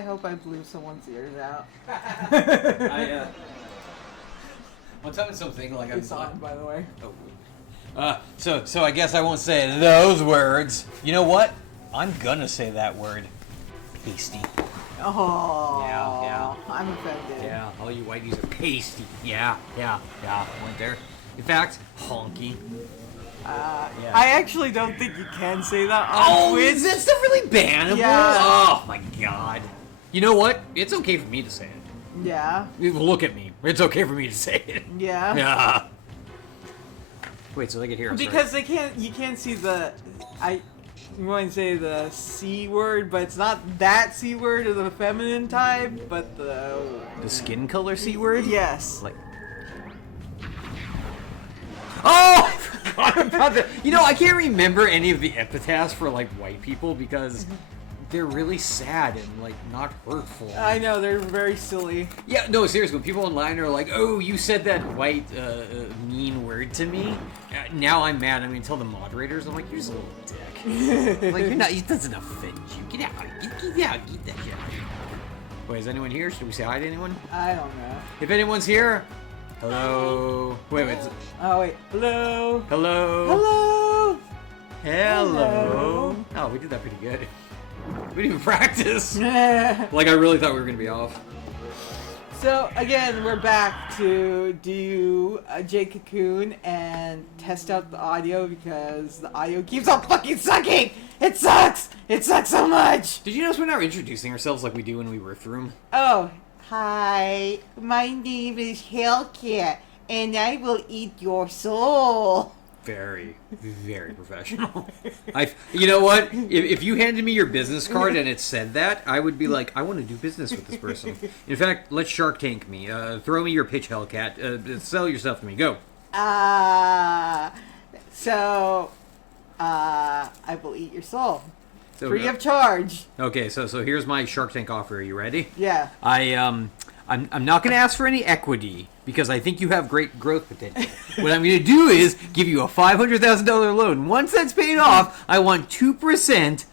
I hope I blew someone's ears out. What's up with something like it's on, by the way. So I guess I won't say those words. You know what? I'm gonna say that word. Pasty. Oh. Yeah. I'm offended. Yeah, all you whiteys are pasty. Yeah. Went there. In fact, honky. Yeah. I actually don't think you can say that on Twitch. Is that stuff really bannable? Yeah. Oh my god. You know what? It's okay for me to say it. Yeah. Look at me. It's okay for me to say it. Yeah. Yeah. Wait, so they can hear us, because right? you can't see I'm going to say the C word, but it's not that C word of the feminine type, but the skin color C word? Yes. Like. Oh! I forgot about that. You know, I can't remember any of the epitaphs for like white people because they're really sad and like not hurtful. I know, they're very silly. Yeah, no, seriously, when people online are like, "Oh, you said that white mean word to me," now I'm mad. I mean, tell the moderators, I'm like, "You're just a little dick." Like, you're not. It doesn't offend you. Get out. Get out. Get that shit out. Wait, is anyone here? Should we say hi to anyone? I don't know. If anyone's here, hello. Wait. Oh wait. Hello. Hello. Hello. Hello. Oh, we did that pretty good. We didn't even practice. Like, I really thought we were going to be off. So, again, we're back to do Jade Cocoon and test out the audio because the audio keeps on fucking sucking! It sucks! It sucks so much! Did you notice we're not introducing ourselves like we do when we riff room? Oh, hi. My name is Hellcat, and I will eat your soul. Very, very professional. You know what? If you handed me your business card and it said that, I would be like, I want to do business with this person. In fact, let's Shark Tank me. Throw me your pitch, Hellcat. Sell your stuff to me. Go. I will eat your soul. So, free of charge. Okay, so here's my Shark Tank offer. Are you ready? Yeah. I'm not going to ask for any equity because I think you have great growth potential. What I'm going to do is give you a $500,000 loan. Once that's paid off, I want 2%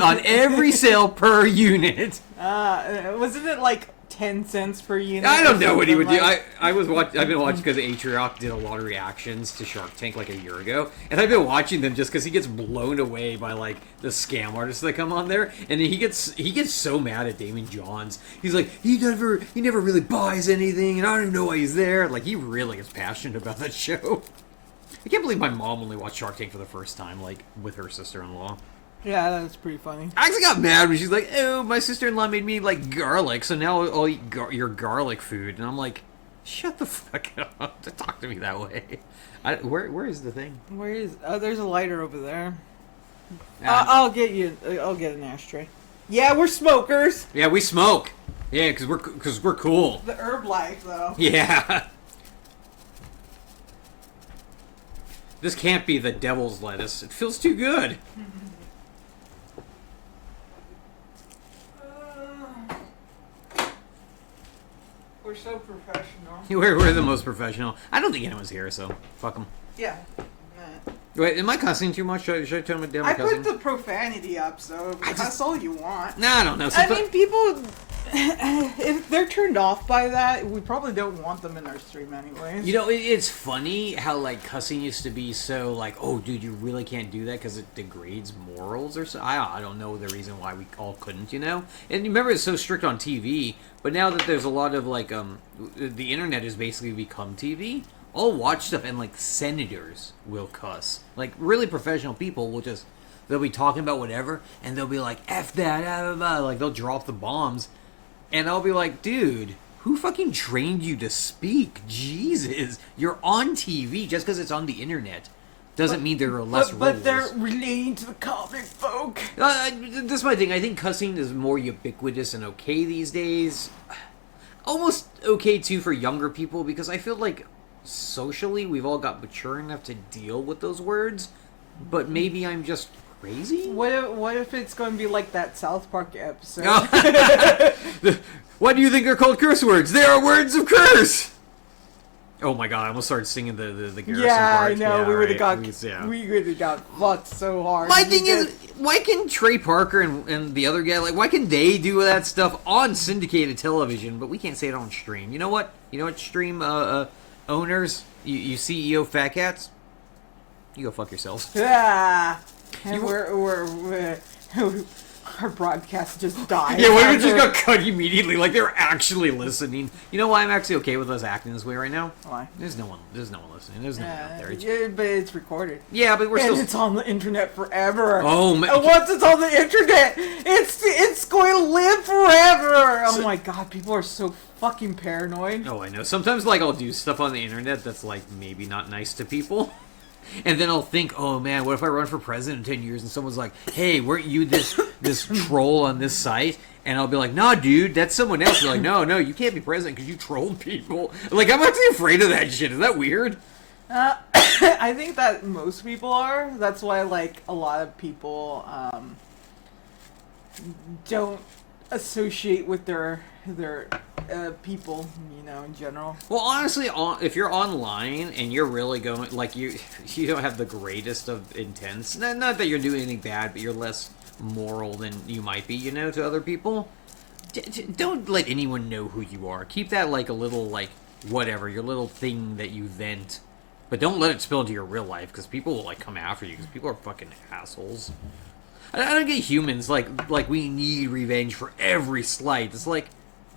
on every sale per unit. Wasn't it like 10 cents per unit? I don't know what he would do. I've been watching because Atrioc did a lot of reactions to Shark Tank like a year ago, and I've been watching them just because he gets blown away by like the scam artists that come on there, and then he gets so mad at Damon Johns. He's like, he never really buys anything, and I don't even know why he's there. Like, he really is passionate about that show. I can't believe my mom only watched Shark Tank for the first time, like with her sister-in-law. Yeah, that's pretty funny. I actually got mad when she's like, "Oh, my sister-in-law made me like garlic, so now I'll eat your garlic food." And I'm like, "Shut the fuck up! Don't talk to me that way." Where is the thing? Where is? Oh, there's a lighter over there. I'll get an ashtray. Yeah, we're smokers. Yeah, we smoke. Yeah, because we're cool. The herb life, though. Yeah. This can't be the devil's lettuce. It feels too good. We're so professional. We're the most professional. I don't think anyone's here, so fuck them. Yeah. Wait, am I cussing too much? Should I tone it down? I put the profanity up, so that's all you want. Nah, I don't know. I mean, people, if they're turned off by that, we probably don't want them in our stream anyways. You know, it's funny how, like, cussing used to be so, like, oh, dude, you really can't do that because it degrades morals or so. I don't know the reason why we all couldn't, you know? And remember, it's so strict on TV, but now that there's a lot of, like, the internet has basically become TV, I'll watch stuff and, like, senators will cuss. Like, really professional people will just, they'll be talking about whatever, and they'll be like, F that, blah, blah, blah. Like, they'll drop the bombs, and I'll be like, dude, who fucking trained you to speak? Jesus, you're on TV just because it's on the internet. Doesn't mean there are less rules. But they're relating to the comic folk. This is my thing. I think cussing is more ubiquitous and okay these days. Almost okay, too, for younger people, because I feel like socially we've all got mature enough to deal with those words, but maybe I'm just crazy? What if it's going to be like that South Park episode? Why do you think they're called curse words? They are words of curse! Oh my god, I almost started singing the Garrison Yeah, part. I know. Yeah, we would have right. got we would have got fucked so hard. My thing is, why can Trey Parker and the other guy, like, why can they do that stuff on syndicated television, but we can't say it on stream? You know what? You know what, stream owners, you CEO fat cats, you go fuck yourselves. Yeah. And we're our broadcast just died. Yeah, what if it just got cut immediately? Like they're actually listening. You know why I'm actually okay with us acting this way right now? Why? There's no one listening. There's no one out there. Yeah, but it's recorded. Yeah, but we're and still. it's on the internet forever. Oh man! And once it's on the internet, it's going to live forever. Oh my god, people are so fucking paranoid. Oh, I know. Sometimes like I'll do stuff on the internet that's like maybe not nice to people. And then I'll think, oh man, what if I run for president in 10 years and someone's like, hey, weren't you this troll on this site? And I'll be like, nah, dude, that's someone else. They're like, no, you can't be president because you trolled people. Like, I'm actually afraid of that shit. Is that weird? I think that most people are. That's why, like, a lot of people don't associate with their people, you know, in general. Well, honestly, if you're online and you're really going, like, you don't have the greatest of intents, not that you're doing anything bad, but you're less moral than you might be, you know, to other people, don't let anyone know who you are. Keep that, like, a little, like, whatever, your little thing that you vent. But don't let it spill into your real life, because people will, like, come after you, because people are fucking assholes. I don't get humans, like we need revenge for every slight. It's like,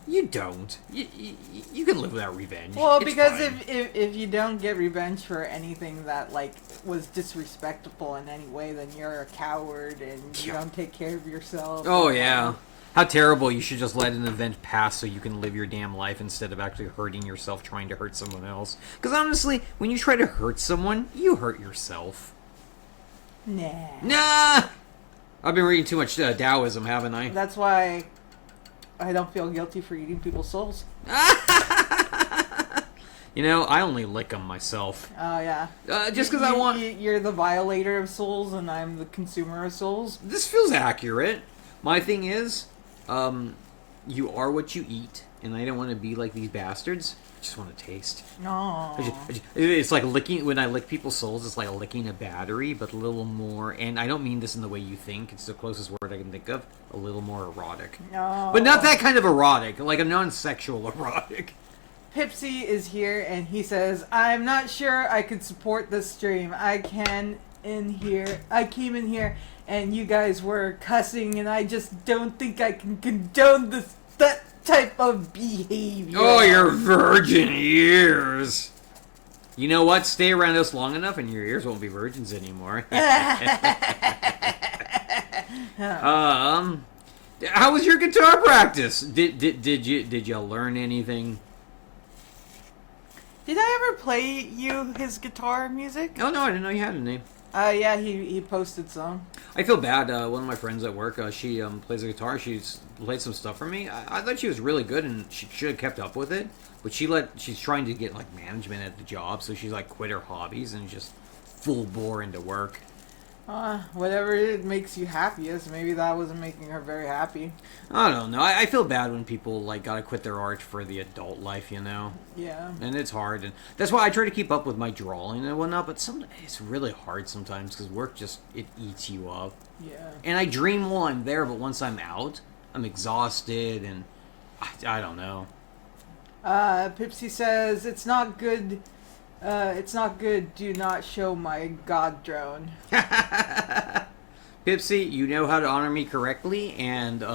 you don't. You can live without revenge. Well, it's because fine. if you don't get revenge for anything that, like, was disrespectful in any way, then you're a coward and you don't take care of yourself. Oh, yeah. How terrible. You should just let an event pass so you can live your damn life instead of actually hurting yourself trying to hurt someone else. Because honestly, when you try to hurt someone, you hurt yourself. Nah! I've been reading too much Taoism, haven't I? That's why I don't feel guilty for eating people's souls. You know, I only lick them myself. Oh, yeah. Just because I want... You're the violator of souls, and I'm the consumer of souls. This feels accurate. My thing is, you are what you eat, and I don't want to be like these bastards. I just want to taste. No. It's like licking, when I lick people's souls, it's like licking a battery, but a little more, and I don't mean this in the way you think, it's the closest word I can think of, a little more erotic. No. But not that kind of erotic, like a non-sexual erotic. Pipsy is here, and he says, I'm not sure I could support this stream. I came in here, and you guys were cussing, and I just don't think I can condone that type of behavior. Oh, your virgin ears. You know what? Stay around us long enough and your ears won't be virgins anymore. How was your guitar practice? Did you learn anything? Did I ever play you his guitar music? Oh no, I didn't know you had a name. Yeah, he posted some. I feel bad. One of my friends at work, she plays the guitar. She's played some stuff for me. I thought she was really good, and she should have kept up with it. But she's trying to get like management at the job, so she's like quit her hobbies and just full bore into work. Whatever it makes you happiest. Maybe that wasn't making her very happy. I don't know. I feel bad when people like gotta quit their art for the adult life, you know. Yeah. And it's hard, and that's why I try to keep up with my drawing and whatnot. But it's really hard sometimes because work it eats you up. Yeah. And I dream while I'm there, but once I'm out, I'm exhausted, and I don't know. Pipsy says it's not good. It's not good. Do not show my god drone. Pipsy, you know how to honor me correctly, and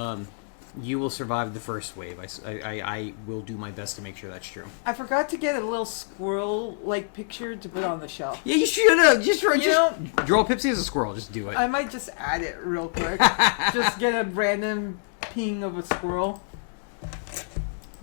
you will survive the first wave. I will do my best to make sure that's true. I forgot to get a little squirrel-like picture to put on the shelf. Yeah, you should have. Just draw Pipsy as a squirrel. Just do it. I might just add it real quick. Just get a random ping of a squirrel.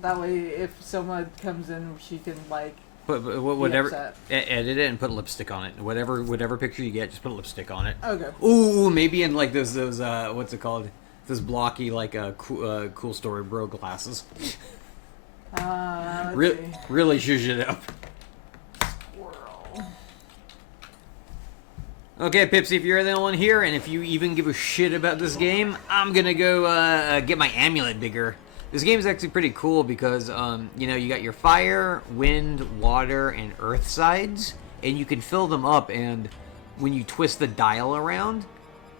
That way, if someone comes in, she can like. Whatever, edit it and put lipstick on it. Whatever picture you get, just put lipstick on it. Okay. Ooh, maybe in like those what's it called? Those blocky like cool story bro glasses. Really zhuzh it up. Squirrel. Okay, Pipsy, if you're the only one here, and if you even give a shit about this game, I'm gonna go get my amulet bigger. This game is actually pretty cool because, you know, you got your fire, wind, water, and earth sides, and you can fill them up, and when you twist the dial around,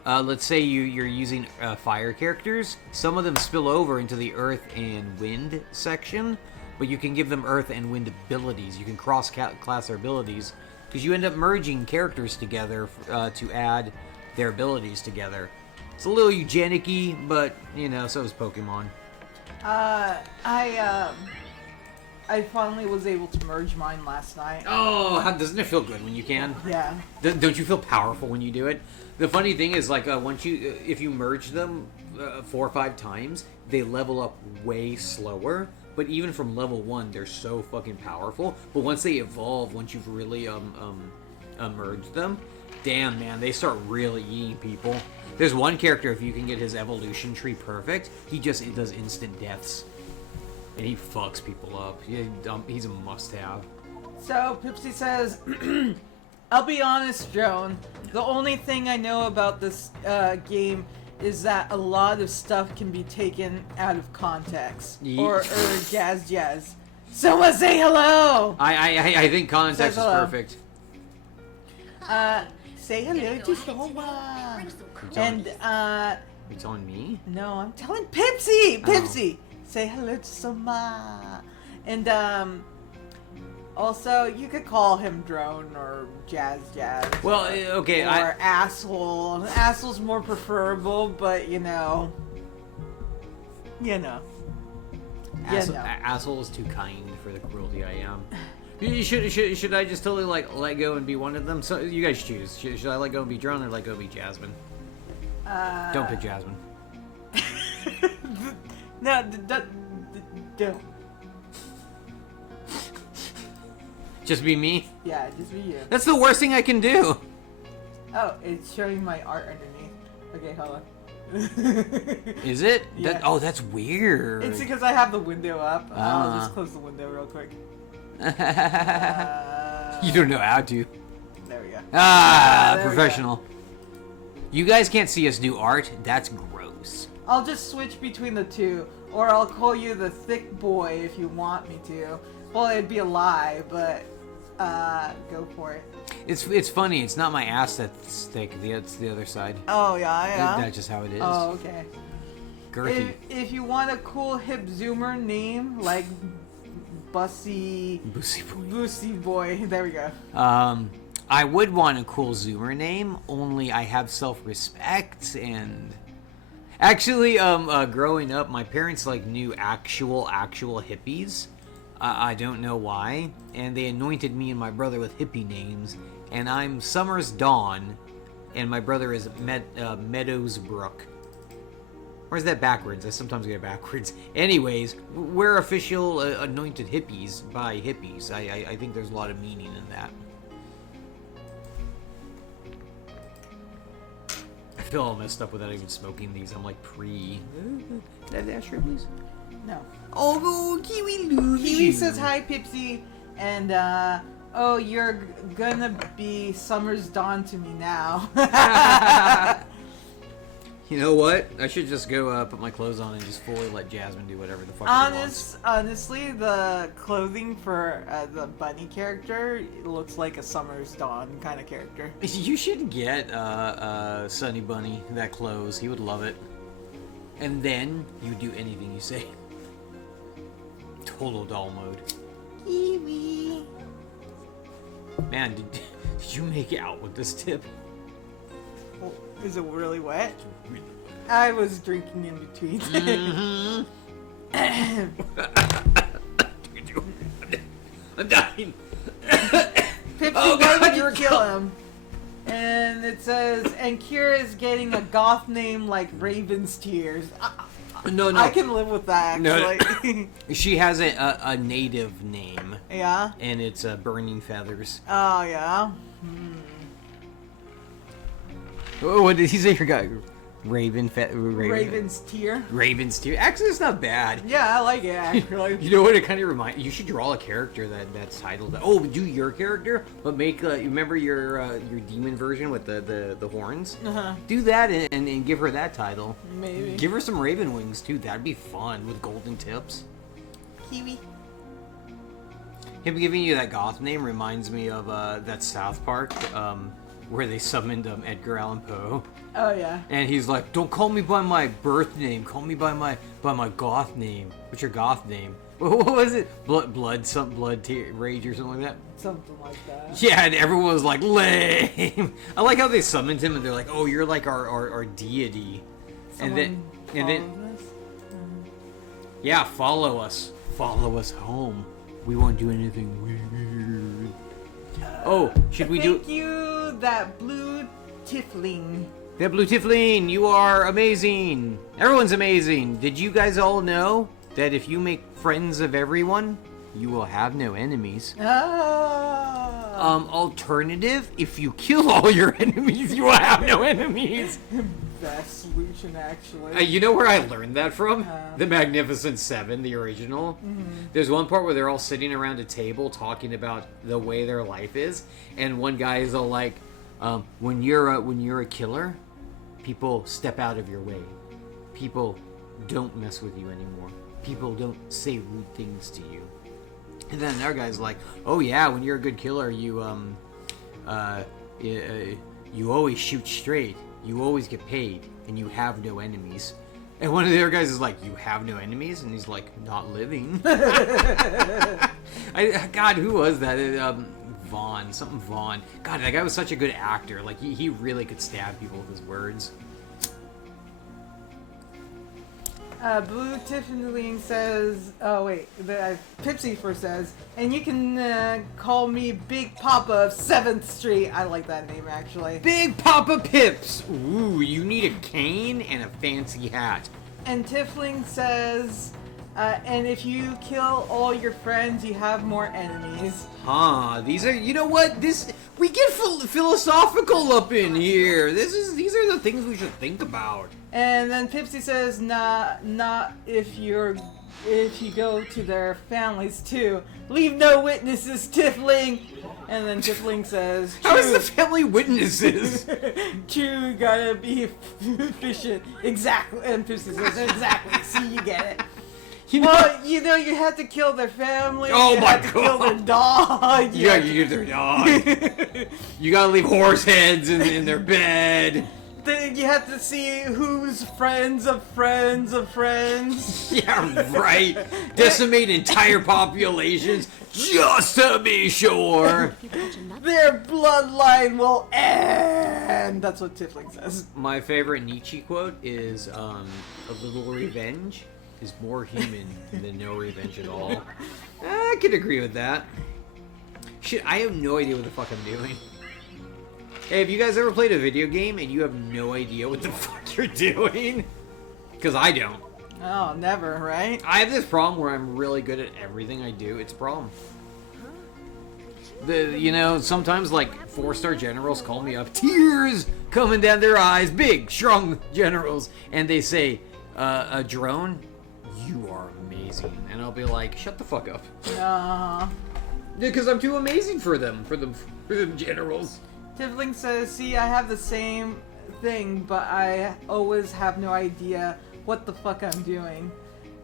let's say you're using fire characters, some of them spill over into the earth and wind section, but you can give them earth and wind abilities. You can cross-class their abilities, because you end up merging characters together to add their abilities together. It's a little eugenic-y, but, you know, so is Pokemon. I finally was able to merge mine last night. Oh, doesn't it feel good when you can? Yeah. Don't you feel powerful when you do it? The funny thing is, like, if you merge them 4 or 5 times, they level up way slower. But even from level 1, they're so fucking powerful. But once they evolve, once you've really merged them, damn, man, they start really eating people. There's one character, if you can get his evolution tree perfect, he does instant deaths. And he fucks people up. He's a must-have. So, Pipsy says, I'll be honest, Joan. The only thing I know about this game is that a lot of stuff can be taken out of context. Or jazz. Someone say hello! I think context is perfect. Say hello to someone. And, you telling me? No, I'm telling Pipsy! Pipsy! Say hello to someone. And, also, you could call him Drone or Jazz. Well, okay, or Asshole. Asshole's more preferable, but, you know. Asshole is too kind for the cruelty I am. Should I just totally, like, let go and be one of them? So, you guys choose. Should I let go and be Drone or let go and be Jasmine? Don't pick Jasmine. No, don't. Just be me? Yeah, just be you. That's the worst thing I can do. Oh, it's showing my art underneath. Okay, hold on. Is it? Yeah. That's weird. It's because I have the window up. I'll just close the window real quick. You don't know how to. There we go. There Professional. You guys can't see us do art. That's gross. I'll just switch between the two, or I'll call you the thick boy if you want me to. Well, it'd be a lie, but go for it. It's funny. It's not my ass that's thick. It's the other side. Oh yeah. That's just how it is. Oh okay. Girthy. If you want a cool hip zoomer name like Bussy Boy, there we go. I would want a cool zoomer name. Only I have self-respect and. Actually, growing up, my parents knew actual hippies. I don't know why, and they anointed me and my brother with hippie names. And I'm Summer's Dawn, and my brother is Meadows Brook. Or is that backwards? I sometimes get it backwards. Anyways, we're official anointed hippies by hippies. I think there's a lot of meaning in that. I feel all messed up without even smoking these. I'm like pre. Can I have the ashtray, please? No. Oh, Kiwi loves Kiwi you. says hi, Pipsy, and oh, you're gonna be Summer's Dawn to me now. You know what? I should just go put my clothes on and just fully let Jasmine do whatever the fuck she wants. Honestly, the clothing for the bunny character looks like a Summer's Dawn kind of character. You should get Sunny Bunny that clothes. He would love it. And then you do anything you say. Total doll mode. Kiwi. Man, did you make out with this tip? Oh, is it really wet? I was drinking in between. I'm dying. Pipsy, why would you kill him? And it says, and Kira is getting a goth name like Raven's Tears. No. I can live with that, actually. No. She has a native name. Yeah? And it's Burning Feathers. Oh, yeah? Oh, what did he say? Raven's Tear. Raven's Tear. Actually, it's not bad. Yeah, I like it, actually. You know what it kind of reminds you? Should draw a character that's titled. Oh, do your character, but make. You remember your demon version with the horns? Uh-huh. Do that and give her that title. Maybe. Give her some raven wings too. That'd be fun with golden tips. Kiwi. Him giving you that goth name reminds me of that South Park where they summoned Edgar Allan Poe. Oh yeah. And he's like, "Don't call me by my birth name. Call me by my goth name. What's your goth name? What was it? Blood, rage or something like that." Something like that. Yeah, and everyone was like, "Lame." I like how they summoned him, and they're like, "Oh, you're like our deity." And then, yeah, follow us home. We won't do anything weird. Oh, should we do? Thank you, that blue tiefling. Yeah, Blue Tiefling, you are amazing. Everyone's amazing. Did you guys all know that if you make friends of everyone, you will have no enemies? Alternative, if you kill all your enemies, you will have no enemies. Best solution, actually. You know where I learned that from? The Magnificent Seven, the original. Mm-hmm. There's one part where they're all sitting around a table talking about the way their life is, and one guy is all like, when you're a killer, people step out of your way. People don't mess with you anymore. People don't say rude things to you. And then another guy's like, oh yeah, when you're a good killer, you always shoot straight. You always get paid, and you have no enemies. And one of the other guys is like, you have no enemies? And he's like, not living. God, who was that? Vaughn. God, that guy was such a good actor. Like, he really could stab people with his words. Blue Tiefling says, oh wait, Pipsy first says, and you can call me Big Papa of 7th Street. I like that name, actually. Big Papa Pips! Ooh, you need a cane and a fancy hat. And Tiefling says, and if you kill all your friends, you have more enemies. These are, you know what, we get philosophical up in here. These are the things we should think about. And then Pipsy says, not if you go to their families too. Leave no witnesses, Tiefling. And then Tiefling says, how is the family witnesses? True, gotta be efficient. Exactly. And Pipsy says, exactly. See, you get it. You have to kill their family. Oh my God. Kill their dog. You gotta kill their dog. You gotta leave horse heads in their bed. Then you have to see who's friends of friends of friends. Yeah, right. Decimate entire populations just to be sure. Their bloodline will end. That's what Tiefling says. My favorite Nietzsche quote is, a little revenge is more human than no revenge at all. I could agree with that. Shit, I have no idea what the fuck I'm doing. Hey, have you guys ever played a video game and you have no idea what the fuck you're doing? Because I don't. Oh, never, right? I have this problem where I'm really good at everything I do. It's a problem. Sometimes like 4-star generals call me up, tears coming down their eyes, big, strong generals, and they say, a drone, you are amazing. And I'll be like, shut the fuck up. Because I'm too amazing for them generals. Tiefling says, see, I have the same thing, but I always have no idea what the fuck I'm doing.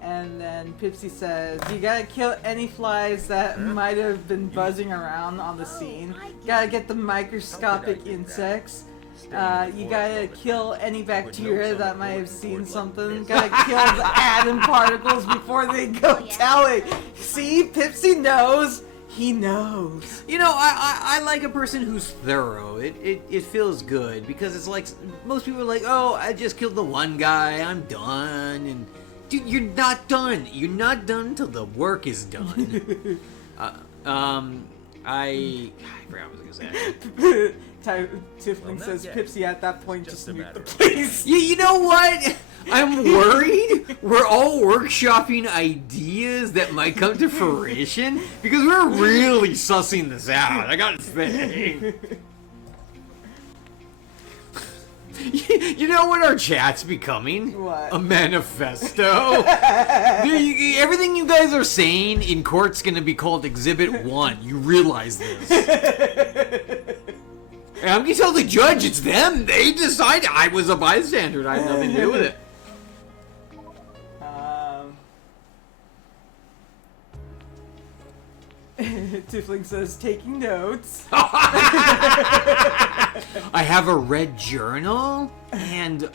And then Pipsy says, you gotta kill any flies that might have been buzzing around on the scene. Gotta get the microscopic insects. You gotta kill any bacteria that might have seen something. Gotta kill the atom particles before they go telling. See, Pipsy knows. He knows. You know, I like a person who's thorough. It feels good because it's like most people are like, oh, I just killed the one guy, I'm done. And dude, you're not done. You're not done till the work is done. I forgot what I was gonna say. Tiefling says Pipsy at that point just nuke the place. You know what? I'm worried we're all workshopping ideas that might come to fruition because we're really sussing this out, I gotta say. You know what our chat's becoming? What? A manifesto. Everything you guys are saying in court's gonna be called Exhibit 1. You realize this. And I'm gonna tell the judge it's them. They decided. I was a bystander. I had nothing to do with it. Tiefling says, taking notes. I have a red journal, and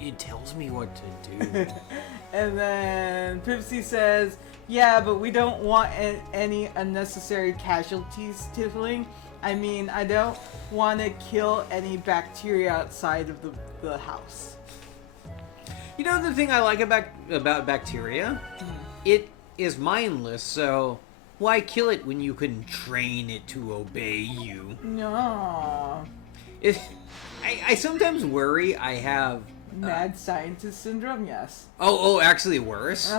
it tells me what to do. And then Pipsy says, yeah, but we don't want any unnecessary casualties, Tiefling. I mean, I don't want to kill any bacteria outside of the house. You know the thing I like about bacteria? It is mindless, so why kill it when you can train it to obey you? No. I sometimes worry I have... Mad scientist syndrome, yes. Oh, actually worse.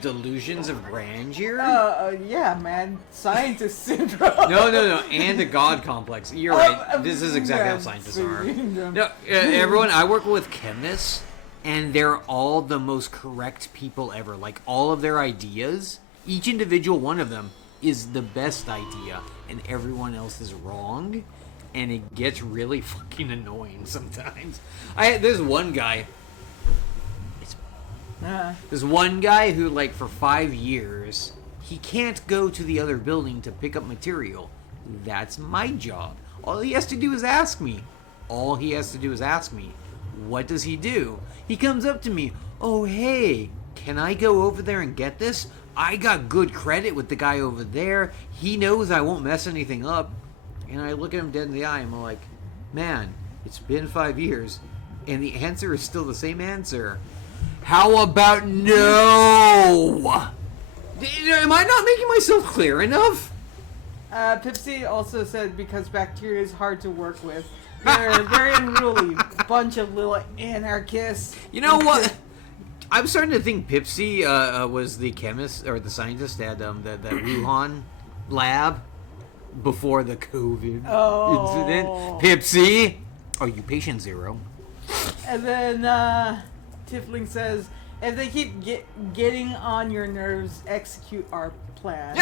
Delusions of grandeur. Yeah, mad scientist syndrome. No, and a god complex. You're right. This is exactly how scientists are. No, everyone. I work with chemists, and they're all the most correct people ever. Like all of their ideas, each individual one of them is the best idea, and everyone else is wrong. And it gets really fucking annoying sometimes. There's one guy. There's one guy who, like, for 5 years, he can't go to the other building to pick up material. That's my job. All he has to do is ask me. What does he do? He comes up to me. Oh, hey, can I go over there and get this? I got good credit with the guy over there. He knows I won't mess anything up. And I look at him dead in the eye and I'm like, man, it's been 5 years, and the answer is still the same answer. How about no? Am I not making myself clear enough? Pipsy also said because bacteria is hard to work with. They're very unruly. Bunch of little anarchists. You know what? I'm starting to think Pipsy was the chemist or the scientist at the Wuhan lab. Before the COVID incident. Pipsy, are you patient zero? And then Tiefling says, if they keep getting on your nerves, execute our plan.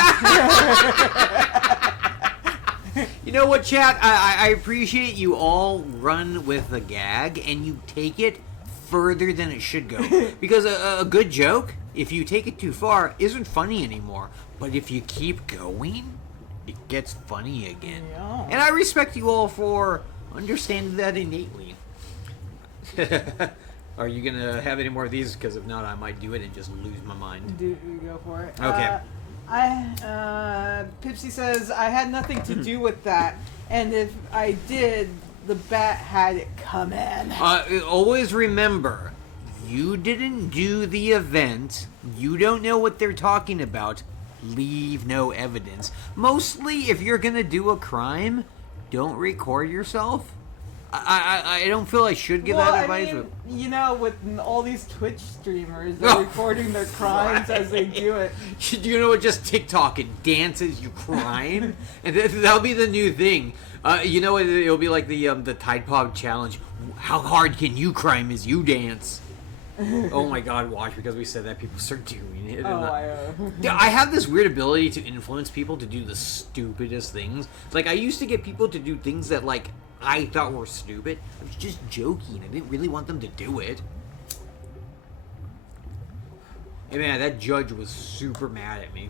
You know what, chat? I appreciate you all run with the gag and you take it further than it should go. Because a good joke, if you take it too far, isn't funny anymore. But if you keep going, it gets funny again. Yeah. And I respect you all for understanding that innately. Are you going to have any more of these? Because if not, I might do it and just lose my mind. Go for it. Okay. Pipsy says, I had nothing to do with that. And if I did, the bat had it coming. Always remember, you didn't do the event. You don't know what they're talking about. Leave no evidence. Mostly, if you're gonna do a crime, don't record yourself. I don't feel I should give that advice. I mean, you know, with all these Twitch streamers, they're recording their crimes as they do it. Do you know what? Just TikTok and dance as you crime, and that'll be the new thing. You know, it'll be like the Tide Pod challenge. How hard can you crime as you dance? Oh my god, watch, because we said that, people start doing it. I have this weird ability to influence people to do the stupidest things. Like, I used to get people to do things that, like, I thought were stupid. I was just joking. I didn't really want them to do it. Hey man, that judge was super mad at me.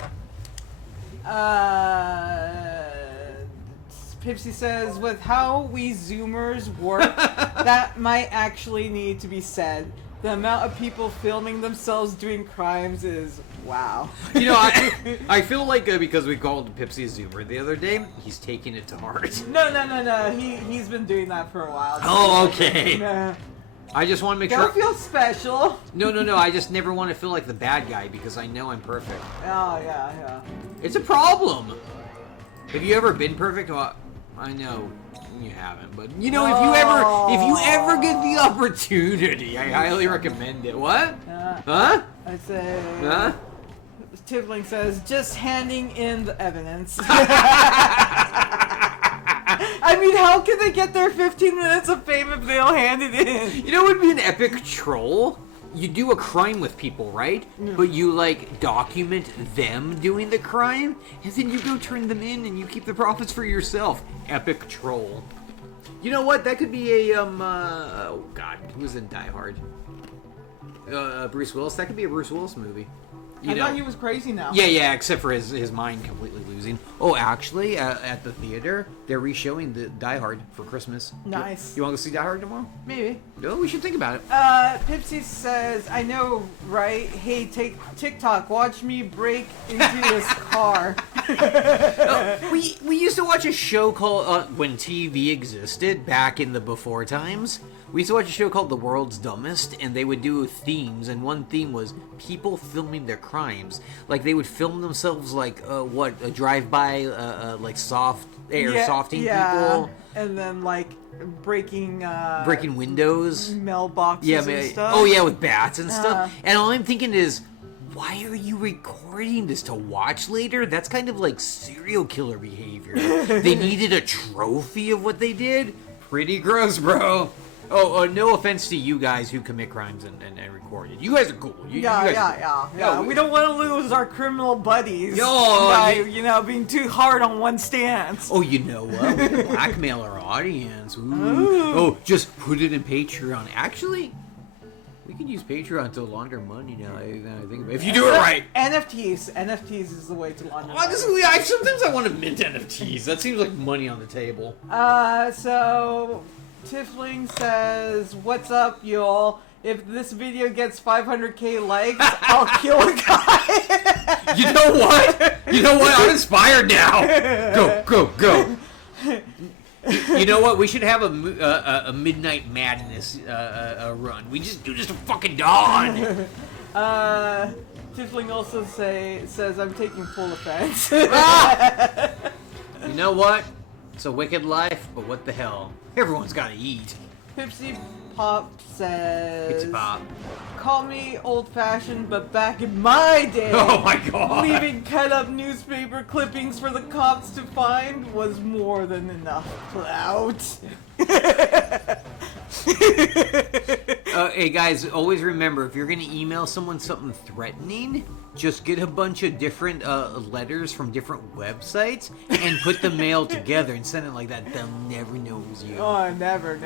Pipsy says, with how we Zoomers work, that might actually need to be said. The amount of people filming themselves doing crimes is wow. You know, I feel like because we called Pipsy a Zoomer the other day, he's taking it to heart. No. He's been doing that for a while. Oh, okay. Nah. I just want to make Don't feel special. No. I just never want to feel like the bad guy because I know I'm perfect. Oh, yeah. It's a problem. Have you ever been perfect? Well, I know you haven't, but you know, if you ever get the opportunity, I highly recommend it. What? Huh? I say. Huh? Tiefling says, just handing in the evidence. I I mean, how can they get their 15 minutes of fame if they don't hand it in? You know what would be an epic troll? You do a crime with people, right? Yeah. But you, like, document them doing the crime, and then you go turn them in and you keep the profits for yourself. Epic troll. You know what? That could be a, oh god, who was in Die Hard? Bruce Willis? That could be a Bruce Willis movie. I thought he was crazy now. Yeah, except for his mind completely losing. Oh, actually, at the theater, they're re-showing the Die Hard for Christmas. Nice. You want to go see Die Hard tomorrow? Maybe. No, we should think about it. Pipsy says, I know, right? Hey, take TikTok, watch me break into this car. We used to watch a show called, when TV existed, back in the before times, we used to watch a show called The World's Dumbest, and they would do themes, and one theme was people filming their crimes. Like, they would film themselves, like, a drive-by, like, softing people. And then, like, breaking windows. Mailboxes and stuff. Oh, yeah, with bats and stuff. And all I'm thinking is, why are you recording this to watch later? That's kind of like serial killer behavior. They needed a trophy of what they did? Pretty gross, bro. Oh, no offense to you guys who commit crimes and record it. You guys are cool. You guys are cool. Yeah. We don't want to lose our criminal buddies by, being too hard on one stance. Oh, you know what? We can blackmail our audience. Ooh. Oh, just put it in Patreon. Actually, we can use Patreon to launder money now. I think about it. If you do it right. NFTs is the way to launder money. Honestly, sometimes I want to mint NFTs. That seems like money on the table. So Tiffling says, "What's up, y'all? If this video gets 500k likes, I'll kill a guy." You know what? I'm inspired now. Go. You know what? We should have a Midnight Madness run. We just do this to fucking dawn. Tiffling also says, "I'm taking full offense." You know what? It's a wicked life, but what the hell? Everyone's got to eat. Pipsy Pop says, Pipsy Pop. "Call me old-fashioned, but back in my day, oh my god, leaving cut-up newspaper clippings for the cops to find was more than enough clout." Hey guys, always remember, if you're going to email someone something threatening, just get a bunch of different letters from different websites and put the mail together and send it like that. They'll never know it was you. Oh, never.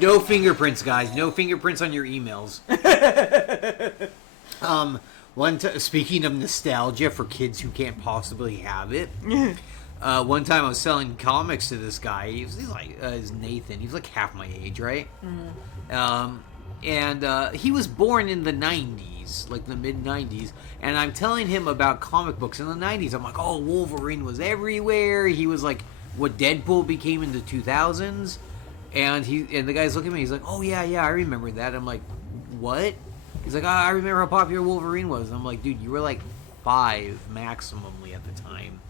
No fingerprints, guys. No fingerprints on your emails. Speaking of nostalgia for kids who can't possibly have it, one time I was selling comics to this guy. He's like, his Nathan. He's like half my age, right? Mm-hmm. And he was born in the 90s, like the mid-90s. And I'm telling him about comic books in the 90s. I'm like, oh, Wolverine was everywhere. He was like what Deadpool became in the 2000s. And the guy's looking at me. He's like, oh, yeah, I remember that. I'm like, what? He's like, I remember how popular Wolverine was. And I'm like, dude, you were like 5 maximally at the time.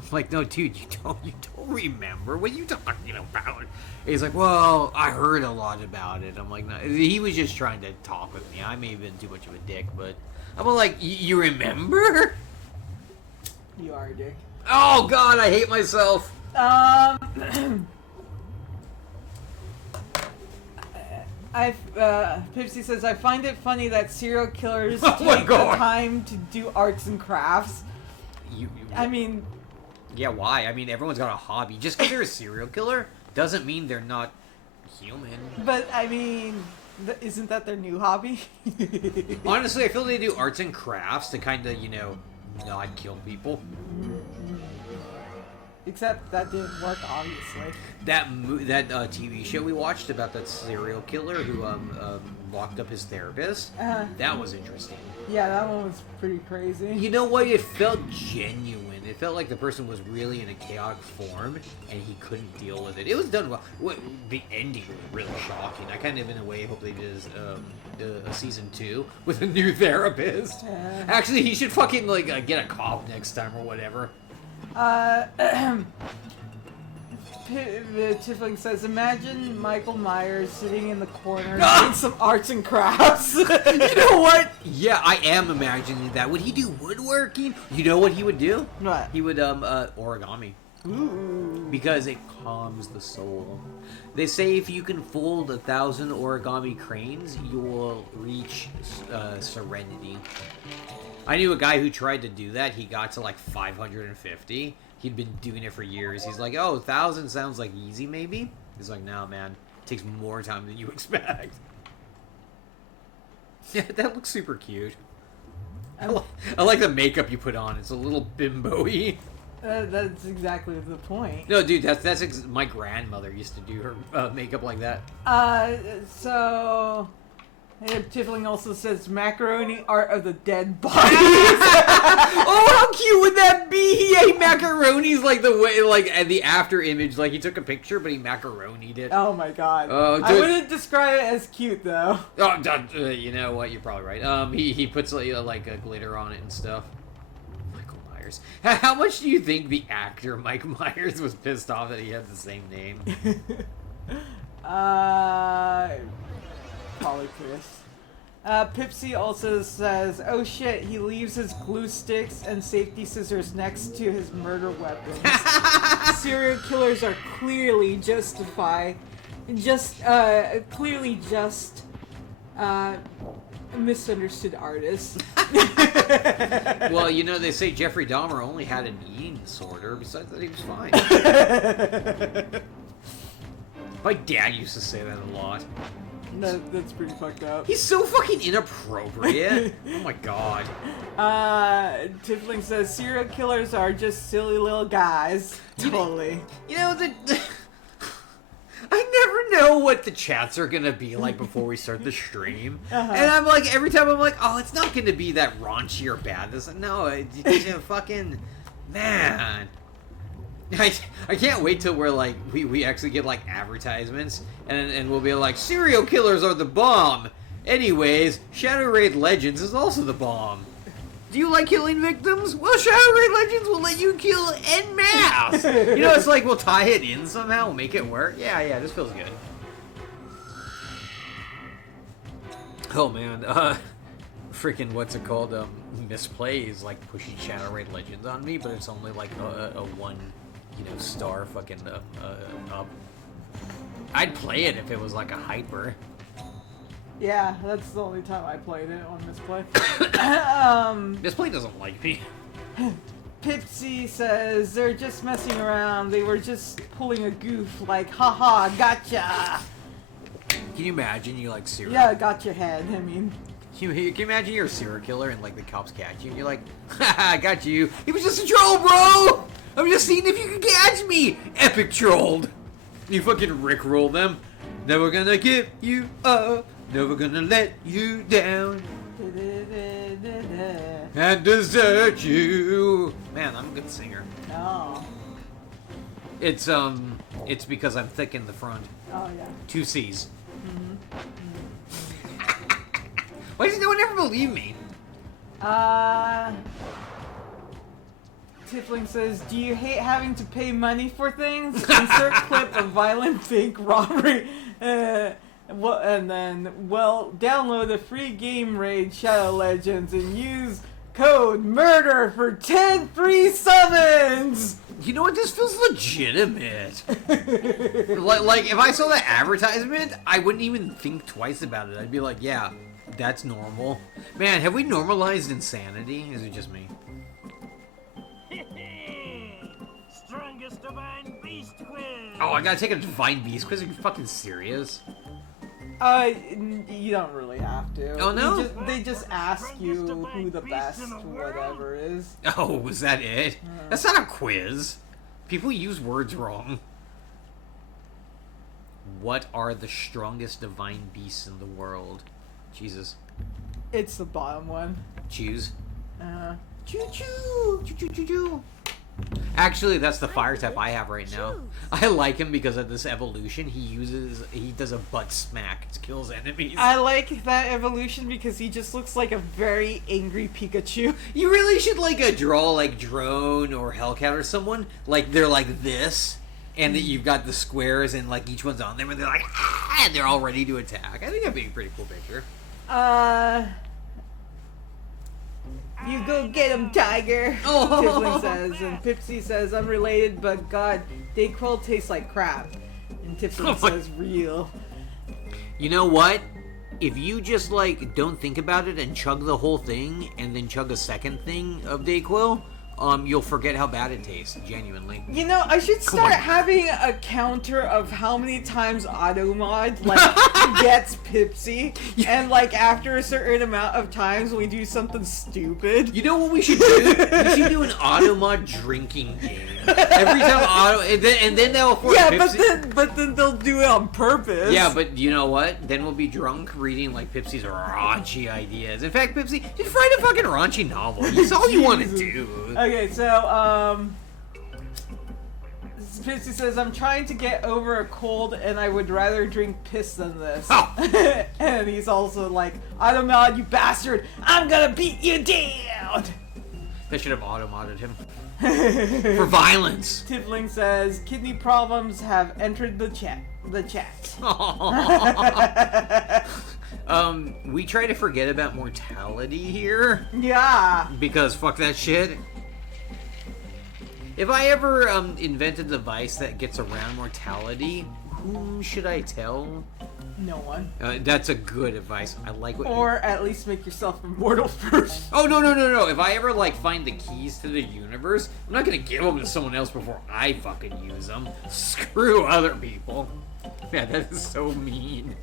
I'm like, no, dude, you don't remember. What are you talking about? He's like, well, I heard a lot about it. I'm like, no. He was just trying to talk with me. I may have been too much of a dick, but I'm like, you remember? You are a dick. Oh, God, I hate myself. Pipsy says, I find it funny that serial killers Oh my take the God. time to do arts and crafts. I mean... Yeah, why? I mean, everyone's got a hobby. Just because they're a serial killer doesn't mean they're not human. But, I mean, isn't that their new hobby? Honestly, I feel they do arts and crafts to kind of, not kill people. Except that didn't work, obviously. That TV show we watched about that serial killer who locked up his therapist, that was interesting. Yeah, that one was pretty crazy. You know what? It felt genuine. It felt like the person was really in a chaotic form, and he couldn't deal with it. It was done well. The ending was really shocking. I kind of, in a way, hope they did a season 2 with a new therapist. Actually, he should fucking, get a cop next time or whatever. Tiffling says, imagine Michael Myers sitting in the corner doing some arts and crafts. You know what? Yeah, I am imagining that. Would he do woodworking? You know what he would do? What? He would, origami. Ooh. Because it calms the soul. They say if you can fold 1,000 origami cranes, you will reach serenity. I knew a guy who tried to do that. He got to like 550. He'd been doing it for years. He's like, oh, 1,000 sounds like easy, maybe? He's like, no, man. It takes more time than you expect. Yeah, that looks super cute. I like the makeup you put on. It's a little bimbo-y. That's exactly the point. No, dude, that's my grandmother used to do her makeup like that. So Tiffling also says macaroni art of the dead body. Oh, how cute would that be? He ate macaronis like the way, like at the after image, like he took a picture, but he macaronied it. Oh my god. Oh, I wouldn't describe it as cute though. Oh, you know what? You're probably right. He puts like a glitter on it and stuff. Michael Myers. How much do you think the actor Mike Myers was pissed off that he had the same name? Probably Chris. Pipsy also says, oh shit, he leaves his glue sticks and safety scissors next to his murder weapons. Serial killers are clearly misunderstood artists. Well, you know, they say Jeffrey Dahmer only had an eating disorder. Besides that, he was fine. My dad used to say that a lot. That's pretty fucked up. He's so fucking inappropriate. Oh my god. Tiffling says serial killers are just silly little guys. Totally. You know, I never know what the chats are gonna be like before we start the stream. And I'm like, every time I'm like, oh, it's not gonna be that raunchy or bad. No, it's a fucking... Man. I can't wait till we're like, we actually get like advertisements and we'll be like, serial killers are the bomb. Anyways, Shadow Raid Legends is also the bomb. Do you like killing victims? Well, Shadow Raid Legends will let you kill en masse. You know, it's like we'll tie it in somehow, we'll make it work. Yeah, this feels good. Oh man, freaking what's it called? Misplays like pushing Shadow Raid Legends on me, but it's only like a one, star fucking up. I'd play it if it was like a hyper. Yeah, that's the only time I played it on Misplay. Misplay doesn't like me. Pipsy says they're just messing around. They were just pulling a goof, like, haha, gotcha. Can you imagine you like serial? Yeah, gotcha head. I mean, can you imagine you're a serial killer and like the cops catch you and you're like, haha, I got you. He was just a troll, bro. I'm just seeing if you can catch me. Epic trolled. You fucking rickroll them. Never gonna give you up. Never gonna let you down. And desert you. Man, I'm a good singer. oh, It's because I'm thick in the front. oh yeah. 2 C's. Why does no one ever believe me? Tiffling says, do you hate having to pay money for things? Insert clip of violent bank robbery. Download the free game raid Shadow Legends and use code MURDER for 10 free summons! You know what? This feels legitimate. like, if I saw that advertisement, I wouldn't even think twice about it. I'd be like, yeah, that's normal. Man, have we normalized insanity? Is it just me? Strongest divine beast quiz. Oh, I gotta take a divine beast quiz? Are you fucking serious? You don't really have to. Oh, no? They just ask you who the best whatever is. Oh, was that it? That's not a quiz. People use words wrong. What are the strongest divine beasts in the world? Jesus. It's the bottom one. Choose. Choo-choo! Choo-choo-choo-choo. Actually, that's the fire type I have right now. I like him because of this evolution. He does a butt smack. It kills enemies. I like that evolution because he just looks like a very angry Pikachu. You really should draw like Drone or Hellcat or someone. Like they're like this. And that you've got the squares and like each one's on them and they're like, ah, and they're all ready to attack. I think that'd be a pretty cool picture. You go get him, tiger. Oh. Tiefling says, and Pipsy says, I'm related, but God, Dayquil tastes like crap. And Tiefling says, real. You know what? If you just, like, don't think about it and chug the whole thing, and then chug a second thing of Dayquil, you'll forget how bad it tastes, genuinely. You know, I should start having a counter of how many times Automod, like, gets Pipsy, and, like, after a certain amount of times we do something stupid. You know what we should do? We should do an Automod drinking game. Every time and then they'll force Pipsy. but then they'll do it on purpose. Yeah, but you know what? Then we'll be drunk reading, like, Pipsy's raunchy ideas. In fact, Pipsy, just write a fucking raunchy novel. That's all you want to do. Okay, so, Pipsy says, I'm trying to get over a cold and I would rather drink piss than this. Oh. And he's also like, Automod, you bastard, I'm gonna beat you down! They should have automodded him. For violence. Tiefling says, kidney problems have entered the chat. We try to forget about mortality here. Yeah. Because fuck that shit. If I ever invented a device that gets around mortality, whom should I tell? No one. That's a good advice. I like what Or at least make yourself immortal first. Oh, no. If I ever, like, find the keys to the universe, I'm not gonna give them to someone else before I fucking use them. Screw other people. Yeah, that is so mean.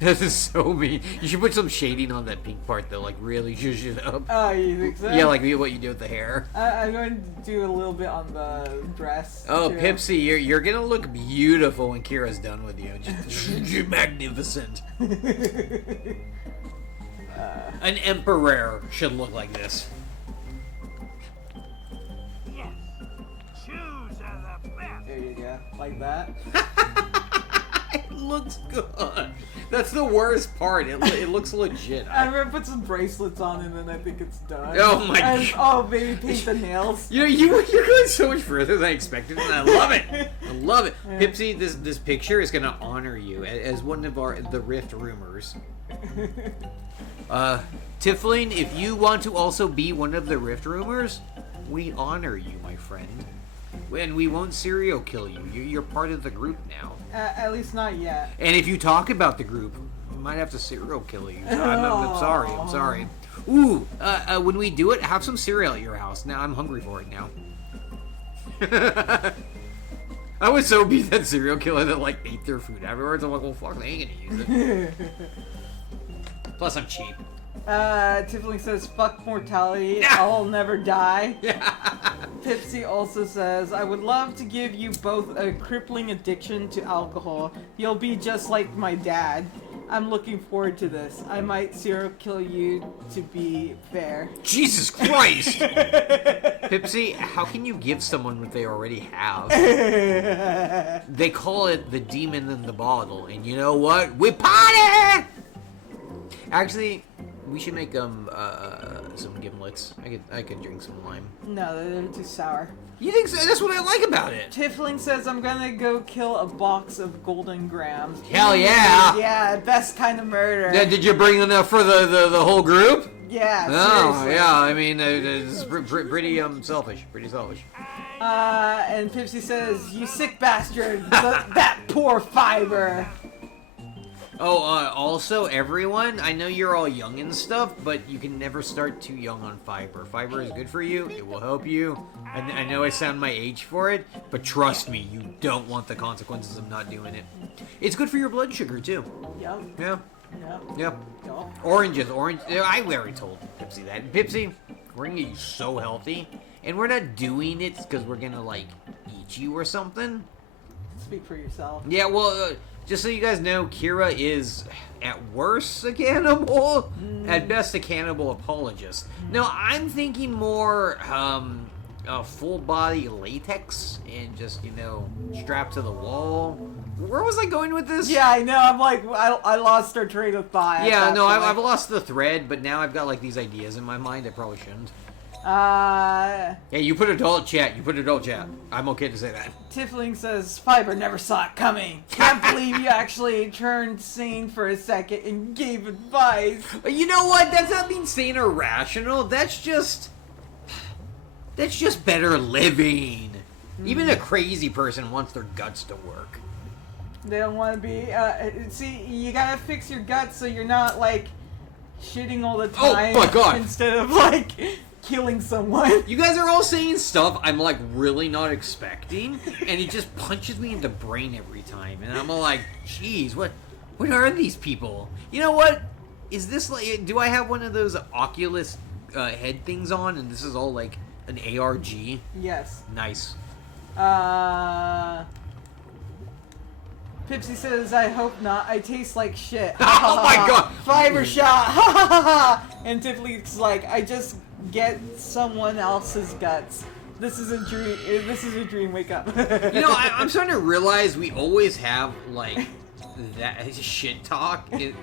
That is so mean. You should put some shading on that pink part, though, like, really zhuzh it up. Oh, you think so? Yeah, like what you do with the hair. I'm going to do a little bit on the dress. Oh, too. Pipsy, you're gonna look beautiful when Kira's done with you. Just magnificent. An emperor should look like this. Yes. Shoes are the best. There you go. Like that. It looks good. That's the worst part. It looks legit. I'm gonna put some bracelets on and then I think it's done. Oh my And, God. oh, maybe paint the nails. You know, you're going so much further than I expected, and I love it. I love it. Pipsy, this picture is gonna honor you as one of the Rift rumors. Tifling, if you want to also be one of the Rift rumors, we honor you, my friend. And we won't serial kill you. You're part of the group now. At least not yet. And if you talk about the group, we might have to serial kill you. I'm sorry. I'm sorry. Ooh, when we do it, have some cereal at your house. Now I'm hungry for it now. I would so be that serial killer that, like, ate their food afterwards. I'm like, well, fuck, they ain't gonna use it. Plus, I'm cheap. Tiefling says, fuck mortality, I'll never die. Pipsy also says, I would love to give you both a crippling addiction to alcohol. You'll be just like my dad. I'm looking forward to this. I might serial kill you to be fair. Jesus Christ! Pipsy, how can you give someone what they already have? They call it the demon in the bottle, and you know what? We party! Actually, we should make some gimlets. I could drink some lime. No, they're too sour. You think so? That's what I like about it. Tiefling says, I'm gonna go kill a box of golden grams. Hell yeah! Yeah, best kind of murder. Yeah, did you bring enough for the whole group? Yeah, Oh, seriously. yeah. I mean, it's pretty selfish. Pretty selfish. And Pipsy says, you sick bastard, that poor fiber. Oh, also, everyone, I know you're all young and stuff, but you can never start too young on fiber. Fiber is good for you. It will help you. I know I sound my age for it, but trust me, you don't want the consequences of not doing it. It's good for your blood sugar, too. Yep. Yeah. Yep. Yep. Yep. Oranges. I already told Pipsy that. Pipsy, we're gonna get you so healthy, and we're not doing it because we're gonna, like, eat you or something. Speak for yourself. Yeah, well, just so you guys know, Kira is, at worst, a cannibal. At best, a cannibal apologist. Now, I'm thinking more, full-body latex and just, you know, strapped to the wall. Where was I going with this? Yeah, I know. I'm like, I lost our train of thought. Yeah, no, I've lost the thread, but now I've got, like, these ideas in my mind. I probably shouldn't. Yeah, you put adult chat. You put adult chat. I'm okay to say that. Tiefling says, Fiber never saw it coming. Can't believe you actually turned sane for a second and gave advice. You know what? That's not being sane or rational. That's just better living. Even a crazy person wants their guts to work. They don't want to be, see, you gotta fix your guts so you're not, like, shitting all the time. Oh my god! Instead of, like, killing someone. You guys are all saying stuff I'm, like, really not expecting, and he just punches me in the brain every time, and I'm all like, jeez, what are these people? You know what? Is this, like, do I have one of those Oculus head things on, and this is all, like, an ARG? Yes. Nice. Pipsy says, I hope not. I taste like shit. Oh my god! Fiber shot. Ha ha ha ha. And Tiffany's like, I just get someone else's guts. This is a dream. This is a dream. Wake up. You know, I'm starting to realize we always have, like, that shit talk in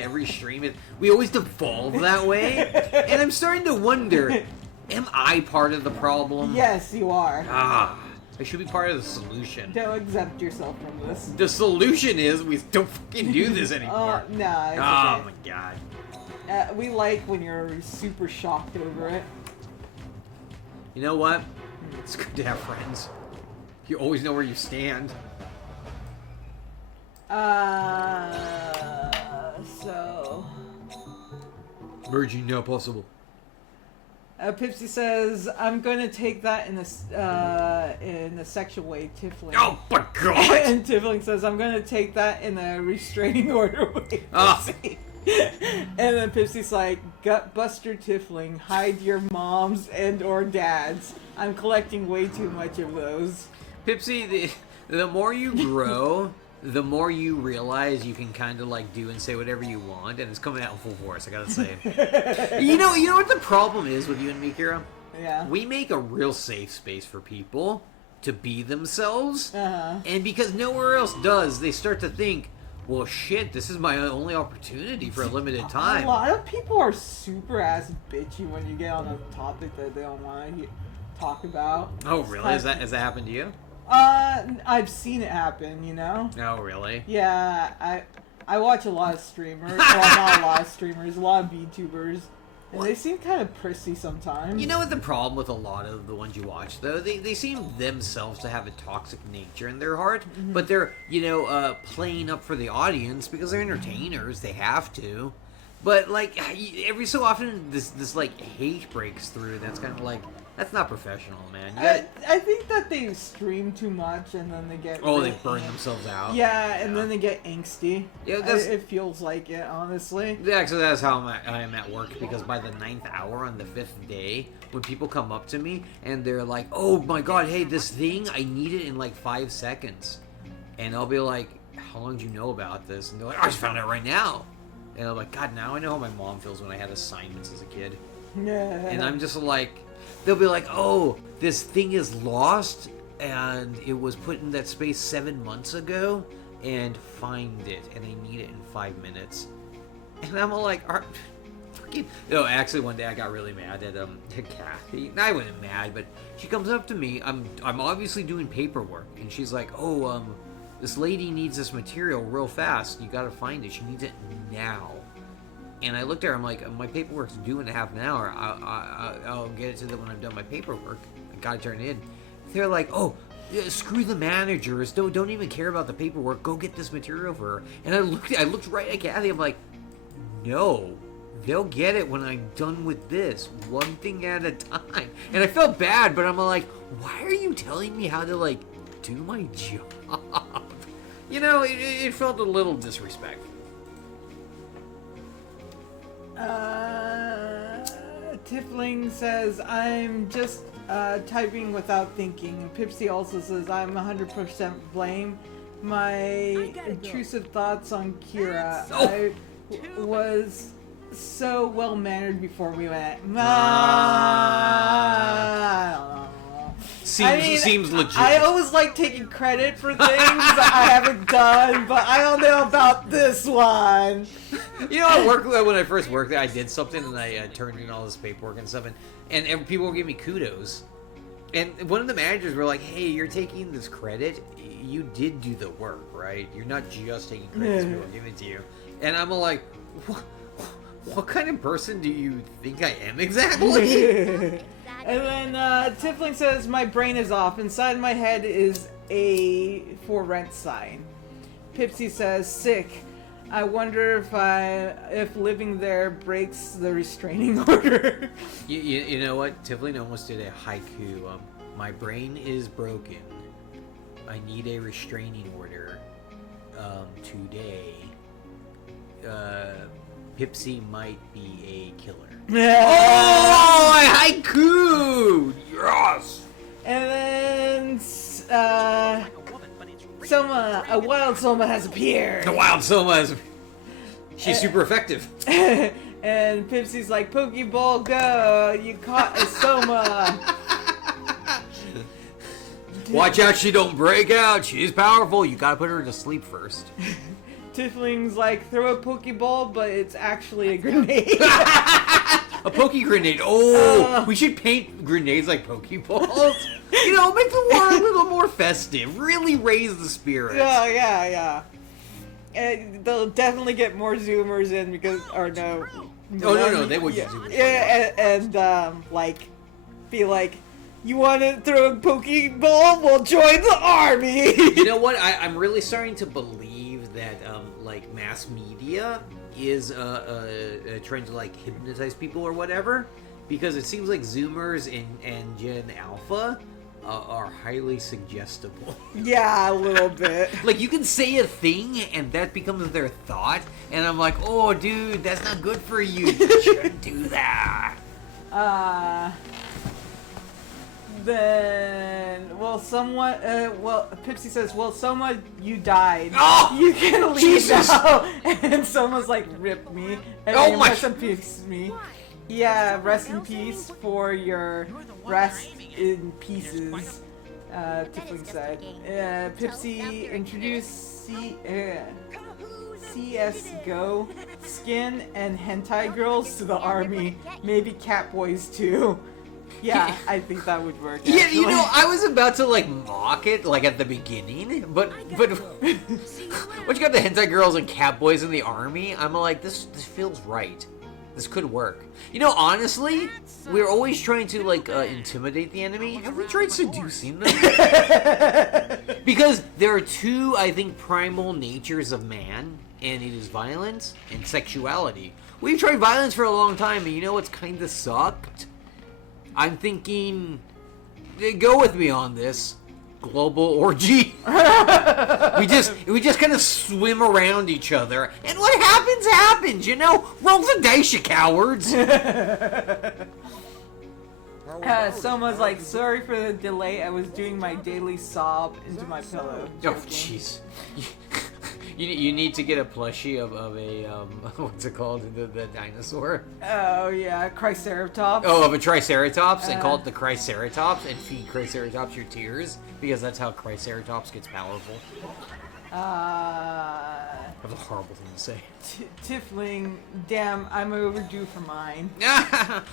every stream. We always devolve that way. And I'm starting to wonder, am I part of the problem? Yes, you are. I should be part of the solution. Don't exempt yourself from this. The solution is we don't fucking do this anymore. No. It's oh okay. my god. We like when you're super shocked over it. You know what? It's good to have friends. You always know where you stand. So... Merging now possible. Pipsy says, I'm gonna take that in a sexual way, Tiffling. Oh my god! And Tiffling says, I'm gonna take that in a restraining order way, Pipsy. And then Pipsy's like, Gutbuster Tiffling, hide your moms and or dads. I'm collecting way too much of those. Pipsy, the more you grow, the more you realize you can kind of like do and say whatever you want, and it's coming out in full force, I gotta say. you know what the problem is with you and me, Kira? Yeah. We make a real safe space for people to be themselves, and because nowhere else does, they start to think, well, shit, this is my only opportunity for a limited time. A lot of people are super ass bitchy when you get on a topic that they don't want to talk about. Oh, really? Has that happened to you? I've seen it happen, you know? Oh, really? Yeah, I watch a lot of streamers. Well, not a lot of streamers, a lot of VTubers. And they seem kind of prissy sometimes. You know what the problem with a lot of the ones you watch, though? They seem themselves to have a toxic nature in their heart, but they're, playing up for the audience because they're entertainers. They have to. But, like, every so often, this like, hate breaks through, and that's kind of like, that's not professional, man. I think that they stream too much, and then they get... Oh, they burn themselves out? Yeah, and then they get angsty. Yeah, it feels like it, honestly. Yeah, actually, that's how I am at work, because by the 9th hour on the 5th day, when people come up to me, and they're like, oh my god, hey, this thing, I need it in like 5 seconds. And I'll be like, how long do you know about this? And they're like, I just found out right now. And I'm like, God, now I know how my mom feels when I had assignments as a kid. Yeah. And I'm just like, they'll be like, oh, this thing is lost, and it was put in that space 7 months ago, and find it, and I need it in 5 minutes. And I'm all like, fucking... No, actually, one day I got really mad at Kathy. I wasn't mad, but she comes up to me. I'm obviously doing paperwork, and she's like, oh, this lady needs this material real fast. You gotta find it. She needs it now. And I looked at her, I'm like, my paperwork's due in a half an hour. I'll get it to them when I'm done my paperwork. I gotta turn it in. They're like, oh, yeah, screw the managers. Don't even care about the paperwork. Go get this material for her. And I looked right at Kathy. I'm like, no, they'll get it when I'm done with this. One thing at a time. And I felt bad, but I'm like, why are you telling me how to, like, do my job? It felt a little disrespectful. Tiffling says, I'm just typing without thinking. Pipsy also says, I'm 100% blame. My intrusive thoughts on Kira. I was so well-mannered before we went. I don't know. Seems legit. I always like taking credit for things I haven't done, but I don't know about this one. You know, I worked when I first worked there. I did something and I turned in all this paperwork and stuff, and people were giving me kudos. And one of the managers were like, "Hey, you're taking this credit. You did do the work, right? You're not just taking credit. People are giving it to you." And I'm like, "What kind of person do you think I am exactly?" And then Tiffling says, "My brain is off. Inside my head is a for rent sign." Pipsy says, "Sick. I wonder if living there breaks the restraining order." You know what? Tiffling almost did a haiku. My brain is broken. I need a restraining order today. Pipsy might be a killer. Oh, a haiku! Yes! And then Soma, a wild Soma has appeared. The wild Soma is... She's super effective. And Pipsy's like, "Pokeball, go! You caught a Soma." Watch out she don't break out. She's powerful. You gotta put her to sleep first. Tiffling's like, "Throw a Pokeball, but it's actually a grenade." A Poke Grenade. Oh, we should paint grenades like Pokeballs. You know, make the war a little more festive. Really raise the spirits. Yeah. And they'll definitely get more Zoomers in because, or no. Oh, no, they would yeah, Zoomers. Yeah, and like, be like, "You want to throw a Pokeball? Well, join the army." You know what? I'm really starting to believe that, like, mass media is trying to, like, hypnotize people or whatever. Because it seems like Zoomers and Gen Alpha are highly suggestible. Yeah, a little bit. Like, you can say a thing, and that becomes their thought, and I'm like, "Oh, dude, that's not good for you. You shouldn't do that." Then, Pipsy says, "Well, Soma, you died. Oh, you can leave Jesus. now." And Soma's like, "Rip me." And Oh my- rest in peace, me. Yeah, rest in peace for your rest in pieces. Tiffling said. Pipsy introduced CSGO skin and hentai girls to the army. Maybe cat boys too. Yeah, I think that would work. Yeah, actually. you know, I was about to, like, mock it, like, at the beginning, but once you got the hentai girls and cat boys in the army, I'm like, this feels right. This could work. You know, honestly, we're always trying to, like, intimidate the enemy. Have we tried seducing them? Because there are two, I think, primal natures of man, and it is violence and sexuality. We've tried violence for a long time, and you know what's kind of sucked? I'm thinking, go with me on this, global orgy. we just kind of swim around each other, and what happens, you know? Roll the dice, you cowards. Soma's like, "Sorry for the delay. I was doing my daily sob into my pillow." Oh, jeez. You need to get a plushie of a, what's it called? The dinosaur? Oh, yeah, Triceratops. Oh, of a Triceratops, and call it the Triceratops, and feed Triceratops your tears, because that's how Triceratops gets powerful. That was a horrible thing to say. Tiffling, damn, I'm overdue for mine.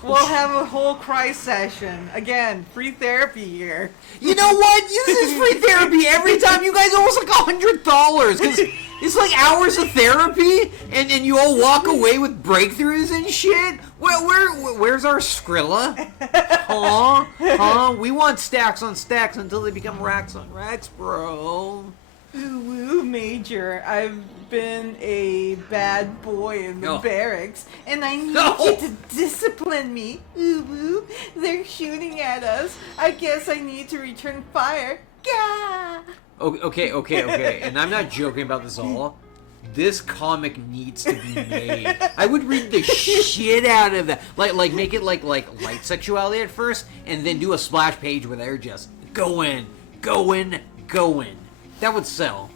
We'll have a whole cry session. Again, free therapy here. You know what? This is free therapy every time. You guys almost like $100, because it's like hours of therapy, and you all walk away with breakthroughs and shit. Where's our Skrilla? Huh? We want stacks on stacks until they become racks on racks, bro. Ooh, Major, I've been a bad boy in the barracks, and I need you to discipline me. Ooh, they're shooting at us. I guess I need to return fire. Gah! Okay, and I'm not joking about this all. This comic needs to be made. I would read the shit out of that. Like make it like light sexuality at first, and then do a splash page where they're just going. That would sell.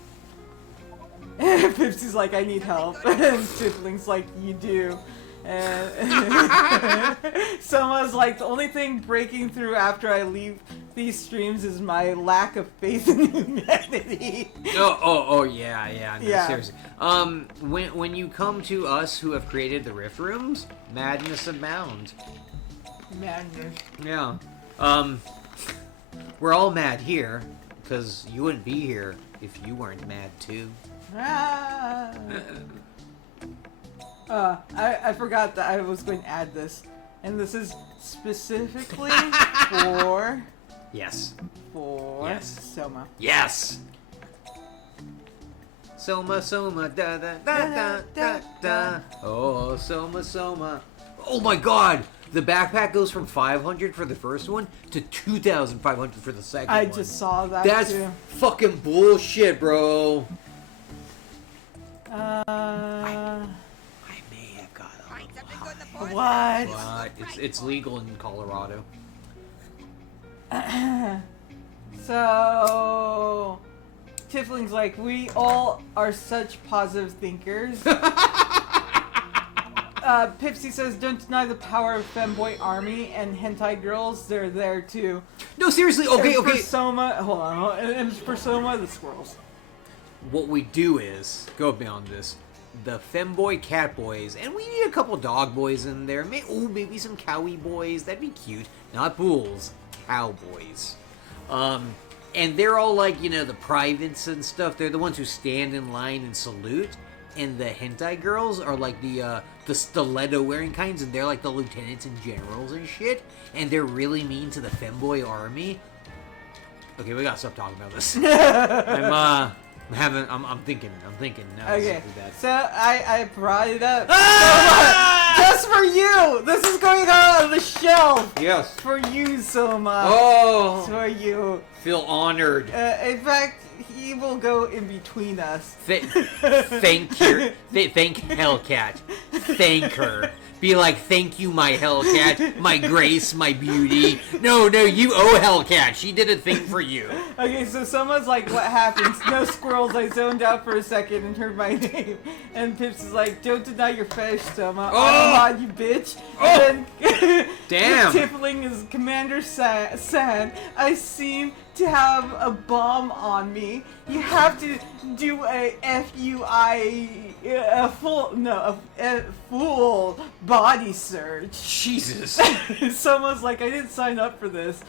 Pipsy's like, "I need help." And Tiffling's like, "You do." And Soma's like, "The only thing breaking through after I leave these streams is my lack of faith in humanity. Oh, yeah. No, Yeah. seriously. When you come to us who have created the Rift Rooms, madness abound. Madness. Yeah. We're all mad here, because you wouldn't be here if you weren't mad too. Ah. I forgot that I was going to add this. And this is specifically for Yes. Yes. Soma. Yes! Soma, da da da da da. Oh, Soma. Oh my god! The backpack goes from 500 for the first one to 2,500 for the second one. I just saw that That's too. fucking bullshit, bro. Uh, I may have got a Find something good in the forest. what? But it's legal in Colorado. So, Tiffling's like, we all are such positive thinkers. Pipsy says, don't deny the power of femboy army and hentai girls. They're there too. No, seriously. Okay. And for Soma, hold on. And for Soma, the squirrels. What we do is go beyond this. The femboy cat boys, and we need a couple dog boys in there. Maybe some cowie boys. That'd be cute. Not bulls, cowboys. And they're all like, the privates and stuff. They're the ones who stand in line and salute. And the hentai girls are like the stiletto wearing kinds, and they're like the lieutenants and generals and shit. And they're really mean to the femboy army. Okay, we gotta stop talking about this. I'm thinking now. Okay, This is so I brought it up Ah! just for you. This is going on the shelf Yes. for you, Soma. Oh, For you. feel honored. In fact, he will go in between us. Thank Hellcat. Thank her. Be like, thank you, my Hellcat, my grace, my beauty. No, you owe Hellcat. She did a thing for you. Okay, so someone's like, what happens? No squirrels. I zoned out for a second and heard my name. And Pips is like, don't deny your fetish, Soma. Oh! I'm on you, bitch. Oh! And then Damn. Tiffling is Commander San. I seem to have a bomb on me. You have to do a full body search. Jesus. Someone's like, I didn't sign up for this.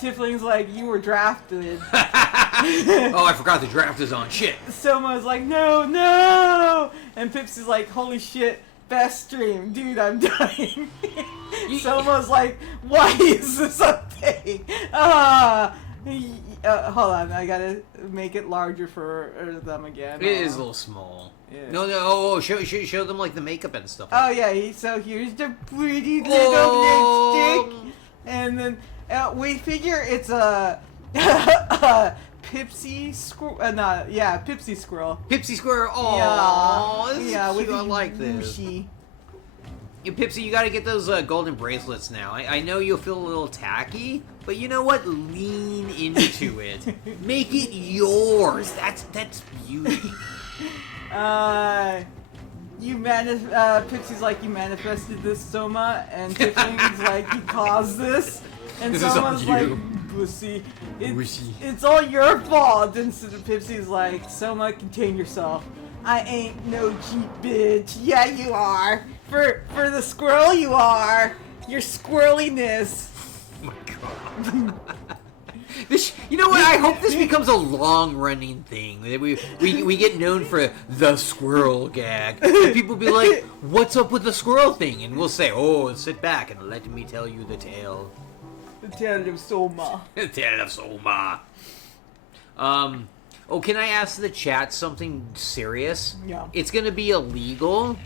Tiffling's like, you were drafted. Oh, I forgot the draft is on. Shit. Soma's like, no! And Pips is like, holy shit, best stream. Dude, I'm dying. Soma's like, why is this a thing? Hold on, I gotta make it larger for them again. It is a little small. Yeah. No. Show them like the makeup and stuff. Oh yeah, so here's the pretty little Oh. lipstick. And then we figure it's a Pipsy squirrel. Pipsy squirrel. Pipsy Square. Oh, this is with cute. I the like this. whooshy. Pipsy, you gotta get those golden bracelets now. I know you'll feel a little tacky, but you know what? Lean into it. Make it yours. That's beauty. Pipsy's like, you manifested this, Soma, and Tiffany's like, you caused this, and This is on Soma's you. like, pussy, Pussy. it's all your fault, and Pipsy's like, Soma, contain yourself. I ain't no cheap bitch. Yeah, you are. For the squirrel, you are. Your squirreliness. Oh my god. You know what? I hope this becomes a long-running thing. That we get known for the squirrel gag. And people be like, "What's up with the squirrel thing?" And we'll say, "Oh, sit back and let me tell you the tale." The tale of Soma. The tale of Soma. Oh, can I ask the chat something serious? Yeah. It's gonna be illegal,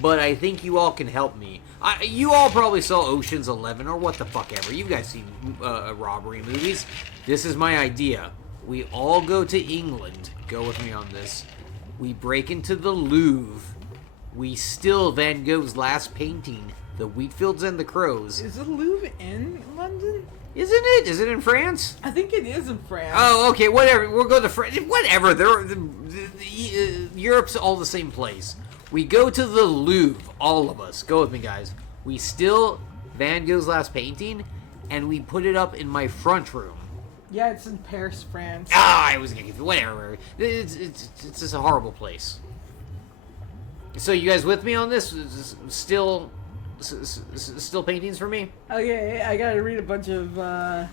but I think you all can help me. You all probably saw Ocean's 11 or what the fuck ever. You guys seen robbery movies. This is my idea. We all go to England. Go with me on this. We break into the Louvre. We steal Van Gogh's last painting, The Wheatfields and the Crows. Is the Louvre in London? Isn't it? Is it in France? I think it is in France. Oh, okay, whatever. We'll go to France. Whatever. Europe's all the same place. We go to the Louvre, all of us. Go with me, guys. We steal Van Gogh's last painting, and we put it up in my front room. Yeah, it's in Paris, France. Ah, I was getting confused. Whatever. It's just a horrible place. So you guys with me on this? Still paintings for me? Okay, I gotta read a bunch of, Oh,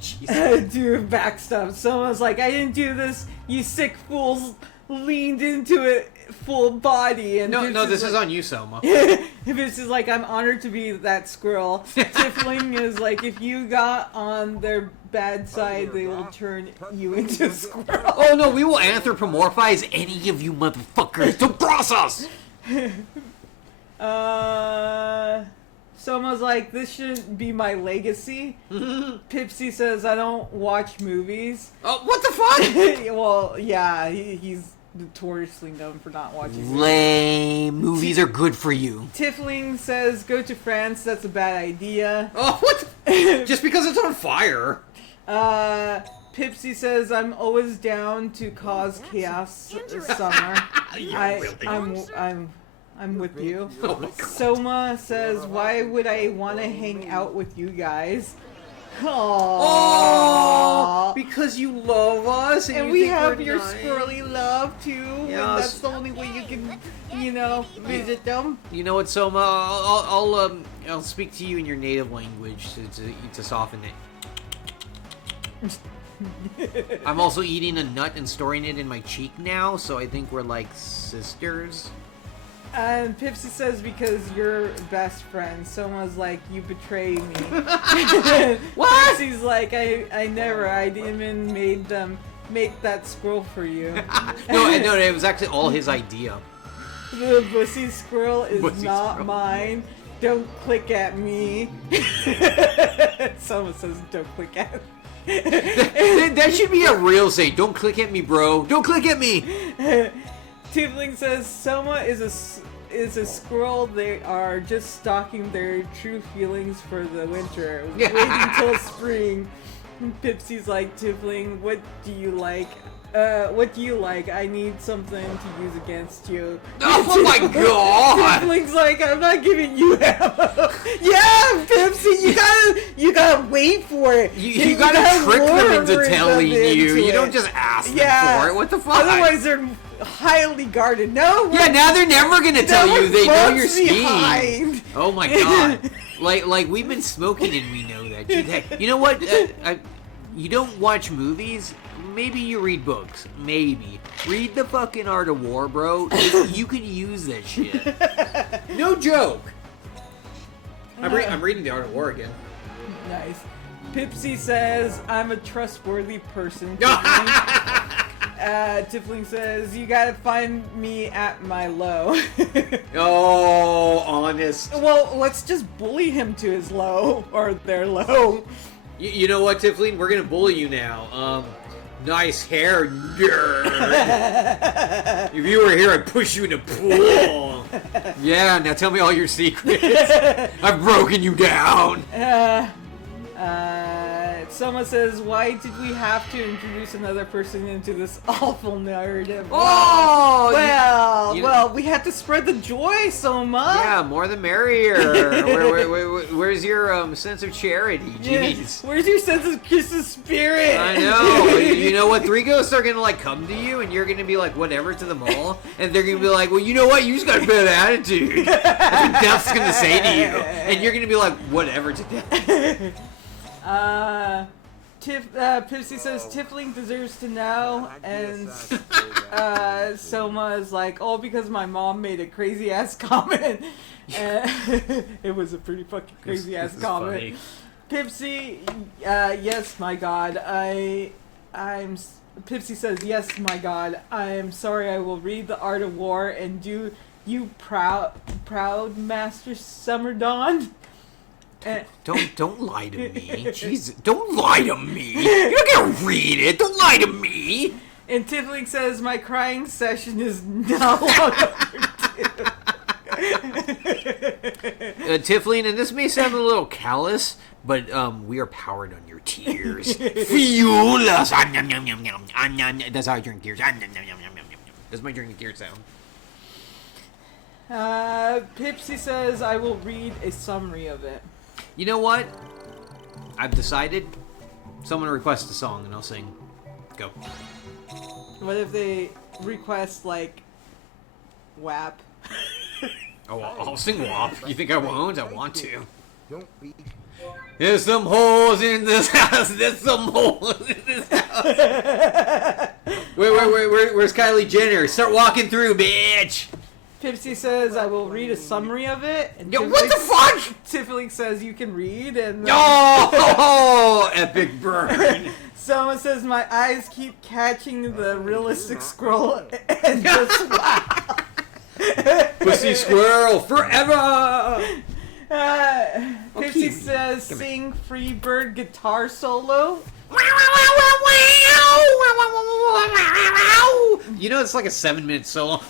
jeez. do back stuff. Someone's like, I didn't do this, you sick fools leaned into it full body. And No, this is on you, Soma. This is like, I'm honored to be that squirrel. Tiefling is like, if you got on their bad side, they will turn you into a squirrel. Oh no, we will anthropomorphize any of you motherfuckers to cross us! Soma's like, this shouldn't be my legacy. Pipsy says, I don't watch movies. Oh, what the fuck? Well, yeah, he's notoriously known for not watching movies. Lame. Movies are good for you. Tiefling says, go to France, that's a bad idea. Oh, what? Just because it's on fire. Pipsy says, I'm always down to cause chaos summer. I'm with you. Oh my God. Soma says, why would I want to hang out with you guys? Aww. Oh, because you love us, and you we think have we're your nice. squirrely love too, and Yes. that's the only way you can, visit them. You know what, Soma? I'll speak to you in your native language to soften it. I'm also eating a nut and storing it in my cheek now, so I think we're like sisters. And Pipsy says, because you're best friends. Soma's like, you betray me. What? Pipsy's like, I never. I even made them make that scroll for you. No, it was actually all his idea. The bussy squirrel is Bussy not squirrel. mine. Don't click at me. Soma says, don't click at me. That should be a real saying. Don't click at me, bro. Don't click at me. Tiefling says Soma is a squirrel. They are just stalking their true feelings for the winter, waiting till spring. Pipsy's like, Tiefling, what do you like? I need something to use against you. Oh my God! Tiefling's like, I'm not giving you ammo. Yeah, Pipsy, you gotta wait for it. You gotta trick them into lure telling them you. into You don't it. just ask them Yeah. for it. What the fuck? Otherwise, they're highly guarded. No. Yeah, now they're never gonna tell you. They know your scheme. Behind. Oh my God! like we've been smoking and we know that. Dude, heck, you know what? You don't watch movies. Maybe you read books. Maybe read the fucking Art of War, bro. You could use that shit. No joke. I'm reading the Art of War again. Nice. Pipsy says, I'm a trustworthy person. Tiefling says, you gotta find me at my low. Oh, honest. Well, let's just bully him to his low, or their low. You know what, Tiffling? We're gonna bully you now. Nice hair, nerd. If you were here, I'd push you in a pool. Yeah, now tell me all your secrets. I've broken you down. Soma says, why did we have to introduce another person into this awful narrative? Oh! Well, we had to spread the joy, Soma. Yeah, more the merrier. Where's your sense of charity? Jeez. Where's your sense of Christmas spirit? I know. You know what? 3 ghosts are gonna like come to you, and you're gonna be like whatever to them all, and they're gonna be like, well, you know what? You just got a bad attitude. That's what Death's gonna say to you, and you're gonna be like whatever to Death. Pipsy says Tiefling deserves to know, and Soma is like, oh, because my mom made a crazy ass comment. It was a pretty fucking crazy ass comment. Funny. Pipsy, yes, my God, Pipsy says, yes, my God, I am sorry. I will read the Art of War and do you proud, Master Summer Dawn. Don't lie to me. Jesus, don't lie to me. You're not gonna read it. Don't lie to me. And Tiefling says, my crying session is now long overdue. Tiefling, and this may sound a little callous, but we are powered on your tears. Fuel us. That's how I drink tears. That's my drinking tears sound. Pipsy says, I will read a summary of it. You know what? I've decided Someone request a song and I'll sing. Go. What if they request like WAP? Oh, I'll sing WAP. You think I won't? I want to. Don't be. There's some holes in this house. There's some holes in this house. Where's Kylie Jenner? Start walking through, bitch. Pipsy says, I will read a summary of it. And Yo, what the fuck? Tiffling says you can read. And Oh, epic burn. Someone says, my eyes keep catching the realistic scroll and just wow. Pussy squirrel forever. Pipsy says, sing Freebird guitar solo. You know, it's like a 7-minute solo.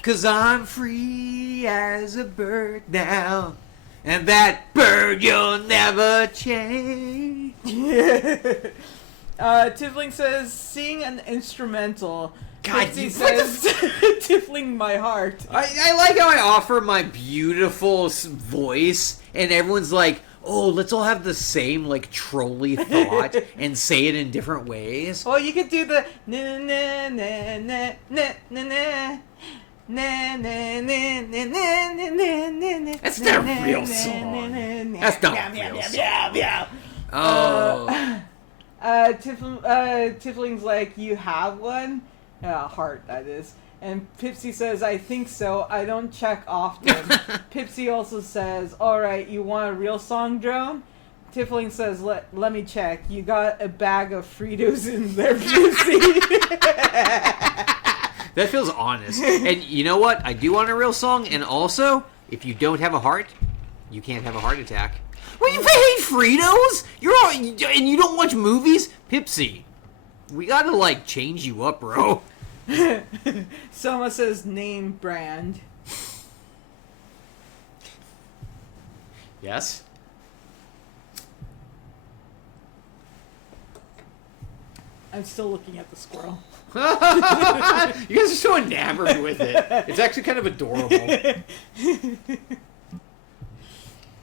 Cause I'm free as a bird now. And that bird you'll never change. Tiffling says, sing an instrumental. God, Pipsy says, Tiffling my heart. I like how I offer my beautiful voice, and everyone's like, oh, let's all have the same, like, trolley thought and say it in different ways. Well, you could do the na na na na na na na. Na, na, na, na, na, na, na, na, That's not a real song. That's not a real song. Oh. Tiffling's like, you have one? Heart, that is. And Pipsy says, I think so. I don't check often. Pipsy also says, alright, you want a real song, Drone? Tiffling says, let me check. You got a bag of Fritos in there, Pipsy. That feels honest. And you know what? I do want a real song. And also, if you don't have a heart, you can't have a heart attack. Well, you hate Fritos? And you don't watch movies? Pipsy, we gotta, like, change you up, bro. Soma says, name brand. Yes? I'm still looking at the squirrel. You guys are so enamored with it. It's actually kind of adorable.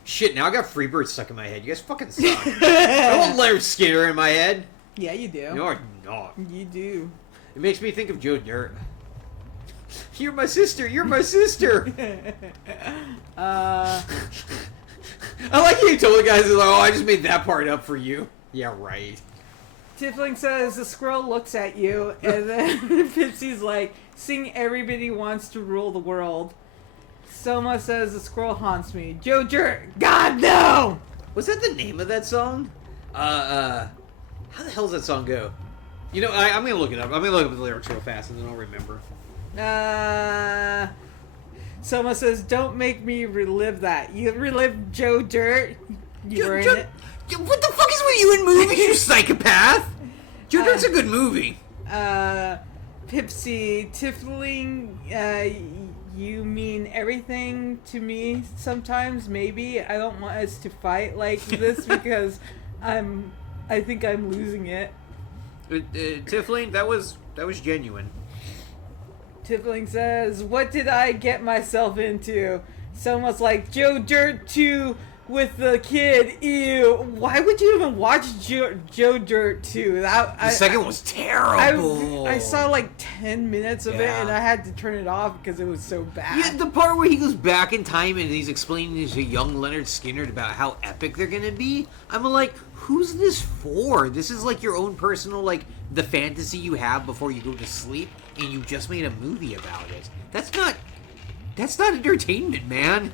Shit, now I got Freebird stuck in my head. You guys fucking suck. I want Leonard Skinner in my head. Yeah, you do. No, I'm not. You do. It makes me think of Joe Dirt. You're my sister. You're my sister. I like how you told the guys, like, oh, I just made that part up for you. Yeah, right. Tiffling says, the squirrel looks at you, and then Pipsy's like, sing Everybody Wants to Rule the World. Soma says, the squirrel haunts me. Joe Dirt, God, no! Was that the name of that song? How the hell does that song go? You know, I'm gonna look it up. I'm gonna look up the lyrics real fast, and then I'll remember. Soma says, don't make me relive that. You relive Joe Dirt? You were in it? What the fuck is with you in movies, you psychopath? Joe Dirt's a good movie. Pipsy, Tiffling, you mean everything to me sometimes, maybe. I don't want us to fight like this because I think I'm losing it. Tiffling, that was genuine. Tiffling says, what did I get myself into? Someone's like, Joe Dirt 2 with the kid. Ew. Why would you even watch Joe Dirt 2? The second was terrible. I saw like 10 minutes of it and I had to turn it off because it was so bad. Yeah, the part where he goes back in time and he's explaining to young Leonard Skinner about how epic they're gonna be. I'm like, who's this for? This is like your own personal, like, the fantasy you have before you go to sleep, and you just made a movie about it. That's not entertainment, man.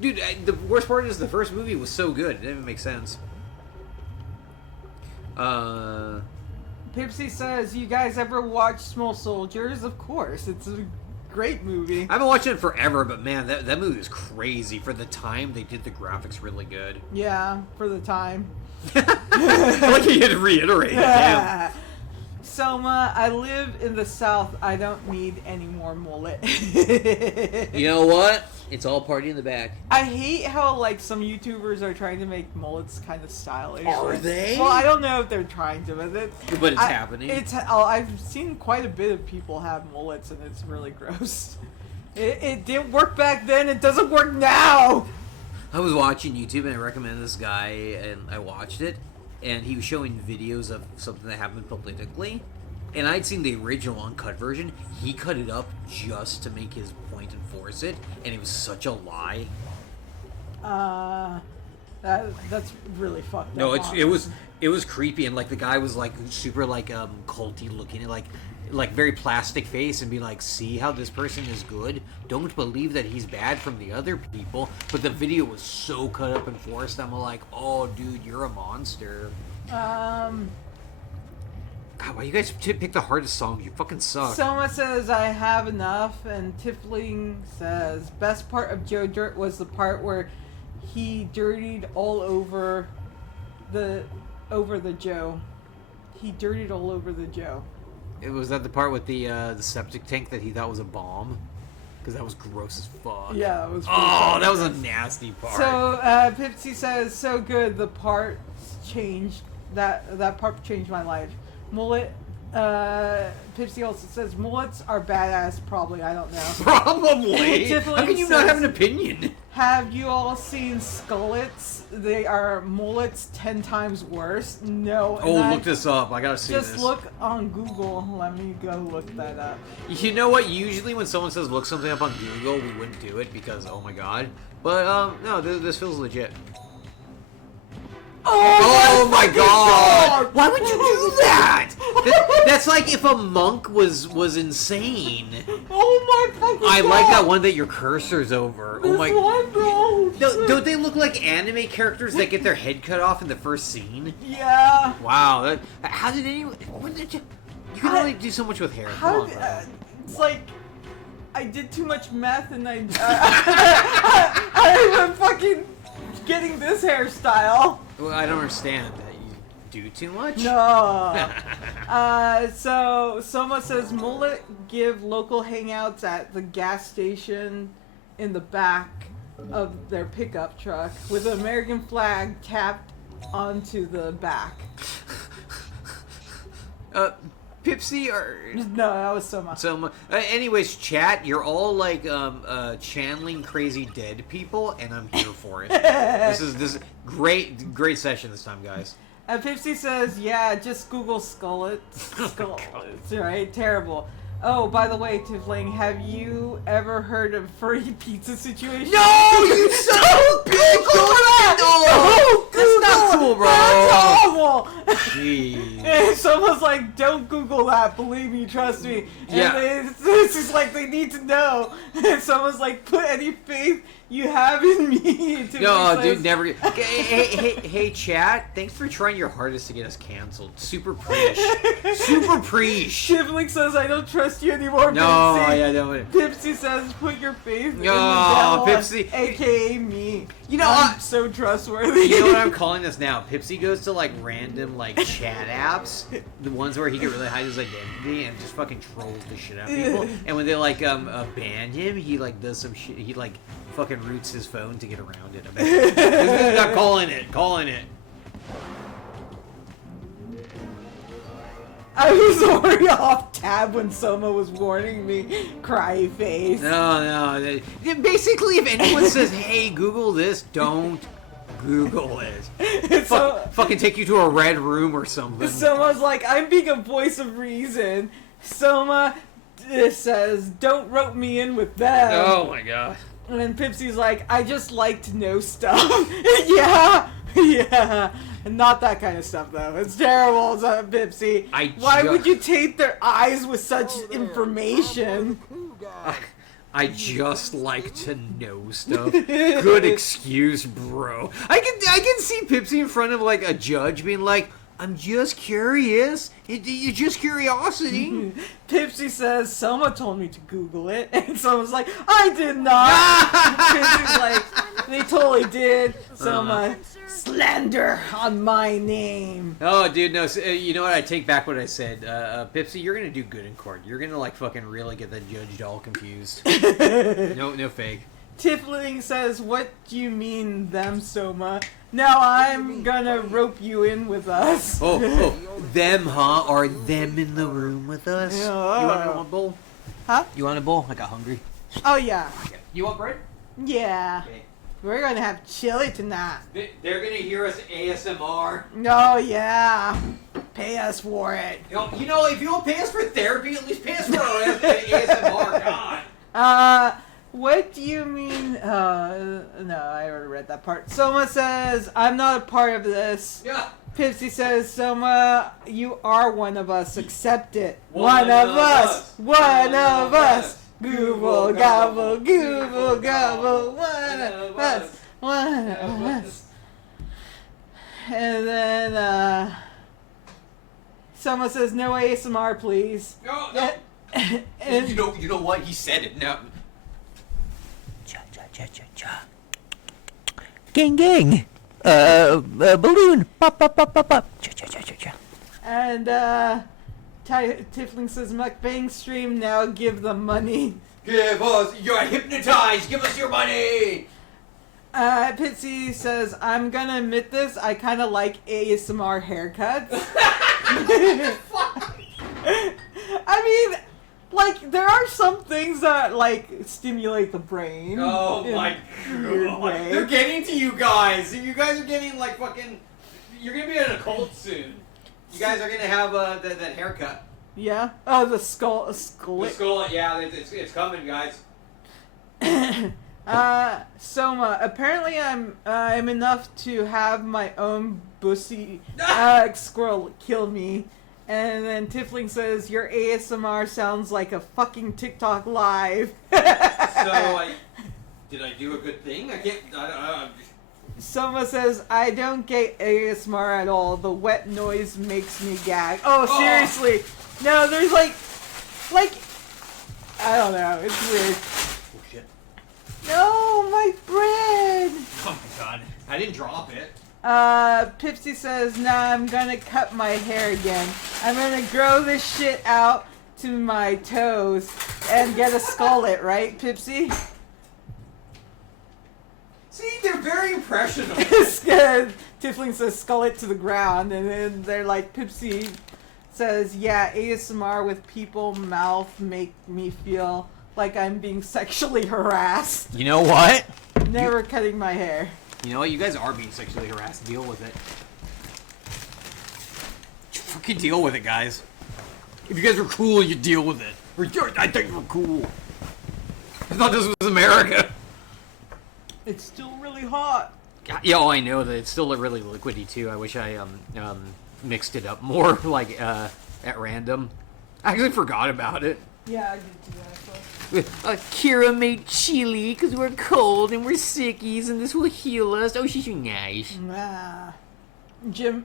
Dude, the worst part is the first movie was so good. It didn't even make sense. Pipsy says, you guys ever watch Small Soldiers? Of course. It's a great movie. I've been watching it forever, but man, that movie is crazy. For the time, they did the graphics really good. Yeah, for the time. I like you had to reiterate it. Damn. Soma, I live in the South. I don't need any more mullet. You know what? It's all party in the back. I hate how, like, some YouTubers are trying to make mullets kind of stylish. Are they? Well, I don't know if they're trying to, but it's happening. I've seen quite a bit of people have mullets, and it's really gross. It didn't work back then. It doesn't work now. I was watching YouTube and I recommended this guy and I watched it and he was showing videos of something that happened politically and I'd seen the original uncut version. He cut it up just to make his point and force it and it was such a lie. That's really fucked up. No, it was creepy and like the guy was like super like culty looking at like very plastic face and be like, see how this person is good? Don't believe that he's bad from the other people. But the video was so cut up and forced. I'm like, oh, dude, you're a monster. God, why you guys pick the hardest songs? You fucking suck. Soma says, I have enough. And Tiffling says, best part of Joe Dirt was the part where he dirtied all over the Joe. He dirtied all over the Joe. Was that the part with the septic tank that he thought was a bomb? Because that was gross as fuck. Yeah, it was. Oh, that was a nasty part. So Pipsy says, so good. The part changed. That part changed my life. Mullet. Pipsy also says mullets are badass. Probably, I don't know. Probably. How can you not have an opinion? Have you all seen skullets? They are mullets 10 times worse. No. Oh, look this up. I gotta see this. Just look on Google. Let me go look that up. You know what? Usually when someone says look something up on Google, we wouldn't do it because oh my god. But no, this feels legit. Oh my god! Why would you do that? That's like if a monk was insane. Oh my fucking I like that one that your cursor's over. Oh my. Don't they look like anime characters that get their head cut off in the first scene? Yeah. Wow. How did anyone? What did you? You can only do so much with hair. Come on, bro. It's like I did too much meth and I'm fucking getting this hairstyle. Well, I don't understand. You do too much? No. So Soma says mullet give local hangouts at the gas station in the back of their pickup truck with an American flag tapped onto the back. Pipsy or no, that was Soma. Anyways, chat, you're all like channeling crazy dead people, and I'm here for it. This is great session this time, guys. Pipsy says, yeah, just Google skullets. Skullets, right? Terrible. Oh, by the way, Tiffling, have you ever heard of furry pizza situation? No, you son of a bitch! No, that's not cool, bro. That's awful. Jeez. And someone's like, don't Google that. Believe me, trust me. And this is like they need to know. And someone's like, put any faith you have in me. No, dude, never. Hey, chat. Thanks for trying your hardest to get us canceled. Super preach. Super preach. Shivling says, I don't trust you anymore, no, Pipsy. Yeah, no. Pipsy says, put your faith in the devil, devil, Pipsy. A.K.A. me. You know, I'm so trustworthy. You know what I'm calling this now? Pipsy goes to like random like chat apps, the ones where he can really hide his identity and just fucking trolls the shit out of people. And when they like ban him, he like does some shit. He like fucking roots his phone to get around it. I'm not calling it. I was already off tab when Soma was warning me. Cry face. No. Basically, if anyone says, hey, Google this, don't Google it. Fucking take you to a red room or something. Soma's like, I'm being a voice of reason. Soma says, don't rope me in with them. Oh my god. And then Pipsy's like, I just like to know stuff. Yeah. Not that kind of stuff, though. It's terrible, Pipsy. Why would you taint their eyes with such information? I just like to know stuff. Good excuse, bro. I can see Pipsy in front of like a judge being like, I'm just curious. You're just curiosity. Pipsy says, Selma told me to Google it. And Selma's like, I did not. Pipsy's like, they totally did. Selma, slander on my name. Oh, dude, no. You know what? I take back what I said. Pipsy, you're going to do good in court. You're going to, like, fucking really get that judge all confused. No fake. Tiffling says, what do you mean, them, Soma? Now I'm gonna rope you in with us. Oh, them, huh? Are them in the room with us? Yeah. You want a bowl? Huh? You want a bowl? I got hungry. Oh, yeah. You want bread? Yeah. Okay. We're gonna have chili tonight. They're gonna hear us ASMR. Oh yeah. Pay us for it. You know, if you don't pay us for therapy, at least pay us for our ASMR. God. What do you mean? No, I already read that part. Soma says, I'm not a part of this. Yeah. Pipsy says, Soma, you are one of us. Accept it. One of us. One of us. Google gobble, Google gobble. One of us. One of us. And then, Soma says, no ASMR, please. No. And you know what? He said it now. Cha. Gang gang. Balloon. Pop pop pop pop pop. Cha. And Tiefling says mukbang stream now. Give them money. Give us. You're hypnotized. Give us your money. Pitsy says I'm gonna admit this. I kind of like ASMR haircuts. I mean, like there are some things that like stimulate the brain. Oh my god! They're getting to you guys. You guys are getting like fucking. You're gonna be in a cult soon. You guys are gonna have that haircut. Yeah. Oh, the skull. The skull. Yeah, it's coming, guys. Soma. Apparently, I'm enough to have my own bussy squirrel kill me. And then Tiefling says, your ASMR sounds like a fucking TikTok live. So, did I do a good thing? I can't. Soma says, I don't get ASMR at all. The wet noise makes me gag. Oh, seriously. No, there's like, I don't know. It's weird. Oh, shit. No, my bread. Oh, my God. I didn't drop it. Pipsy says, nah, I'm gonna cut my hair again. I'm gonna grow this shit out to my toes and get a skullet, right, Pipsy? See, they're very impressionable. It's good. Tiefling says, skull it to the ground, and then they're like, Pipsy says, yeah, ASMR with people mouth make me feel like I'm being sexually harassed. You know what? Never cutting my hair. You know what? You guys are being sexually harassed. Deal with it. Fucking deal with it, guys. If you guys were cool, you deal with it. I thought you were cool. I thought this was America. It's still really hot. Yeah, oh, I know that it's still really liquidy too. I wish I mixed it up more, like at random. I actually forgot about it. Yeah, I did too, actually. Kira made chili because we're cold and we're sickies and this will heal us. Oh, she's nice. Nah. Jim.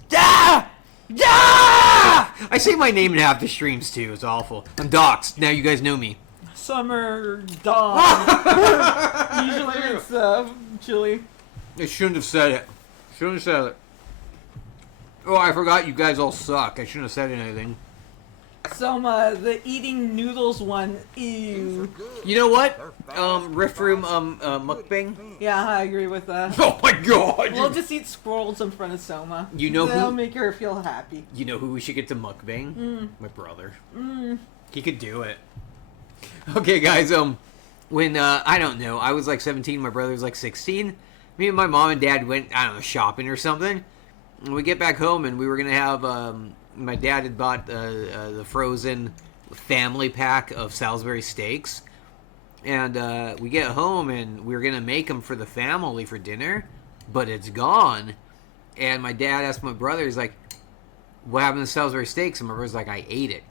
I say my name in half the streams too. It's awful. I'm doxxed. Now you guys know me. Summer dawn. Usually it's chilly. I shouldn't have said it. Shouldn't have said it. Oh, I forgot you guys all suck. I shouldn't have said anything. Soma, the eating noodles one, ew. You know what? Riff Room, mukbang? Yeah, I agree with that. Oh my god! We'll just eat squirrels in front of Soma. You know That'll who? make her feel happy. You know who we should get to mukbang? My brother. He could do it. Okay, guys, when, I don't know, I was like 17, my brother was like 16. Me and my mom and dad went, I don't know, shopping or something. And we get back home and we were gonna have, my dad had bought the frozen family pack of Salisbury steaks. And we get home and we were going to make them for the family for dinner, but it's gone. And my dad asked my brother, he's like, what happened to Salisbury steaks? And my brother's like, I ate it.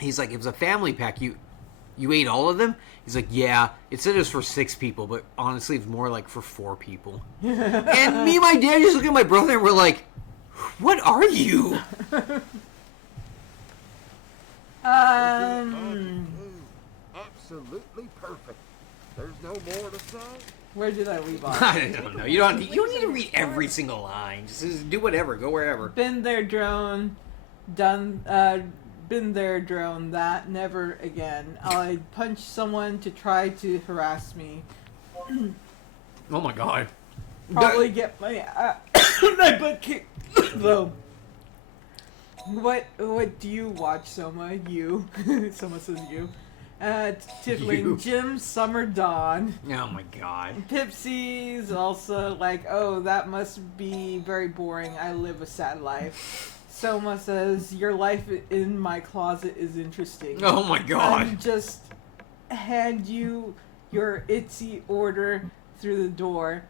He's like, it was a family pack. You ate all of them? He's like, yeah. It said it was for 6 people, but honestly, it's more like for 4 people. And me and my dad just look at my brother and we're like, what are you? Absolutely perfect. There's no more to say. Where did I leave off? I don't know. You don't need to read every single line. Just do whatever. Go wherever. Been there, drone. Done. Been there, drone. That never again. I punch someone to try to harass me. Oh my god. Probably get my my butt kicked though. What do you watch, Soma? You. Soma says you. Tiefling You. Jim Summer Dawn. Oh my god. Pipsy's also like, oh, that must be very boring. I live a sad life. Soma says, your life in my closet is interesting. Oh my god. Just hand you your itsy order through the door.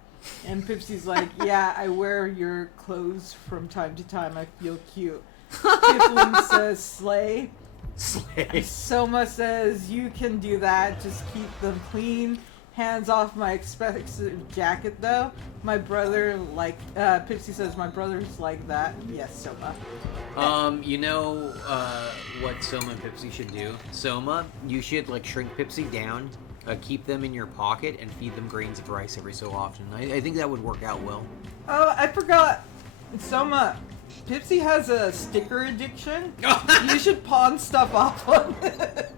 And Pipsy's like, yeah, I wear your clothes from time to time. I feel cute. Tiefling says, slay. Slay. Soma says, you can do that. Just keep them clean. Hands off my expensive jacket, though. My brother, Pipsy says, my brother's like that. Yes, Soma. You know, what Soma and Pipsy should do? Soma, you should, shrink Pipsy down, keep them in your pocket, and feed them grains of rice every so often. I think that would work out well. Oh, I forgot. Soma, Pipsy has a sticker addiction. You should pawn stuff off on it.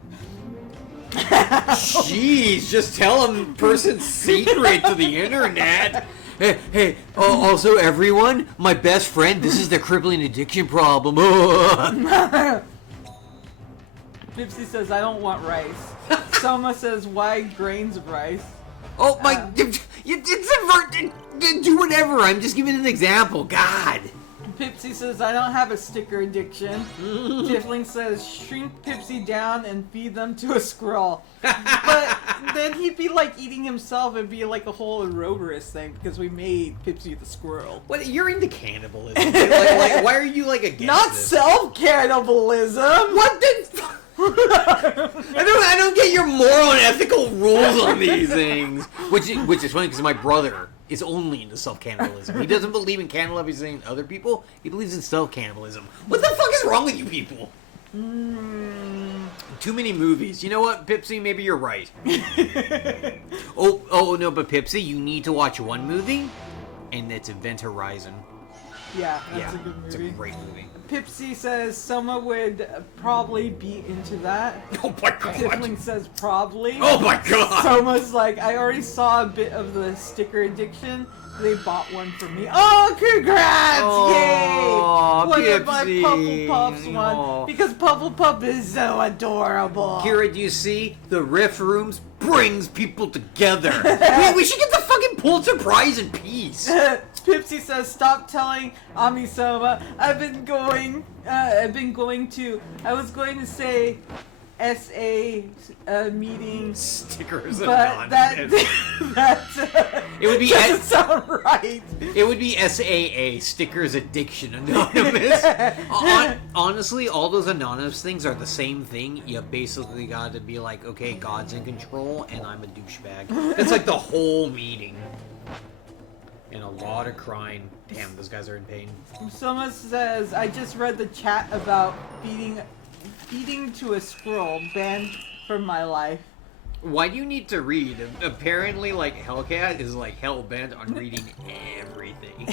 Jeez, just tell him person's secret to the internet. Hey, also everyone, my best friend, this is the crippling addiction problem. Pipsy says, I don't want rice. Soma says, why grains of rice? Oh my, do whatever, I'm just giving an example, God. Pipsy says, I don't have a sticker addiction. Tiefling says, shrink Pipsy down and feed them to a squirrel. But then he'd be eating himself. It'd be a whole Ouroboros thing because we made Pipsy the squirrel. What, you're into cannibalism. Why are you against Not this? self-cannibalism! What the... I don't get your moral and ethical rules on these things. Which is funny because my brother is only into self-cannibalism. He doesn't believe in cannibalizing other people. He believes in self-cannibalism. What the fuck is wrong with you people? Too many movies. You know what, Pipsy? Maybe you're right. oh no, but Pipsy, you need to watch one movie, and it's Event Horizon. Yeah, that's a good movie. It's a great movie. Pipsy says Soma would probably be into that. Oh my god. Tiefling says probably. Oh my god. Soma's like, I already saw a bit of the sticker addiction. They bought one for me. Oh, congrats! Oh, Yay! One of my Pipsy. Pufflepuffs won. Oh. Because Pufflepuff is so adorable. Kira, do you see? The Rift Rooms brings people together. we should get the fucking Pulitzer Prize in peace. Pipsy says, stop telling Ami Soma. I was going to say SA meeting. Stickers But Anonymous. It would be doesn't sound right. It would be SAA, Stickers Addiction Anonymous. Honestly, all those anonymous things are the same thing. You basically got to be like, okay, God's in control, and I'm a douchebag. It's the whole meeting. And a lot of crying. Damn, those guys are in pain. Soma says, I just read the chat about feeding to a squirrel, banned from my life. Why do you need to read? Apparently, Hellcat is hell-bent on reading everything.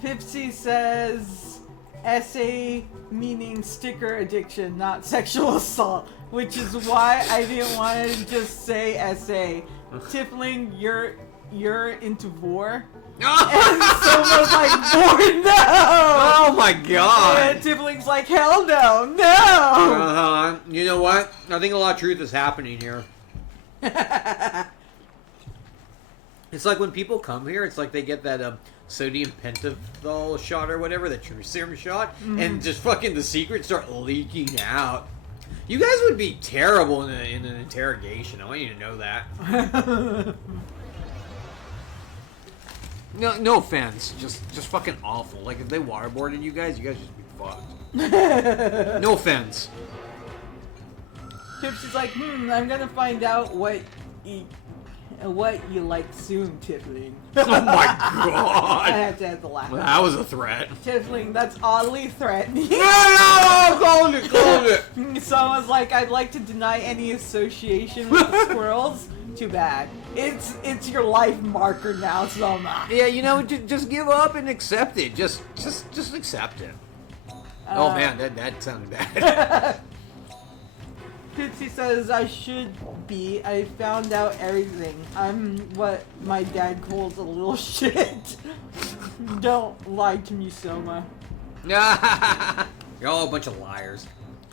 Pipsy says, SA meaning sticker addiction, not sexual assault, which is why I didn't want to just say SA. Tiefling, you're into vor? And Soma's vor, no! Oh my god! And Tiefling's hell no! You know what? I think a lot of truth is happening here. It's when people come here, it's they get that sodium pentothal shot or whatever, that true serum shot, and just fucking the secrets start leaking out. You guys would be terrible in an interrogation. I want you to know that. No offense, just fucking awful. If they waterboarded you guys just be fucked. No offense. Pipsy's I'm gonna find out what you like soon, Tiefling. Oh my I god! had to add the laugh. Well, that was a threat. Tiefling, that's oddly threatening. No! Called it! Someone's I'd like to deny any association with the squirrels. Too bad. It's your life marker now, Soma. Yeah, just give up and accept it. Just accept it. Oh man, that sounded bad. Pitsy says I should be. I found out everything. I'm what my dad calls a little shit. Don't lie to me, Soma. You're all a bunch of liars.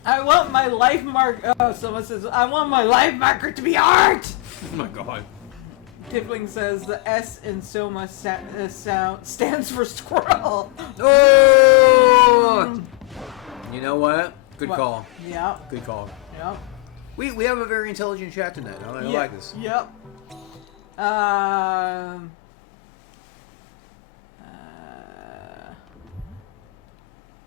I want my life mark. Oh, someone says I want my life marker to be art. Oh my god. Tiefling says the S in Soma stands for squirrel. Oh! You know what? Good What? call. Yep. Good call. Yep. We have a very intelligent chat tonight. I like this. Yep. I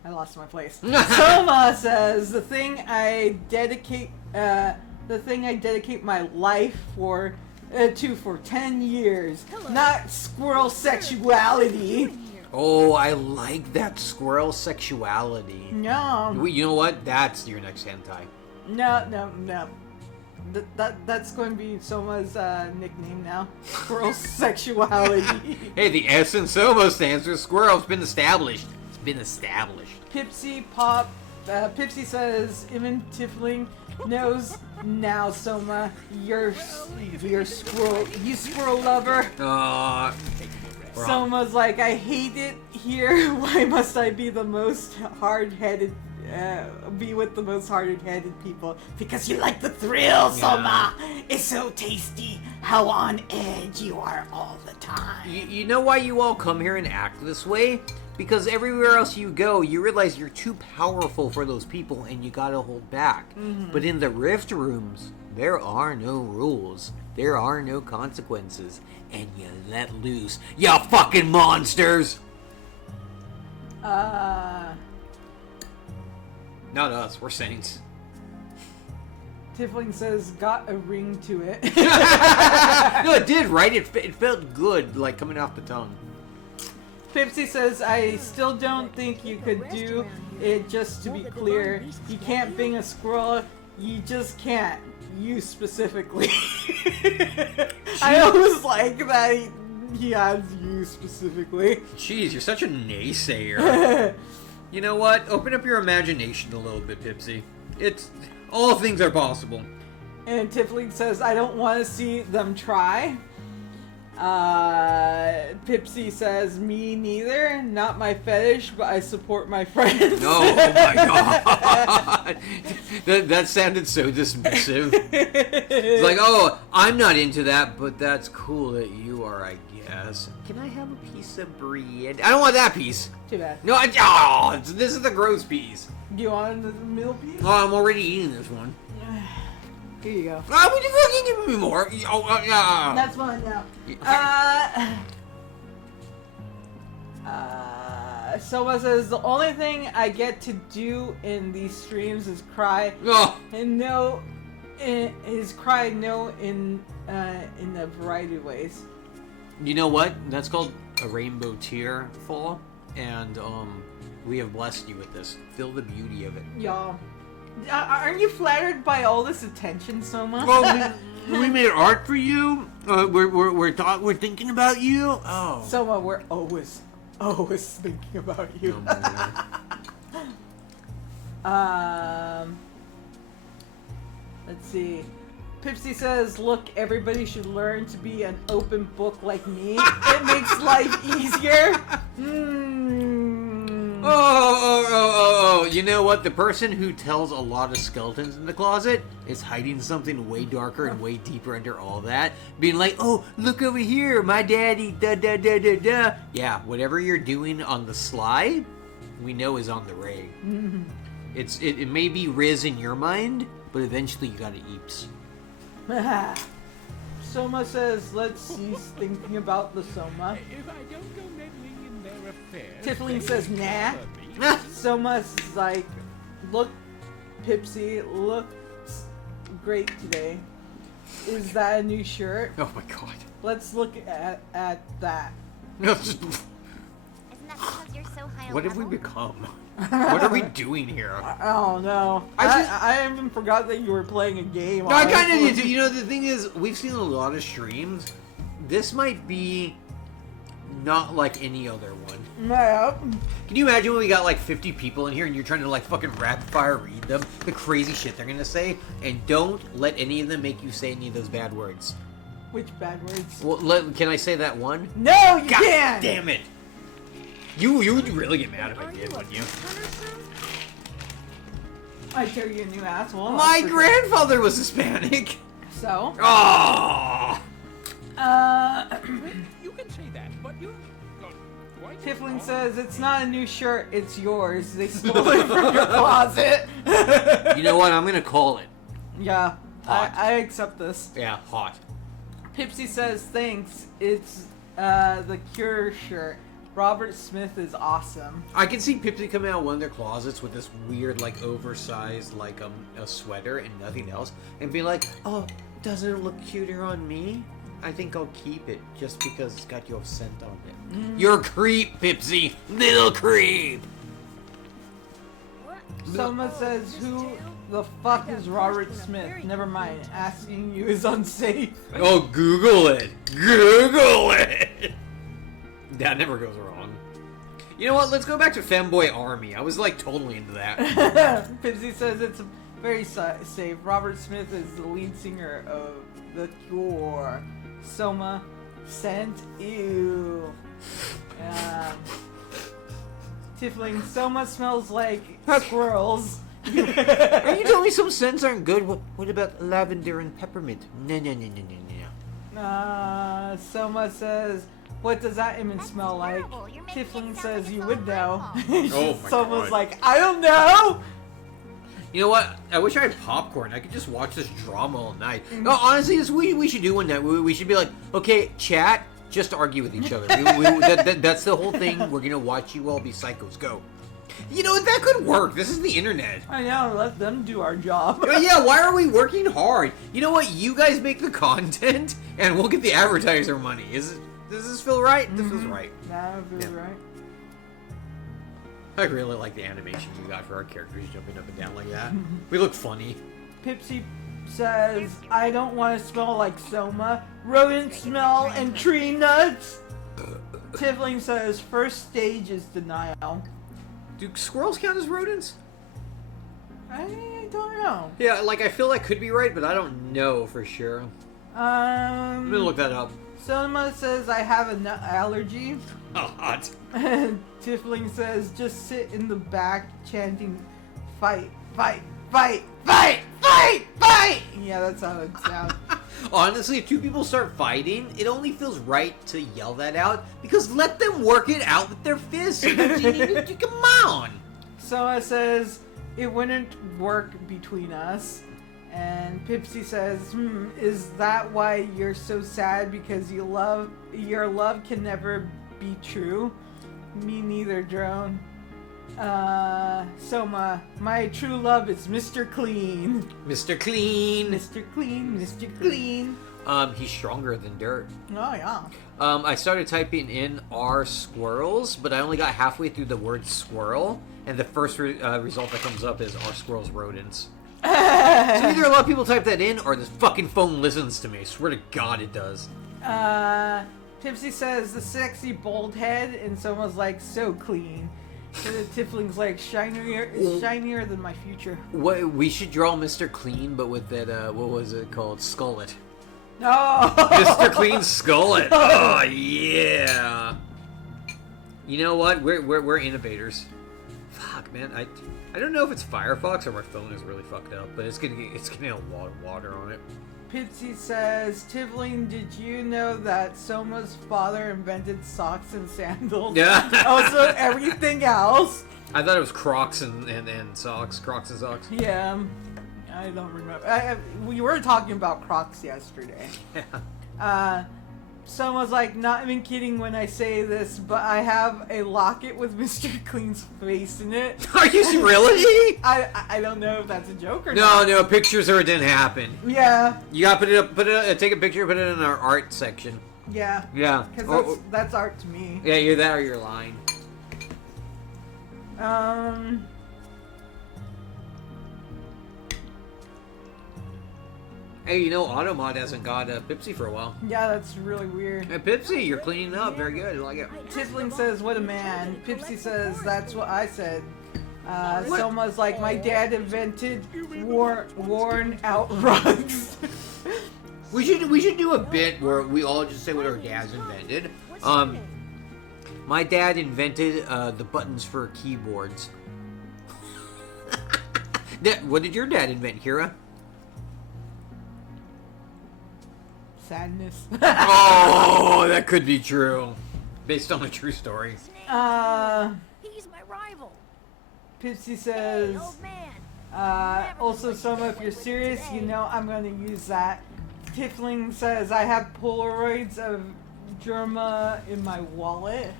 lost my place. Soma says the thing I dedicate my life for for 10 years, not squirrel sexuality. Oh, I like that squirrel sexuality. No. You know what? That's your next hentai. No. That's going to be Soma's nickname now. Squirrel sexuality. Hey, the S in Soma stands for squirrel. It's been established. It's been established. Pipsy says, even Tiefling knows now, Soma. You're squirrel. You squirrel lover. Soma's like, I hate it here. Why must I be the most hard-headed? Be with the most hard-headed people because you like the thrill, Soma. It's so tasty how on edge you are all the time. You know why you all come here and act this way? Because everywhere else you go, you realize you're too powerful for those people and you gotta hold back. But in the rift rooms, there are no rules. There are no consequences. And you let loose. You fucking monsters! Not us, we're saints. Tiefling says, got a ring to it. No, it did, right? It felt good, like, coming off the tongue. Pipsy says, I still don't think you could do it, just to be clear. You can't bang a squirrel, you just can't. You specifically. I always like that he adds you specifically. Jeez, you're such a naysayer. You know what? Open up your imagination a little bit, Pipsy. It's... all things are possible. And Tiefling says, I don't want to see them try. Pipsy says, me neither. Not my fetish, but I support my friends. Oh my god. that sounded so dismissive. It's like, oh, I'm not into that, but that's cool that you are, I guess. Can I have a piece of bread? I don't want that piece. Too bad. No, this is the gross piece. Do you want the middle piece? Oh, I'm already eating this one. Here you go. Oh, would you fucking give me more? That's fine now. Soma says the only thing I get to do in these streams is cry and no, in a variety of ways. You know what? That's called a rainbow tear fall, and we have blessed you with this. Feel the beauty of it. Y'all, aren't you flattered by all this attention, Soma? Well, we made art for you. We're thinking about you. Oh, Soma, we're always thinking about you. Let's see. Pipsy says, look, everybody should learn to be an open book like me. It makes life easier. Oh, you know what? The person who tells a lot of skeletons in the closet is hiding something way darker and way deeper under all that. Being like, oh, look over here, my daddy, da-da-da-da-da. Yeah, whatever you're doing on the sly, we know is on the ray. It may be Riz in your mind, but eventually you gotta eeps. Soma says, let's cease thinking about the Soma. If I don't go meddling in their affairs... Tiefling says, nah. Soma's like, look, Pipsy, looks great today. Is that a new shirt? Oh my god. Let's look at that. Isn't that because you're so high What have we level? become? What are we doing here? Oh no. I even forgot that you were playing a game. No, I kind of need to. You know, the thing is, we've seen a lot of streams. This might be not like any other one. Yeah. Can you imagine when we got like 50 people in here and you're trying to like fucking rapid fire read them? The crazy shit they're gonna say. And don't let any of them make you say any of those bad words. Which bad words? Well, can I say that one? No, you God can't! damn it! You would really get mad if I did, wouldn't you? I tell you a new asshole. My grandfather was Hispanic. So? Oh. You can say that, but you're not quite Tiffling wrong. says, it's not a new shirt, it's yours. They stole it from your closet. You know what? I'm gonna call it. Yeah, Hot. I accept this. Yeah, hot. Pipsy says, thanks, it's the Cure shirt. Robert Smith is awesome. I can see Pipsy coming out of one of their closets with this weird, like, oversized, like, a sweater and nothing else, and be like, oh, doesn't it look cuter on me? I think I'll keep it just because it's got your scent on it. You're a creep, Pipsy. Little creep. Soma says, who the fuck is Robert Smith? Never mind, asking you is unsafe. Oh, Google it. Google it. That never goes wrong. You know what? Let's go back to Femboy Army. I was, like, totally into that. Pipsy says it's very safe. Robert Smith is the lead singer of The Cure. Soma sent ew. Tiffling, Soma smells like squirrels. Are you telling me some scents aren't good? What about lavender and peppermint? No. Soma says, what does that even That's smell like? terrible. You're making Tiffling it sound says like you it's would all know. Oh my Soma's God. like, I don't know. You know what? I wish I had popcorn. I could just watch this drama all night. No, honestly, this we should do one night. We should be like, okay, chat, just argue with each other. That's the whole thing. We're gonna watch you all be psychos. Go. You know what? That could work. This is the internet. I know, let them do our job. Yeah, why are we working hard? You know what? You guys make the content, and we'll get the advertiser money. Does this feel right? This feels right. That feels Yeah. right. I really like the animations we got for our characters jumping up and down like that. We look funny. Pipsy says, I don't want to smell like Soma. Rodent smell and tree nuts. Tiffling says, first stage is denial. Do squirrels count as rodents? I don't know. Yeah, like I feel that could be right, but I don't know for sure. I'm gonna look that up. Soma says, I have a nut allergy. Oh, hot. And Tiffling says, just sit in the back chanting, fight, fight, fight, fight, fight, fight. Yeah, that's how it sounds. Honestly, if two people start fighting, it only feels right to yell that out, because let them work it out with their fists. Come on! Soma says, it wouldn't work between us. And Pipsy says, is that why you're so sad? Because your love can never be true? Me neither, Drone. Soma, my true love is Mr. Clean. Mr. Clean. Mr. Clean, Mr. Clean. He's stronger than dirt. Oh, yeah. I started typing in R squirrels, but I only got halfway through the word squirrel, and the first result that comes up is R squirrels rodents. So either a lot of people type that in, or this fucking phone listens to me. I swear to God it does. Tipsy says the sexy bold head, and someone's like, so clean. And the Tiffling's like, shinier than my future. What, we should draw Mr. Clean, but with that, what was it called? Skullet. Oh! Mr. Clean Skullet. Oh, yeah. You know what? We're innovators. Fuck, man. I don't know if it's Firefox or my phone is really fucked up, but it's gonna get a lot of water on it. Pitsy says, Tivling, did you know that Soma's father invented socks and sandals? Yeah. Also, everything else. I thought it was Crocs and socks. Crocs and socks. Yeah, I don't remember. We were talking about Crocs yesterday. Yeah. Someone's like, not even kidding when I say this, but I have a locket with Mr. Clean's face in it. Are you really? I don't know if that's a joke or not. No, pictures or it didn't happen. Yeah. You gotta put it up, take a picture, put it in our art section. Yeah. Yeah. Because that's art to me. Yeah, you're that or you're lying. Hey, you know, Automod hasn't got Pipsy for a while. Yeah, that's really weird. Hey, Pipsy, you're cleaning up. Very good. I like it. Tifling says, what a man. Pipsy says, that's what I said. Soma's like, my dad invented worn out rugs. We should do a bit where we all just say what our dads invented. My dad invented the buttons for keyboards. What did your dad invent, Kira? Sadness. Oh, that could be true. Based on a true story. He's my rival. Pipsy Hey, says, old man. also, Soma, if you're serious, you know I'm gonna use that. Tiefling says, I have Polaroids of Germa in my wallet.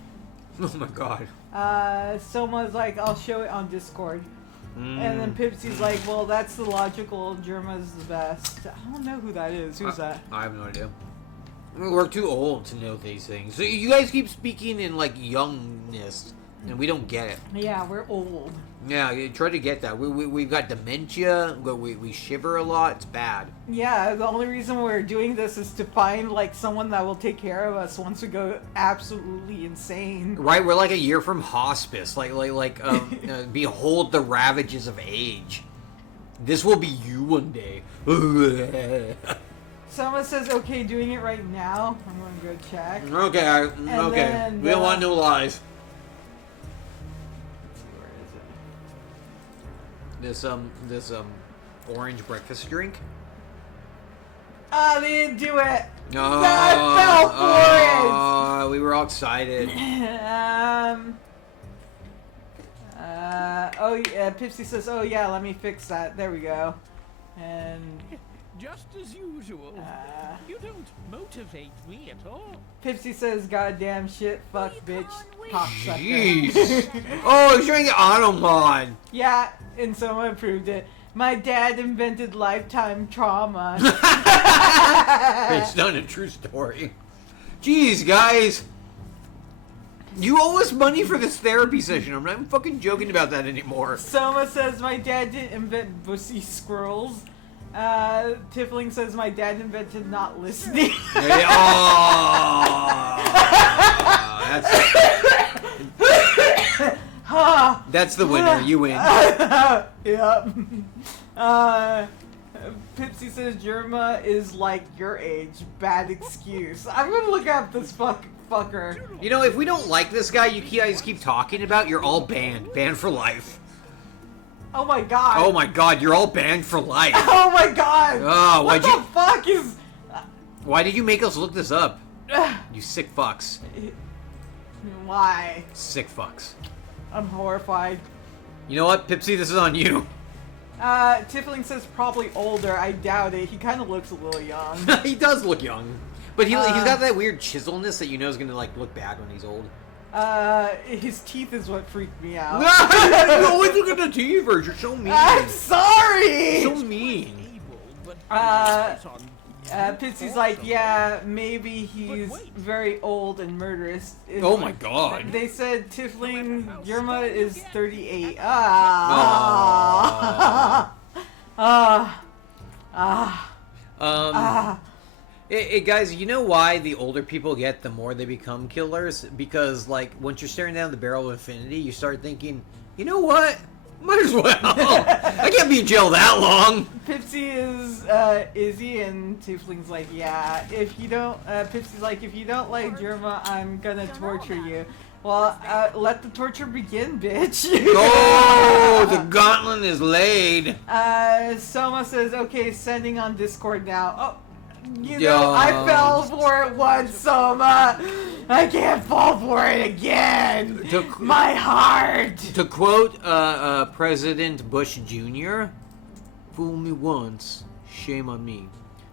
Oh my god. Soma's like, I'll show it on Discord. And then Pipsy's like, well, that's the logical. Germa's the best. I don't know who that is. Who's that? I have no idea. We're too old to know these things. So you guys keep speaking in like youngness, and we don't get it. Yeah, we're old. Yeah, you try to get that. We've got dementia. We shiver a lot. It's bad. Yeah, the only reason we're doing this is to find like someone that will take care of us once we go absolutely insane. Right, we're like a year from hospice. Behold the ravages of age. This will be you one day. Someone says, okay, doing it right now. I'm gonna go check. Okay, okay. then, We don't want no lies. Where is it? This orange breakfast drink. Oh, they didn't do it. Oh, I fell for we were all excited. Oh yeah, Pipsy says, oh yeah, let me fix that. There we go. And Just as usual. You don't motivate me at all. Pipsy says, goddamn shit, fuck, bitch, cocksucker. Jeez. Oh, he's trying to get Automon. Yeah, and someone proved it. My dad invented lifetime trauma. It's not a true story. Jeez, guys. You owe us money for this therapy session. I'm not even fucking joking about that anymore. Soma says, my dad didn't invent bussy squirrels. Tiffling says, my dad invented not listening. Hey, that's the winner. You win. Yep. Pipsy says Germa is like your age. Bad excuse. I'm gonna look up this fucker. You know, if we don't like this guy you guys keep talking about, you're all banned. Banned for life. Oh my god. Oh my god, you're all banned for life. Oh my god. Oh, what the fuck is... Why did you make us look this up? You sick fucks. Why? Sick fucks. I'm horrified. You know what, Pipsy, this is on you. Tiffling says probably older. I doubt it. He kind of looks a little young. He does look young. But he's got that weird chiselness that you know is going to like look bad when he's old. His teeth is what freaked me out. You always look at the teeth first. You're so mean. I'm sorry! So mean. Pitsy's like, yeah, maybe he's very old and murderous. Oh my god. They said Tiffling Yerma is 38. Guys, you know why the older people get, the more they become killers? Because, like, once you're staring down the barrel of infinity, you start thinking, you know what? Might as well. I can't be in jail that long. Pipsy is Izzy, and Tiefling's like, yeah. If you don't, Pipsy's like, if you don't like Germa, I'm gonna torture you. Well, let the torture begin, bitch. Oh, the gauntlet is laid. Soma says, okay, sending on Discord now. Oh. You know, I fell for it once, Soma. I can't fall for it again. My heart. To quote President Bush Jr., "Fool me once, shame on me.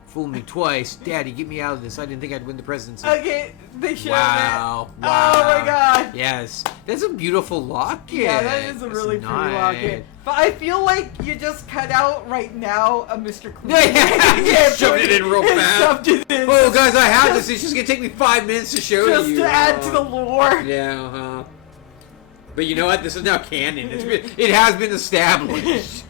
Fool me twice, Daddy, get me out of this. I didn't think I'd win the presidency." Okay, they showed wow, it. Wow. Oh my god. Yes, that's a beautiful locket. Yeah, that is a really pretty locket. But I feel like you just cut out right now a Mr. Clean. Yeah, shoved it in real fast. Oh, guys, I have this. It's just gonna take me 5 minutes to show you. Just to add to the lore. Yeah, But you know what? This is now canon. It has been established.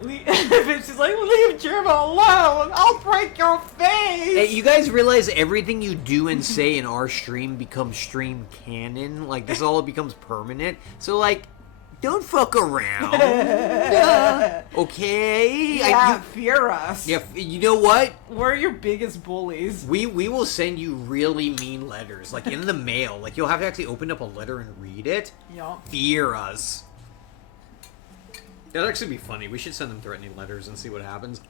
She's like, leave Germa alone. I'll break your face. Hey, you guys realize everything you do and say in our stream becomes stream canon? Like, this all becomes permanent. So, like, don't fuck around. Okay? Yeah, fear us. Yeah, you know what? We're your biggest bullies. We will send you really mean letters, like in the mail. Like, you'll have to actually open up a letter and read it. Yeah. Fear us. That'd actually be funny. We should send them threatening letters and see what happens.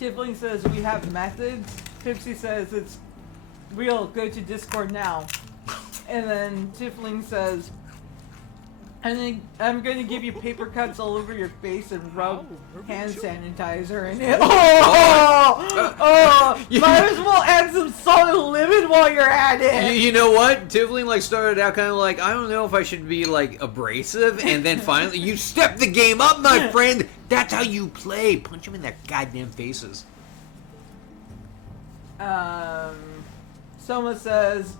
Tiefling says we have methods. Pipsy says it's real. Go to Discord now. And then Tiefling says, and then I'm going to give you paper cuts all over your face and rub hand sanitizer in it. Might as well add some salt and lemon while you're at it. You know what? Tiefling like started out kind of like, I don't know if I should be like abrasive, and then finally you step the game up, my friend. That's how you play. Punch him in their goddamn faces. Soma says,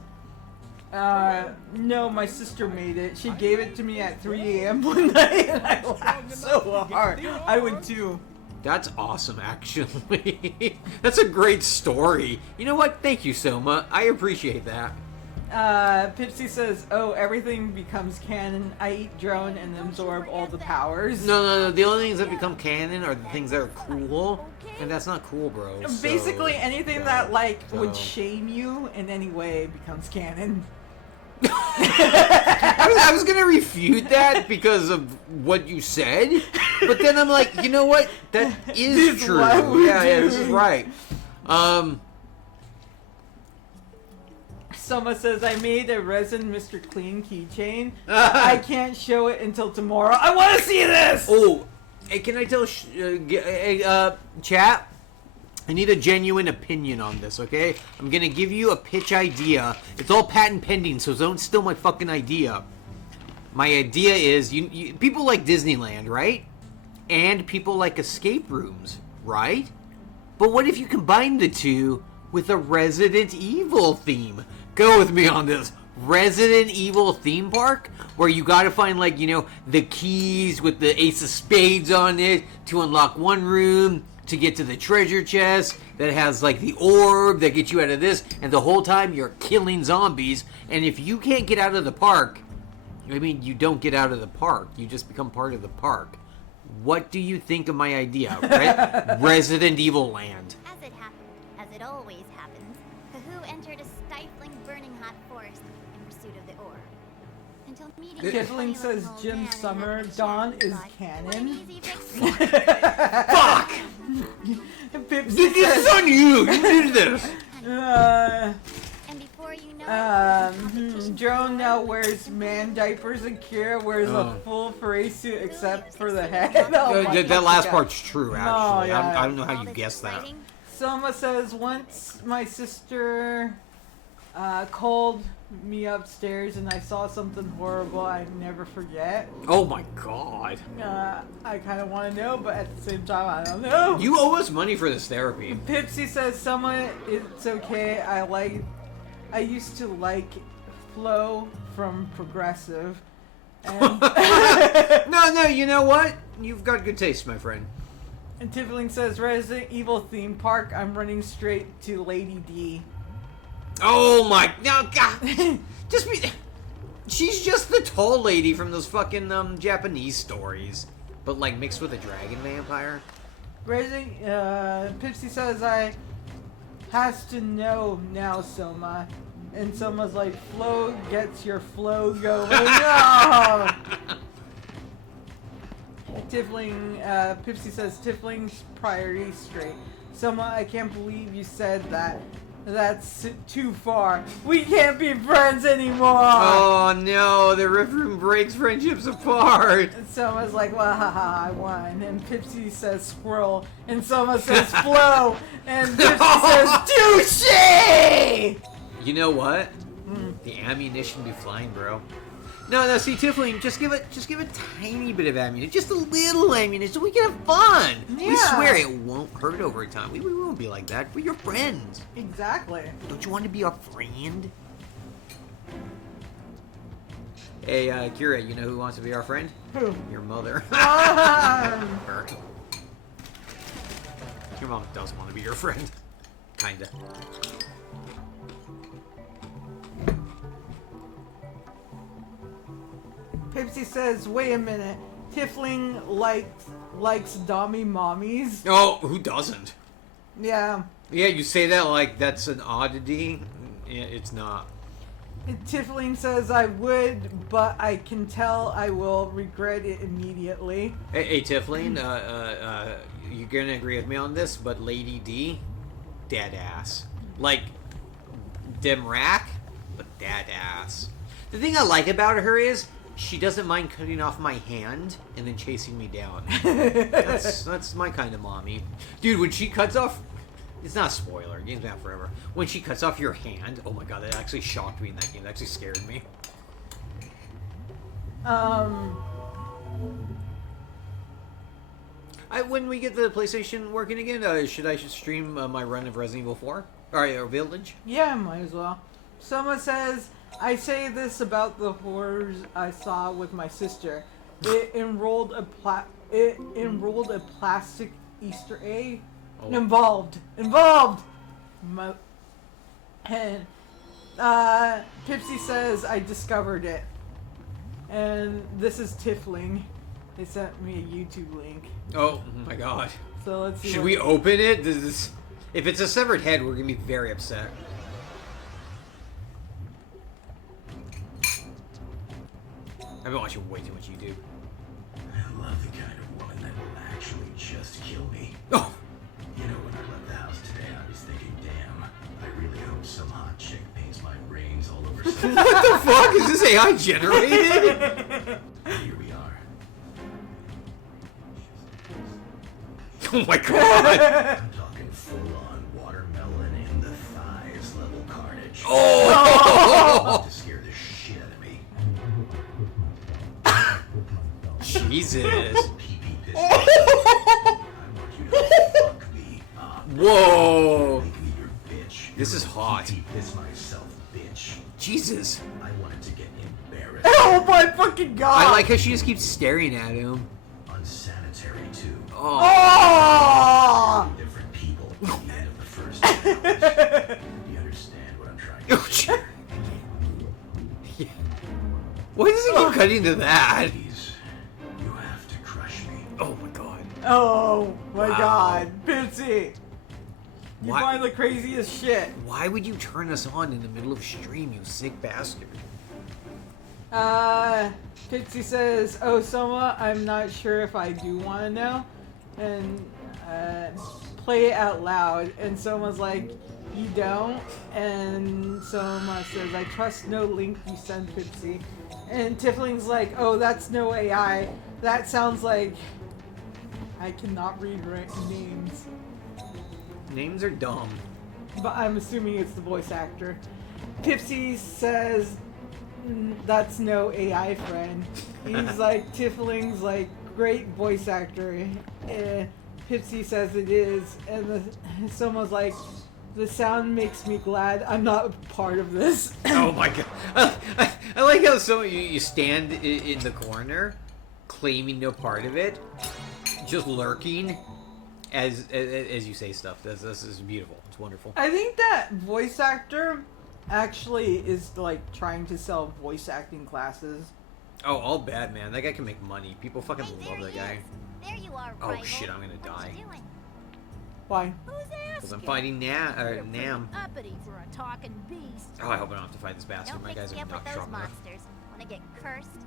no, my sister made it. She gave it to me at 3 a.m. one night, and I laughed so hard. I would too. That's awesome, actually. That's a great story. You know what? Thank you, Soma. I appreciate that. Pipsy says, oh, everything becomes canon. I eat drone and absorb all the powers. No. The only things that become canon are the things that are cool, and that's not cool, bro. Basically, So, anything that, like, would so. shame you in any way becomes canon. I was gonna refute that because of what you said, but then I'm like, you know what? That is This is true. what we Yeah, do. this is right. Soma says, I made a resin Mr. Clean keychain. I can't show it until tomorrow. I want to see this! Oh, hey, can I tell chat? I need a genuine opinion on this, okay? I'm gonna give you a pitch idea. It's all patent pending, so don't steal my fucking idea. My idea is, you people like Disneyland, right? And people like escape rooms, right? But what if you combine the two with a Resident Evil theme? Go with me on this. Resident Evil theme park, where you gotta find, like, you know, the keys with the ace of spades on it to unlock one room, to get to the treasure chest that has, like, the orb that gets you out of this, and the whole time you're killing zombies. And if you can't get out of the park, I mean, you don't get out of the park, you just become part of the park. What do you think of my idea? Resident Evil Land. As it happened, as it always happens, Kahoo entered a stifling, burning hot forest in pursuit of the ore. Until meeting Tiefling says Jim Summer Dawn is canon. Fuck! Pipsy This is on you! You did this! And before you know Drone now wears man diapers and Kira wears a full furry suit except for the head. Oh my That last God. part's true, actually. yeah. I don't know how you guessed that. Soma says, once my sister called me upstairs and I saw something horrible I never forget. Oh my god. I kind of want to know, but at the same time, I don't know. You owe us money for this therapy. Pipsy says, Soma, it's okay. I used to like Flo from Progressive. And, No, you know what? You've got good taste, my friend. and Tiefling says, Resident Evil theme park. I'm running straight to Lady D. Oh my, no, God. She's just the tall lady from those fucking Japanese stories, but like mixed with a dragon vampire. Pipsy says, I has to know now, Soma. And Soma's like, Flo gets your flow going. No! Pipsy says, Tiefling's priority straight. Soma, I can't believe you said that. That's too far. We can't be friends anymore! Oh no, the rift room breaks friendships apart. And Soma's like, well, haha, I won. And Pipsy says squirrel. And Soma says flow. And Pipsy says douchey! You know what? The ammunition be flying, bro. No, see, Tiffling, just give a tiny bit of ammunition, just a little ammunition, so we can have fun. We Yeah. swear it won't hurt over time. We won't be like that. We're your friends. Exactly. Don't you want to be our friend? Hey, Kira, you know who wants to be our friend? Who? Your mother. Her. Your mom does want to be your friend. Kinda. Pipsy says, wait a minute. Tiefling likes dommy mommies. Oh, who doesn't? Yeah. Yeah, you say that like that's an oddity. Yeah, it's not. Tiffling says I would, but I can tell I will regret it immediately. Hey, Tiffling, you're gonna agree with me on this, but Lady D, dead ass. Like, dim rack, but dead ass. The thing I like about her is she doesn't mind cutting off my hand and then chasing me down. That's my kind of mommy. Dude, when she cuts off... It's not a spoiler. Game's been out forever. When she cuts off your hand, oh my god, that actually shocked me in that game. That actually scared me. When we get the PlayStation working again, should I stream my run of Resident Evil 4? Or Village? Yeah, might as well. Someone says, I say this about the horrors I saw with my sister. It enrolled a plastic Easter egg. Oh. Involved. And Pipsy says I discovered it. And this is Tiffling. They sent me a YouTube link. Oh my god. So let's see. Should we open it? If it's a severed head, we're gonna be very upset. I've been watching way too much YouTube. I love the kind of woman that will actually just kill me. Oh! You know, when I left the house today, I was thinking, damn, I really hope some hot chick paints my brains all over something. What the fuck? Is this AI generated? Here we are. Oh my god! I'm talking full-on watermelon in the thighs level carnage. Oh! To scare the shit out of me. Jesus. Pee-pee piss. I want you to fuck me up. Whoa! Make me your bitch. This is hot. Pee-pee piss myself, bitch. Jesus. I wanted to get embarrassed. Oh my fucking god! I like how she just keeps staring at him. Unsanitary, too. Oh. Oh! Different people at the end of the first 2 hours. Do you understand what I'm trying to say? Yeah. Why does it keep cutting to that? Please, you have to crush me. Oh my god. Oh my Wow. god. Pipsy! You Why- find the craziest shit. Why would you turn us on in the middle of stream, you sick bastard? Pitsy says, oh, Soma, I'm not sure if I do want to know. And, play it out loud. And Soma's like, you don't? And Soma says, I trust no link you send, Pitsy. And Tiffling's like, oh, that's no AI. That sounds like... I cannot read names. Names are dumb. But I'm assuming it's the voice actor. Pipsy says, that's no AI friend. He's like, Tiffling's like, great voice actor. Pipsy says it is. And someone's like, the sound makes me glad I'm not a part of this. Oh my god. I like how you stand in the corner, claiming no part of it, just lurking as you say stuff. This is beautiful. It's wonderful. I think that voice actor actually is like trying to sell voice acting classes. Oh, all bad, man. That guy can make money. People fucking Hey, love there that he guy. is. There you are, Oh, rival. shit, I'm gonna What die. you doing? Why? Who's Because I'm asking? fighting Nam. You're pretty uppity for a talking beast. Oh, I hope I don't have to fight this bastard. Don't My mix guys me are up not with those strong enough. monsters. Wanna get cursed?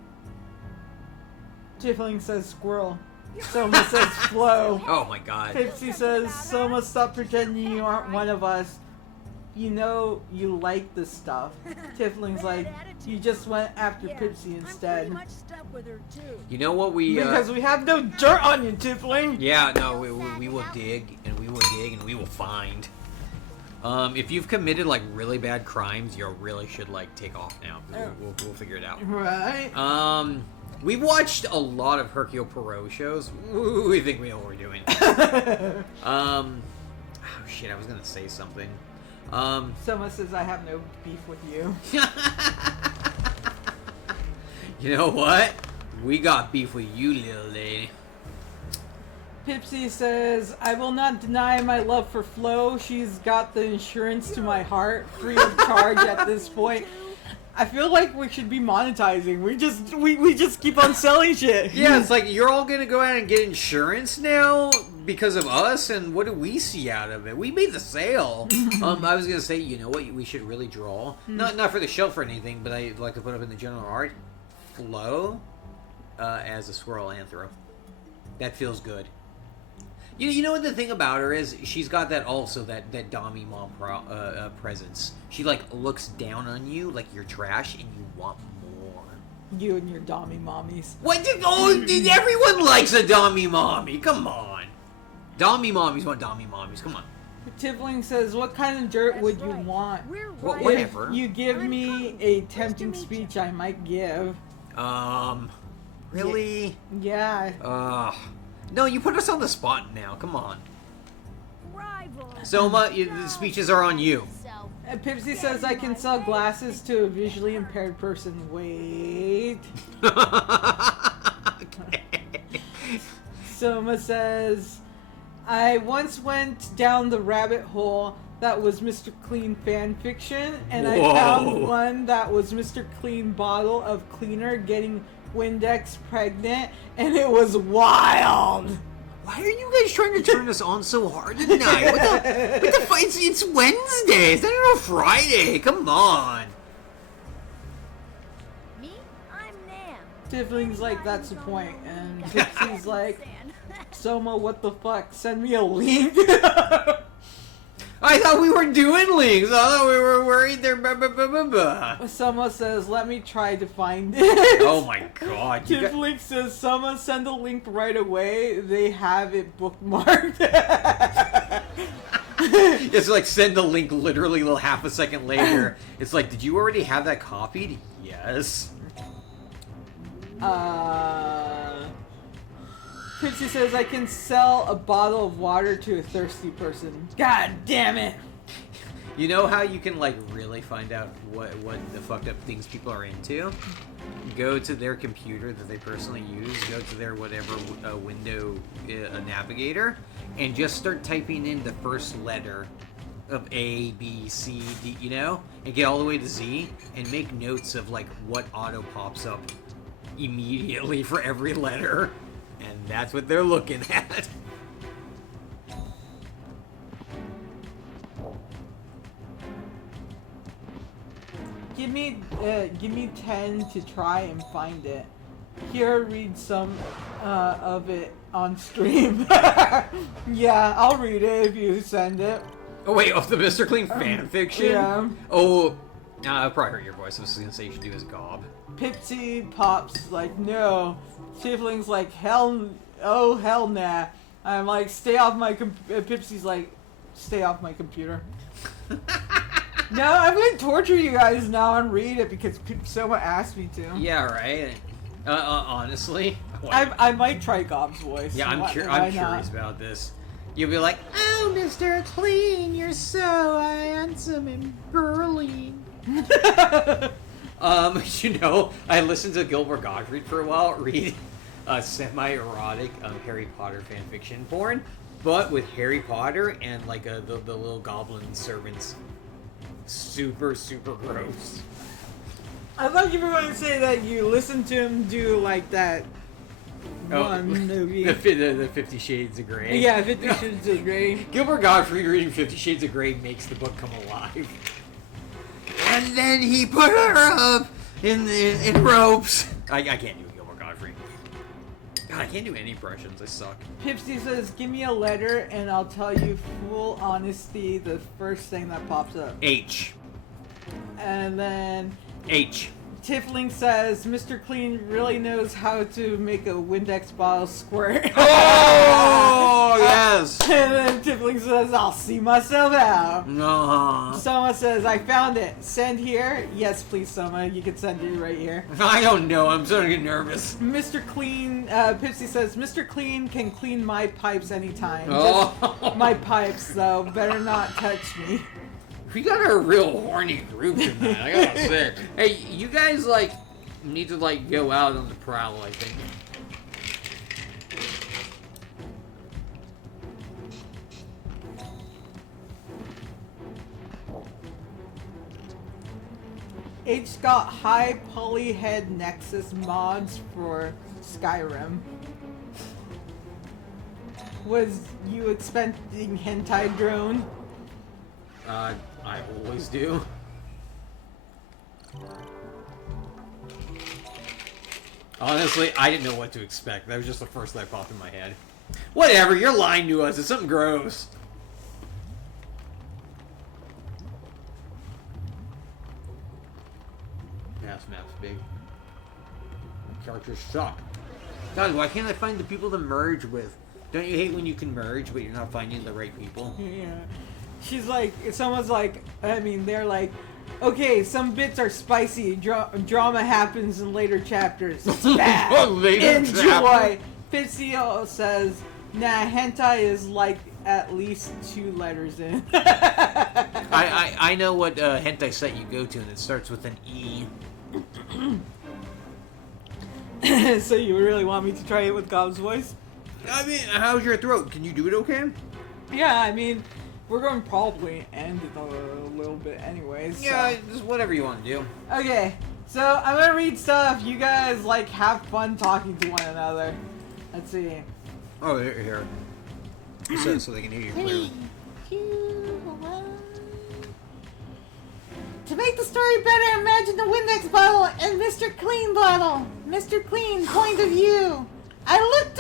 Tiffling says squirrel. Soma says flow. Oh my god. Pipsy says, Soma, stop pretending you aren't one of us. You know you like this stuff. Tiffling's like, you just went after Pipsy instead. I'm pretty much stuck with her too. You know what we... Because we have no dirt on you, Tiffling! Yeah, no, we will dig, and we will dig, and we will find. If you've committed, like, really bad crimes, you really should, like, take off now. We'll figure it out. Right? We watched a lot of Hercule Poirot shows. We think we know what we're doing. Oh, shit, I was gonna say something. Soma says, I have no beef with you. You know what? We got beef with you, little lady. Pipsy says, I will not deny my love for Flo. She's got the insurance to my heart, free of charge at this point. I feel like we should be monetizing. We just keep on selling shit. Yeah, it's like, you're all gonna go out and get insurance now? because of us, and what do we see out of it? We made the sale. I was gonna say, you know what, we should really draw, not for the shelf or anything, but I'd like to put up in the general art, Flo, as a squirrel anthro. That feels good. You know what the thing about her is? She's got that Dami mom presence. She like looks down on you like you're trash and you want more. You and your Dami mommies. What? Everyone likes a Dami mommy. Come on. Dami mommies want Dami mommies. Come on. Tiefling says, what kind of dirt would you want? We're Well, right. whatever. If you give I'm me Chloe. a Nice to tempting meet speech, you. I might give. Really? Yeah. No, you put us on the spot now. Come on. Rivals. Soma, the speeches are on you. So, Pipsy says, I can sell glasses to a visually impaired person. Wait. Okay. Soma says, I once went down the rabbit hole that was Mr. Clean fan fiction, and I Whoa. found one that was Mr. Clean bottle of cleaner getting Windex pregnant, and it was wild. Why are you guys trying to turn us on so hard tonight? What the fuck? It's Wednesday. It's not even a Friday. Come on. me? I'm Nam. Tiffling's like, that's the point, and Pipsy's like, Understand. Soma, what the fuck? Send me a link. I thought we were doing links. I thought we were worried there. Soma says, let me try to find it. Oh my god. You got... Tiffling says, someone send a link right away. They have it bookmarked. It's like send the link literally half a second later. It's like, did you already have that copied? Yes. Pipsy says, I can sell a bottle of water to a thirsty person. God damn it. You know how you can like really find out what the fucked up things people are into? Go to their computer that they personally use, go to their whatever window navigator, and just start typing in the first letter of A, B, C, D, you know? And get all the way to Z, and make notes of like what auto pops up immediately for every letter. And that's what they're looking at. Give me 10 to try and find it. Here, read some of it on stream. Yeah, I'll read it if you send it. Oh wait, off the Mr. Clean fan fiction? Yeah. Oh, I probably heard your voice. I was gonna say you should do his gob. Pipsy pops like, no. Tiefling's like, hell nah. I'm like, stay off my Pipsy's like, stay off my computer. No, I'm gonna torture you guys now and read it because someone asked me to. Yeah, right. Honestly, I might try Gob's voice. yeah, I'm Why curious not? about this. You'll be like, "Oh, Mr. Clean, you're so handsome and burly." You know, I listened to Gilbert Gottfried for a while read semi-erotic Harry Potter fanfiction porn, but with Harry Potter and like the little goblin servants. Super, super gross. I thought you were going to say that you listened to him do like that one movie. The 50 Shades of Grey. Yeah, 50 Shades of Grey. Gilbert Gottfried reading 50 Shades of Grey makes the book come alive. And then he put her up in ropes. I can't do Gilbert Gottfried. God, I can't do any impressions. I suck. Pipsy says, give me a letter and I'll tell you full honesty the first thing that pops up. H. And then H. Tiefling says, Mr. Clean really knows how to make a Windex bottle squirt. Oh, yes. And then Tiefling says, I'll see myself out. No. Soma says, I found it. Send here? Yes, please, Soma. You can send it right here. I don't know. I'm starting to get nervous. Mr. Clean, Pipsy says, Mr. Clean can clean my pipes anytime. Oh. Just my pipes, though. Better not touch me. We got a real horny group tonight, I gotta say. Hey, you guys, like, need to, like, go out on the prowl, I think. H got high polyhead nexus mods for Skyrim. Was you expecting hentai drone? I always do. Honestly, I didn't know what to expect. That was just the first that popped in my head. Whatever, you're lying to us. It's something gross. Map's big. Characters suck. God, why can't I find the people to merge with? Don't you hate when you can merge, but you're not finding the right people? Yeah. She's like, someone's like, I mean, they're like, okay, some bits are spicy. Drama happens in later chapters. It's bad. Later Enjoy. chapter. Fizio says, nah, hentai is like at least 2 letters in. I know what hentai site you go to, and it starts with an E. So you really want me to try it with Gob's voice? I mean, how's your throat? Can you do it okay? Yeah, I mean, we're going to probably end it a little bit anyways. Yeah, so. just whatever you want to do. Okay, so I'm gonna read stuff. You guys, like, have fun talking to one another. Let's see. Oh, here. So they can hear you clearly. 3, 2, 1. To make the story better, imagine the Windex bottle and Mr. Clean bottle. Mr. Clean point of view. I looked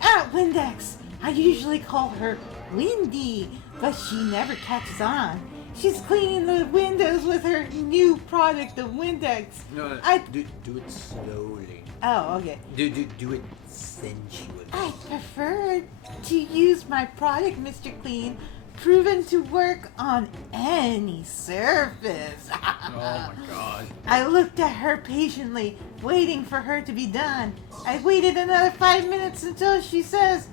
at Windex. I usually call her Windy, but she never catches on. She's cleaning the windows with her new product, the Windex. No, do it slowly. Oh, okay. Do it sensually. I prefer to use my product, Mr. Clean, proven to work on any surface. Oh my god. I looked at her patiently, waiting for her to be done. I waited another 5 minutes until she says,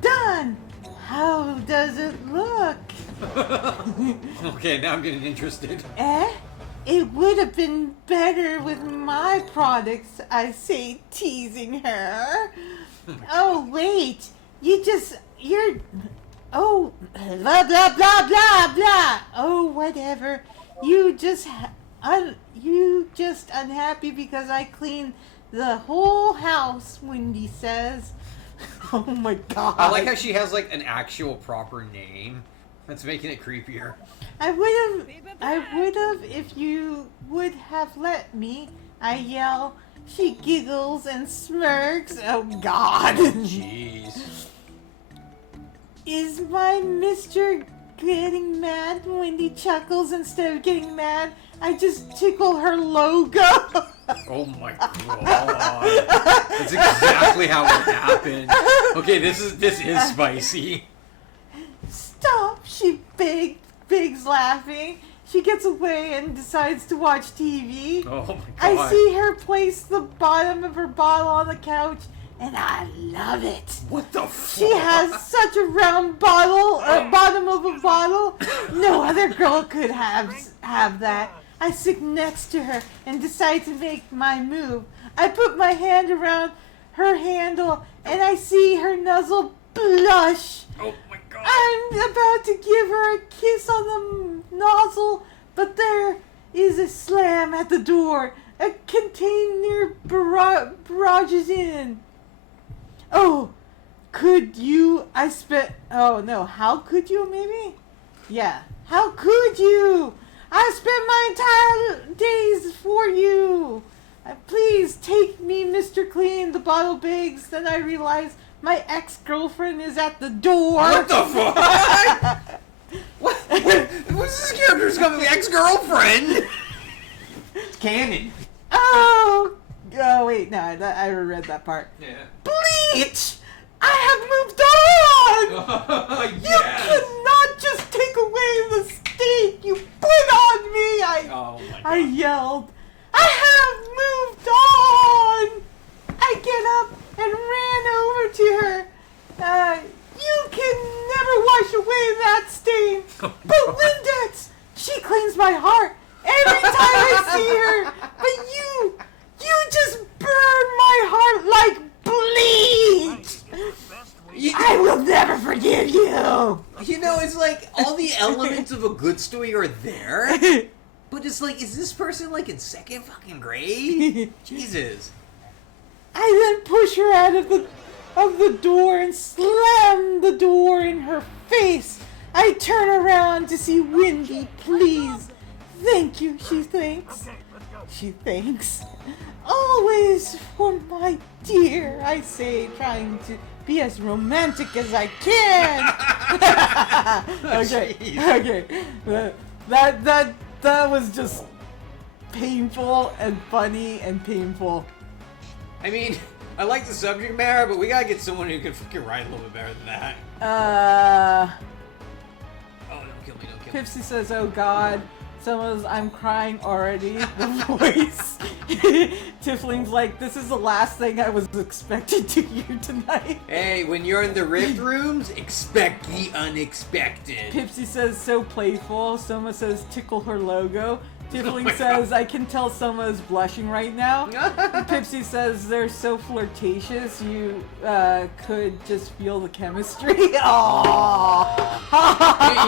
done! How does it look? Okay, now I'm getting interested. It would have been better with my products, I say, teasing her. Oh, wait. Oh, blah, blah, blah, blah, blah. Oh, whatever. You just unhappy because I cleaned the whole house, Wendy says. Oh my god. I like how she has like an actual proper name. That's making it creepier. I would have if you would have let me. I yell. She giggles and smirks. Oh god. Jeez. Is my Mr. getting mad? Wendy chuckles instead of getting mad. I just tickle her logo. Oh my god. That's exactly how it happened. Okay, this is spicy. Stop, she begs laughing. She gets away and decides to watch TV. Oh my god. I see her place the bottom of her bottle on the couch, and I love it. What the fuck? She has such a round bottom of a bottle. No other girl could have that. I sit next to her and decide to make my move. I put my hand around her handle, and I see her nuzzle blush. Oh my god. I'm about to give her a kiss on the nozzle, but there is a slam at the door. A container barrages in. Oh, could you? Oh no, how could you, maybe? Yeah, how could you? I spent my entire days for you. Please take me, Mr. Clean, the bottle begs. Then I realize my ex-girlfriend is at the door. What the fuck? What's this character's coming? Ex-girlfriend? It's canon. Oh, wait, no, I read that part. Yeah. Bleach! I have moved on! Yes. You cannot just take away the state you put on me! Oh my god. I yelled. I have moved on! I get up and ran over to her. You can never wash away that stain. But Lindex, she cleans my heart every time I see her. But you just burn my heart like bleach. I will never forgive you. You know, it's like all the elements of a good story are there. But it's like, is this person like in second fucking grade? Jesus. I then push her out of the of the door and slam the door in her face. I turn around to see Wendy. Please. Thank you, she thanks. She thanks. Always for my dear, I say, trying to be as romantic as I can. Okay, Jeez. okay. That was just painful and funny and painful. I mean, I like the subject matter, but we gotta get someone who can fucking write a little bit better than that. Oh, don't kill me, don't kill me. Pipsy says, oh god. Someone's, I'm crying already. The voice. Tiffling's like, this is the last thing I was expected to hear tonight. Hey, when you're in the rift rooms, expect the unexpected. Pipsy says, so playful. Soma says, tickle her logo. Tiffling my says, I can tell Soma is blushing right now. Pipsy says, they're so flirtatious, you could just feel the chemistry. Aww.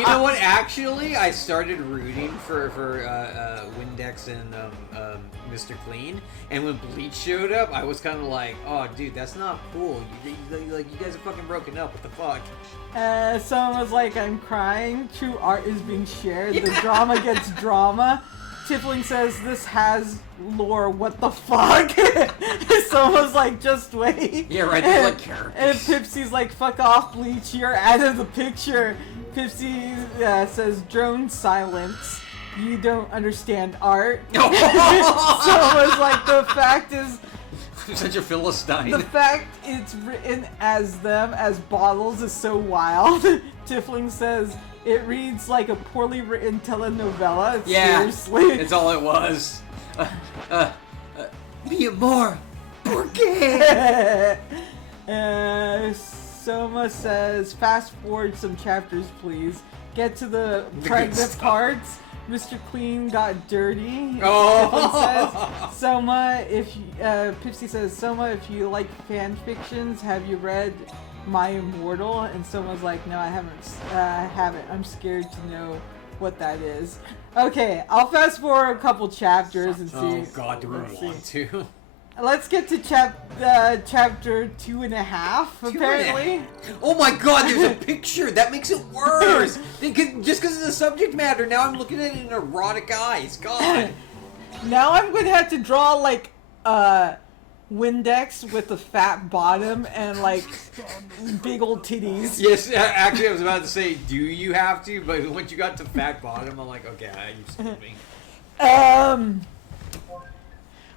You know what? Actually, I started rooting for Windex and Mr. Clean, and when Bleach showed up, I was kind of like, oh, dude, that's not cool. You guys are fucking broken up. What the fuck? Someone was like, I'm crying. True art is being shared. The drama gets drama. Tiffling says, this has lore. What the fuck? Someone was like, just wait. Yeah, right. They're like characters. And Pipsy's like, fuck off, Bleach. You're out of the picture. Pipsy says, drone silence. You don't understand art. Someone's like, the fact is... You're such a Philistine. The fact it's written as them, as bottles, is so wild. Tiffling says, it reads like a poorly written telenovela. Yeah, seriously. it's all it was. Be more. Porque? Soma says, fast forward some chapters, please. Get to the pregnant parts. Mr. Clean got dirty. Oh. Says, Soma, Pipsy says, Soma, if you like fan fictions, have you read My Immortal? And Soma's like, no, I haven't. I'm scared to know what that is. Okay, I'll fast forward a couple chapters and see. Oh god, do we want to? Let's get to chapter 2.5, apparently. Oh my god, there's a picture! That makes it worse! Just because of the subject matter, now I'm looking at it in erotic eyes. God! Now I'm going to have to draw, like, Windex with a fat bottom and, like, big old titties. Yes, actually I was about to say, do you have to? But once you got to fat bottom, I'm like, okay, you screwed me.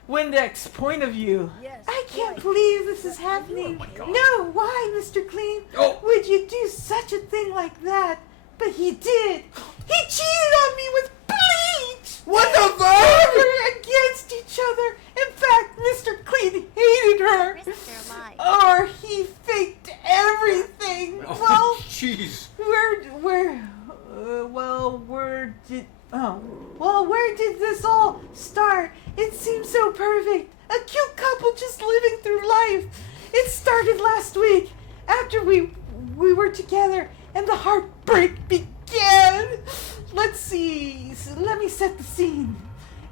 Windex, point of view. Yes, I can't believe this is happening. Oh my God. No, why, Mr. Clean? Oh. Would you do such a thing like that? But he did. He cheated on me with Bleach. What the fuck? They were against each other. In fact, Mr. Clean hated her. Risks their lives. Or he faked everything. Oh, jeez. Where did this all start? It seems so perfect. A cute couple just living through life. It started last week after we were together and the heartbreak began. Let's see. Let me set the scene.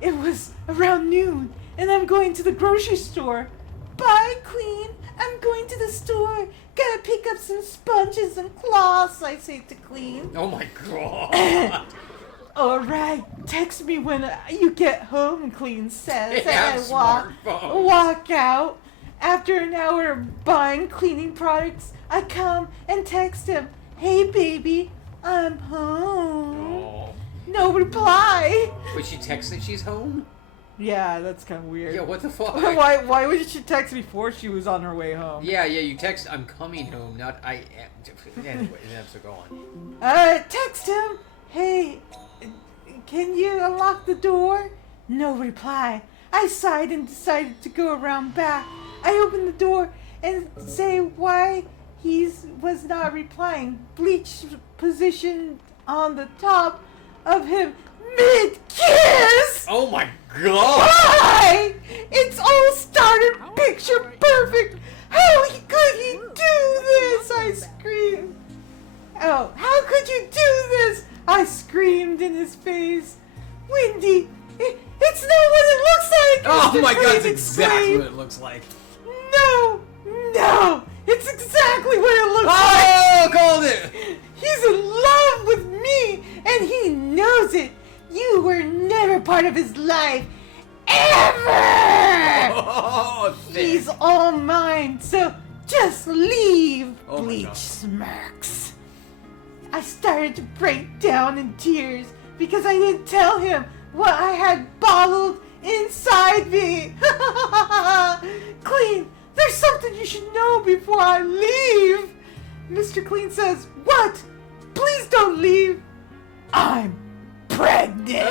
It was around noon and I'm going to the grocery store. Bye, Queen. I'm going to the store. Gotta pick up some sponges and cloths, I say to Clean. Oh my god. Alright, text me when you get home, Clean says. Yeah, And I smartphone. walk out. After an hour of buying cleaning products, I come and text him, hey baby, I'm home. Oh. No reply. But she texted she's home? Yeah, that's kind of weird. Yeah, what the fuck? Why would she text before she was on her way home? Yeah, you text, I'm coming home, not I am. Anyway, that's go on. Text him, hey, can you unlock the door? No reply. I sighed and decided to go around back. I opened the door and say why he was not replying. Bleach positioned on the top of him mid-kiss! Oh my god! Why? It's all started picture perfect! How could he do this? I screamed. Oh, how could you do this? I screamed in his face. Wendy, it's not what it looks like! Oh Mr. my god, Clean that's exactly exclaimed. what it looks like. No! It's exactly what it looks like! Oh, called it! He's in love with me, and he knows it! You were never part of his life, ever! Oh, He's all mine, so just leave, Oh my Bleach God. smirks. I started to break down in tears because I didn't tell him what I had bottled inside me. Clean, there's something you should know before I leave. Mr. Clean says, what? Please don't leave. I'm pregnant.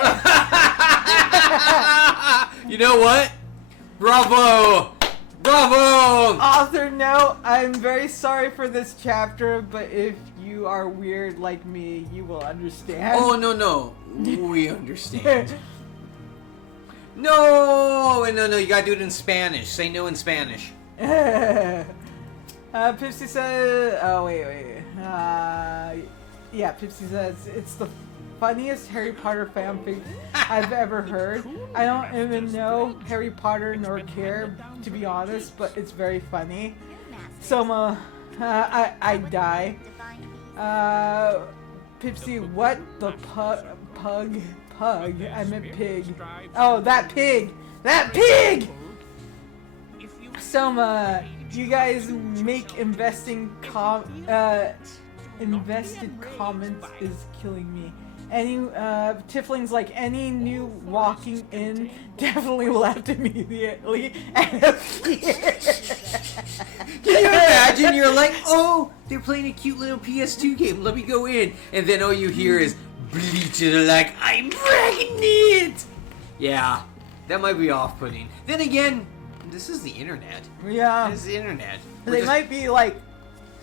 You know what? Bravo! Bravo! Author note, I'm very sorry for this chapter, but if you are weird like me, you will understand. Oh, no. We understand. No, you gotta do it in Spanish. Say no in Spanish. Pipsy says, oh, wait. Yeah, Pipsy says, it's the funniest Harry Potter fanfic I've ever heard. I don't even know Harry Potter nor care, to be honest, but it's very funny. Soma, I die. Pipsy, what the pug? I meant pig. Oh, that pig! That pig! Soma, you guys make invested comments is killing me. Any Tifling's like any new walking in definitely left immediately. Can you imagine? You're like, oh, they're playing a cute little PS2 game. Let me go in. And then all you hear is Bleach and they're like, I'm pregnant! Yeah, that might be off-putting. Then again, this is the internet. Yeah, This is the internet. they might be like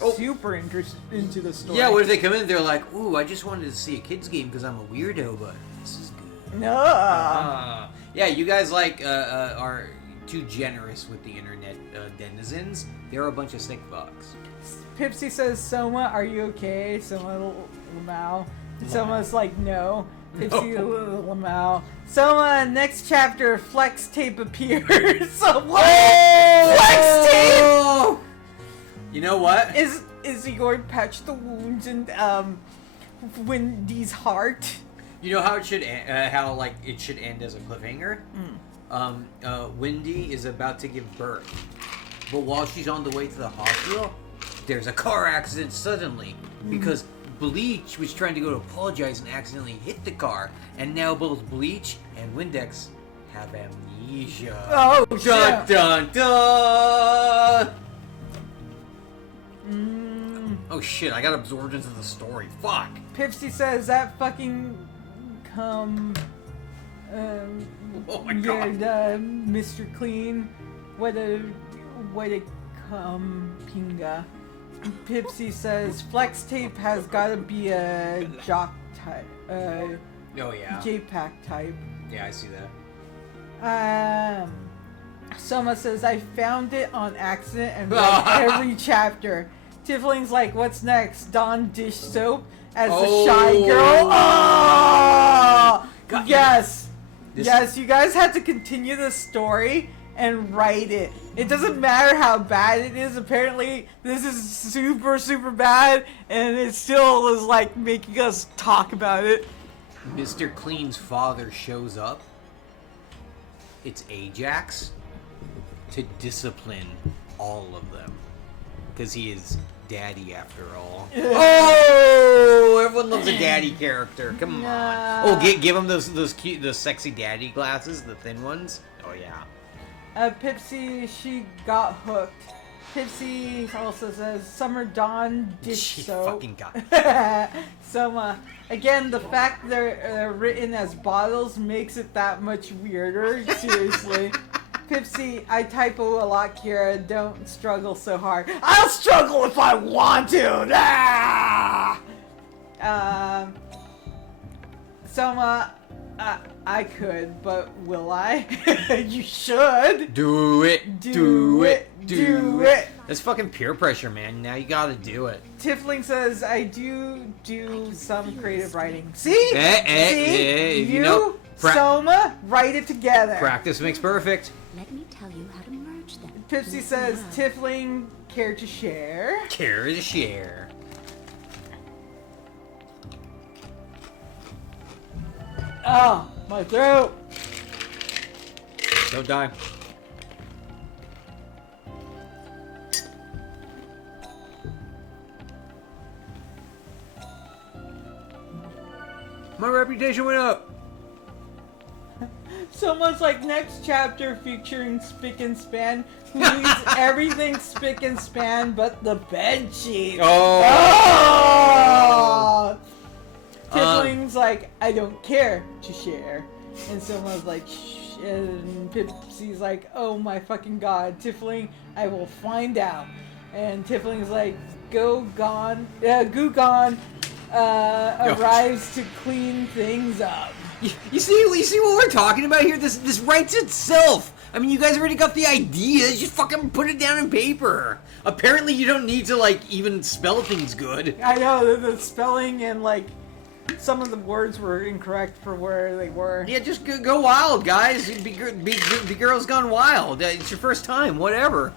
Oh. super interested into the story. Yeah, what if they come in? They're like, "Ooh, I just wanted to see a kids game because I'm a weirdo, but this is good." No. Yeah, you guys are too generous with the internet denizens. They're a bunch of sick fucks. Pipsy says, Soma, are you okay? Soma Lamau. Soma's like, no. Pipsy Lamau. Soma, next chapter, Flex Tape appears. So what? Flex Tape? You know what? Is he going to patch the wounds in Wendy's heart? You know how it should it should end as a cliffhanger. Wendy is about to give birth, but while she's on the way to the hospital, there's a car accident suddenly because Bleach was trying to go to apologize and accidentally hit the car, and now both Bleach and Windex have amnesia. Oh, dun shit. dun dun! Oh shit! I got absorbed into the story. Fuck. Pipsy says that fucking Oh my god. Mr. Clean, what a pinga. Pipsy says Flex Tape has gotta be a jock type, Oh yeah. J-Pack type. Yeah, I see that. Soma says I found it on accident and read every chapter. Tifling's like, what's next? Dawn dish soap as the shy girl. Oh! God, Yes. Yes, you guys had to continue the story and write it. It doesn't matter how bad it is. Apparently, this is super, super bad, and it still is like making us talk about it. Mr. Clean's father shows up. It's Ajax to discipline all of them. Because he is daddy after all. Oh! Everyone loves a daddy character. Come on. Oh, give him those cute, those sexy daddy glasses, the thin ones. Oh yeah. Pipsy, she got hooked. Pipsy also says Summer Dawn dish She soap. fucking got. So, again, the fact they're written as bottles makes it that much weirder. Seriously. Pipsy, I typo a lot, Kira. Don't struggle so hard. I'll struggle if I want to! Ah! Soma, I could, but will I? You should. Do it. Do it. That's fucking peer pressure, man. Now you gotta do it. Tifling says, I do some creative writing. See? See? You know, Soma, write it together. Practice makes perfect. Let me tell you how to merge them. Pipsy says, Tifling care to share? Care to share. Oh, my throat. Don't die. My reputation went up. So much like next chapter featuring Spick and Span, who leaves everything spick and span but the bed sheets. Oh! Tiffling's like, I don't care to share. And someone's like, shh. And Pipsy's like, oh my fucking god, Tiffling, I will find out. And Tiffling's like, Goo Gone arrives to clean things up. You see what we're talking about here? This writes itself. I mean, you guys already got the ideas. Just fucking put it down in paper. Apparently, you don't need to like even spell things good. I know the spelling and like some of the words were incorrect for where they were. Yeah, just go wild, guys. Be girls gone wild. It's your first time. Whatever.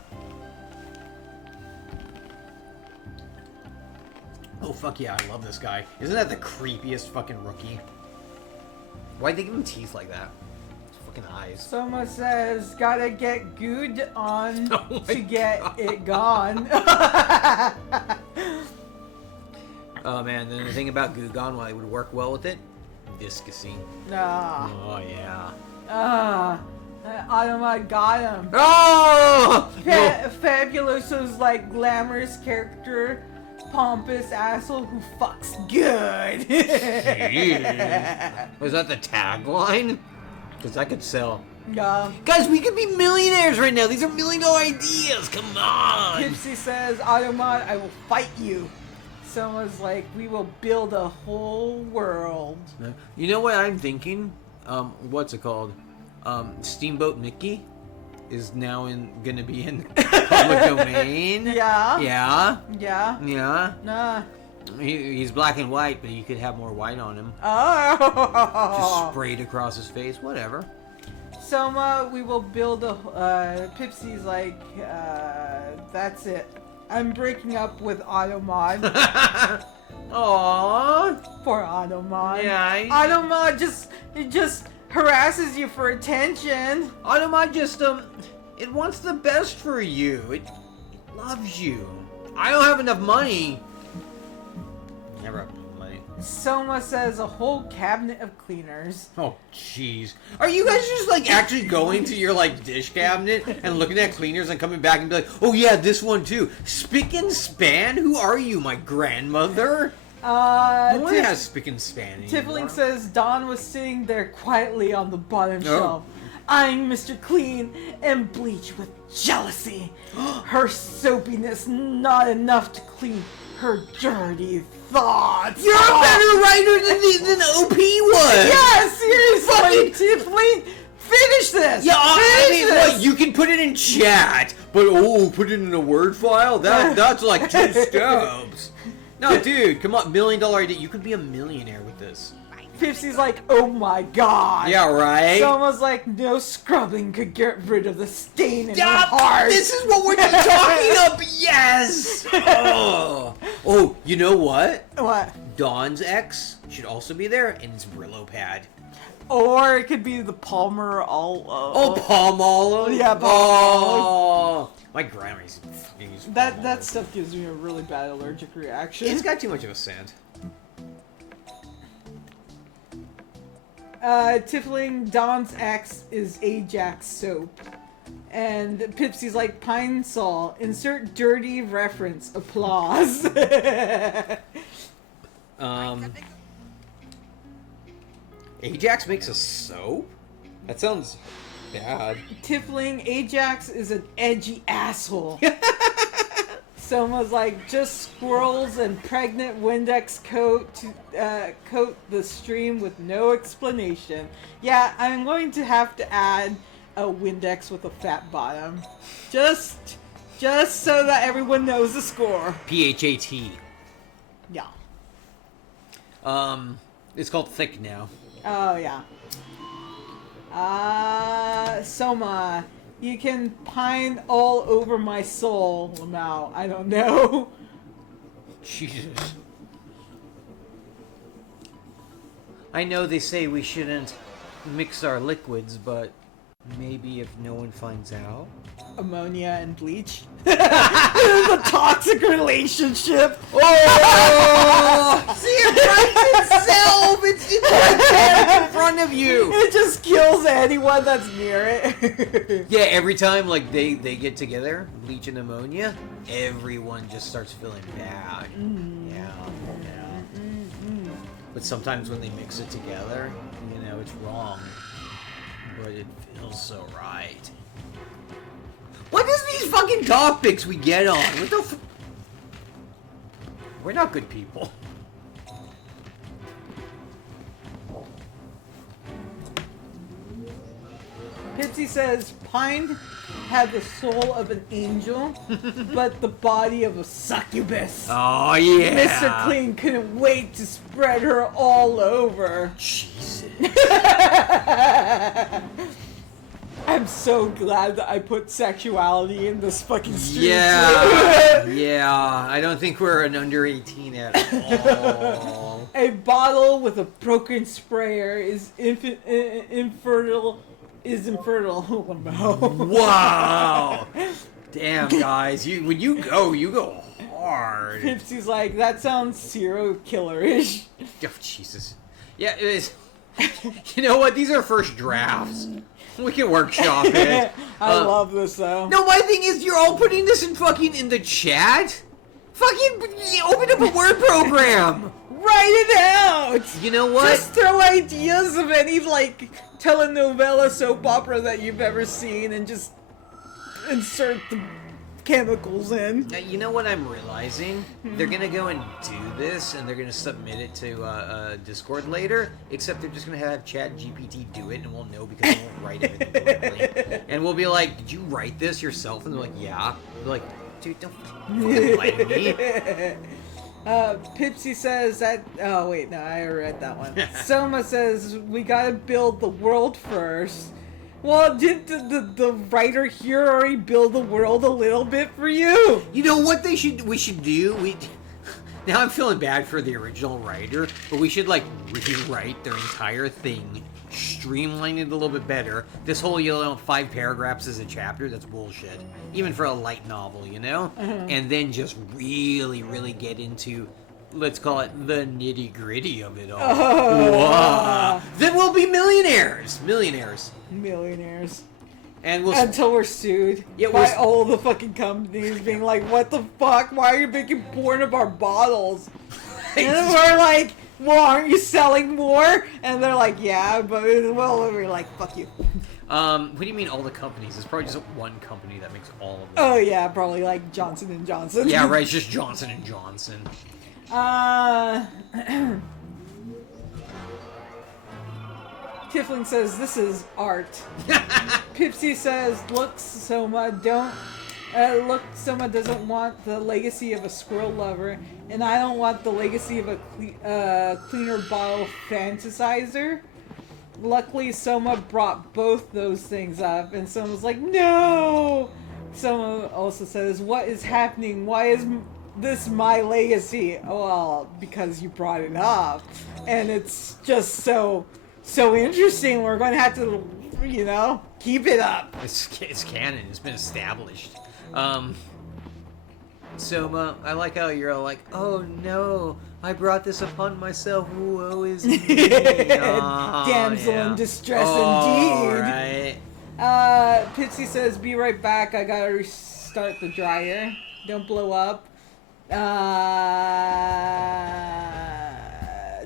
Oh fuck yeah, I love this guy. Isn't that the creepiest fucking rookie? Why'd they give him teeth like that? His fucking eyes. Soma says, gotta get good on Oh my to get God. it gone. Oh man, then the thing about Gugon, why it would work well with it? Viscosy. Nah. Oh yeah. Automa got him. Oh! Fabuloso's like glamorous character, pompous asshole who fucks good. Was that the tagline? Because I could sell. Yeah. Guys, we could be millionaires right now. These are $1 million ideas. Come on. Pipsy says, Automod, I will fight you. Someone's like, we will build a whole world. You know what I'm thinking? What's it called? Steamboat Mickey is now gonna be in public domain. Yeah. Yeah. Yeah. Yeah. Nah. He's black and white, but you could have more white on him. Oh. Just sprayed across his face. Whatever. Soma, we will build a. Pipsy's like, that's it. I'm breaking up with Automod. Aww. Poor Automod. Yeah. Automod just harasses you for attention. Automod just it wants the best for you. It loves you. I don't have enough money. Never have enough money. Soma says a whole cabinet of cleaners. Oh jeez. Are you guys just like actually going to your like dish cabinet and looking at cleaners and coming back and be like, oh yeah, this one too. Spick and Span? Who are you, my grandmother? No one has Spick and Span anymore. Tiffling says Dawn was sitting there quietly on the bottom shelf, eyeing Mr. Clean and Bleach with jealousy. Her soapiness not enough to clean her dirty thoughts. You're a better writer than OP was! Yeah, seriously, Tiffling, finish this! Yeah, I Finish mean, this! what, you can put it in chat, but put it in a Word file? That's like 2 steps. No, dude, come on, $1 million idea. You could be a millionaire with this. Pipsy's like, oh my god. Yeah, right? Someone's like, no scrubbing could get rid of the stain in her heart. This is what we're just talking about. Yes. Oh, you know what? What? Dawn's ex should also be there, and it's Brillo pad. Or it could be the Palmer all. Palm olive. Yeah, palm olive. My grandma used to fucking use palm That olive. stuff gives me a really bad allergic reaction. It's got too much of a scent. Tiffling, Dawn's ex is Ajax soap. And Pipsy's like, Pine Sol, insert dirty reference, applause. Ajax makes a soap? That sounds bad. Tiffling, Ajax is an edgy asshole. Soma's like, just squirrels and pregnant Windex coat to coat the stream with no explanation. Yeah, I'm going to have to add a Windex with a fat bottom. Just so that everyone knows the score. PHAT. Yeah. It's called thick now. Oh, yeah. Soma, You can pine all over my soul. Now, I don't know. Jesus. I know they say we shouldn't mix our liquids, but maybe if no one finds out. Ammonia and bleach. The toxic relationship. Oh! See, it writes itself! It's right there in front of you! It just kills anyone that's near it. Yeah, every time like they get together, bleach and ammonia, everyone just starts feeling bad. Yeah. But sometimes when they mix it together, you know, it's wrong. But it feels so right. What is these fucking topics we get on? What the We're not good people. Pitsy says, Pine had the soul of an angel, but the body of a succubus. Oh, yeah. Mr. Clean couldn't wait to spread her all over. Jesus. I'm so glad that I put sexuality in this fucking stream. Yeah. Yeah. I don't think we're an under 18 at all. A bottle with a broken sprayer is infertile. Oh no. Wow. Damn, guys. When you go hard. Pipsy's like, that sounds serial killer-ish. Oh, Jesus. Yeah, it is. You know what? These are first drafts. We can workshop it. I love this though. No, my thing is, you're all putting this in the chat. Fucking open up a word program. Write it out. You know what? Just throw ideas of any like telenovela soap opera that you've ever seen, and just insert the chemicals in. Now, you know what I'm realizing? They're gonna go and do this, and they're gonna submit it to Discord later. Except they're just gonna have Chat GPT do it, and we'll know because they won't write everything correctly. And we'll be like, "Did you write this yourself?" And they're like, "Yeah." We're like, "Dude, don't fucking lie to me." Pipsy says that. Oh wait, no, I read that one. Soma says we gotta build the world first. Well, did the writer here already build the world a little bit for you? You know what we should do? Now I'm feeling bad for the original writer, but we should like rewrite their entire thing, streamline it a little bit better. This whole 5 paragraphs is a chapter, that's bullshit. Even for a light novel, you know? And then just really, really get into, let's call it the nitty-gritty of it all. Wow. Then we'll be millionaires. And we'll Until we're sued by all the fucking companies being like, what the fuck? Why are you making porn of our bottles? And we're like, well, aren't you selling more? And they're like, yeah, but, well, we're like, fuck you. What do you mean all the companies? It's probably just one company that makes all of them. Oh, yeah, probably like Johnson & Johnson. Yeah, right, it's just Johnson & Johnson. Tifling says, this is art. Pipsy says, look, Soma doesn't want the legacy of a squirrel lover, and I don't want the legacy of a cleaner bottle fantasizer. Luckily, Soma brought both those things up, and Soma's like, no! Soma also says, what is happening? Why is this my legacy? Well, because you brought it up. And it's just so interesting. We're going to have to, keep it up. It's canon. It's been established. Soma, I like how you're all like, oh no, I brought this upon myself. Woe is me. Damsel in distress indeed. Right. Pitsy says, be right back. I gotta restart the dryer. Don't blow up.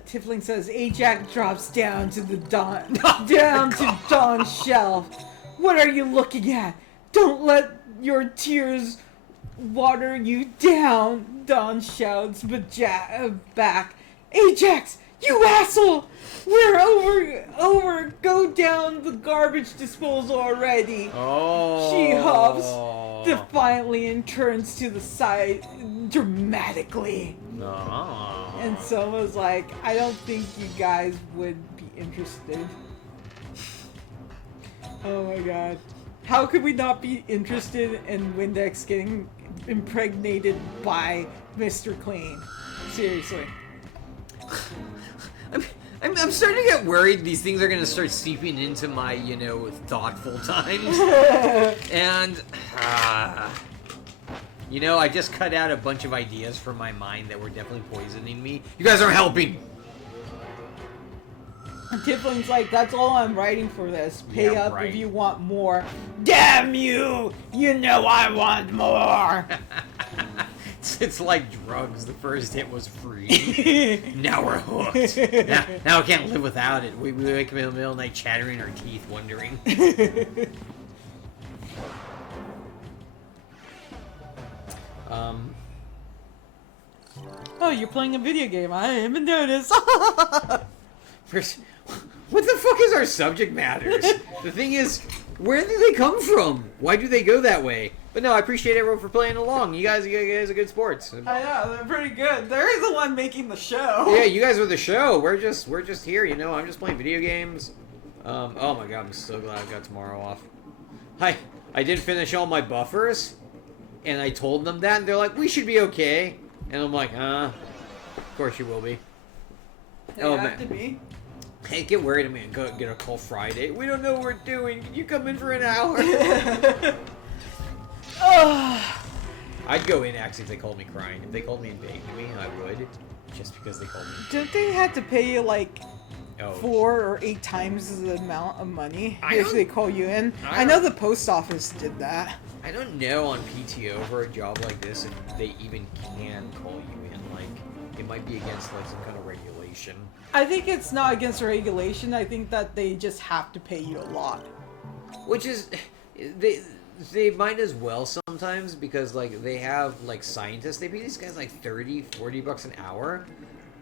Tifling says, Ajax drops down to the Dawn's shelf. What are you looking at? Don't let your tears water you down, Dawn shouts back. Ajax, you asshole! We're over. Go down the garbage disposal already. Oh. She huffs defiantly and turns to the side dramatically. Oh. And Soma's like, I don't think you guys would be interested. Oh my god. How could we not be interested in Windex getting impregnated by Mr. Clean? Seriously. I'm starting to get worried these things are going to start seeping into my, thoughtful times. And, I just cut out a bunch of ideas from my mind that were definitely poisoning me. You guys aren't helping! Tiflin's like, that's all I'm writing for this. Pay Yeah, up right. if you want more. Damn you! You know I want more! It's like drugs. The first hit was free. Now we're hooked. Now I can't live without it. We wake up in the middle of the night chattering our teeth, wondering. Oh, you're playing a video game. I haven't noticed. What the fuck is our subject matters? The thing is, where do they come from? Why do they go that way? But no, I appreciate everyone for playing along. You guys are good sports. I know, they're pretty good. They're the one making the show. Yeah, you guys are the show. We're just here, I'm just playing video games. Oh my god, I'm so glad I got tomorrow off. I did finish all my buffers, and I told them that, and they're like, we should be okay. And I'm like, of course you will be. They Oh, have man. to be. Hey, get worried. I'm gonna go get a call Friday. We don't know what we're doing. Can you come in for an hour? I'd go in actually if they called me crying. If they called me and begged me, I would. Just because they called me. Don't they have to pay you like Oh. 4 or 8 times the amount of money I if don't- they call you in? I I know don't- the post office did that. I don't know on PTO for a job like this if they even can call you in. Like, it might be against like some kind of regulation. I think it's not against regulation. I think that they just have to pay you a lot. Which is, they might as well sometimes because like they have like scientists. They pay these guys like 30, 40 bucks an hour,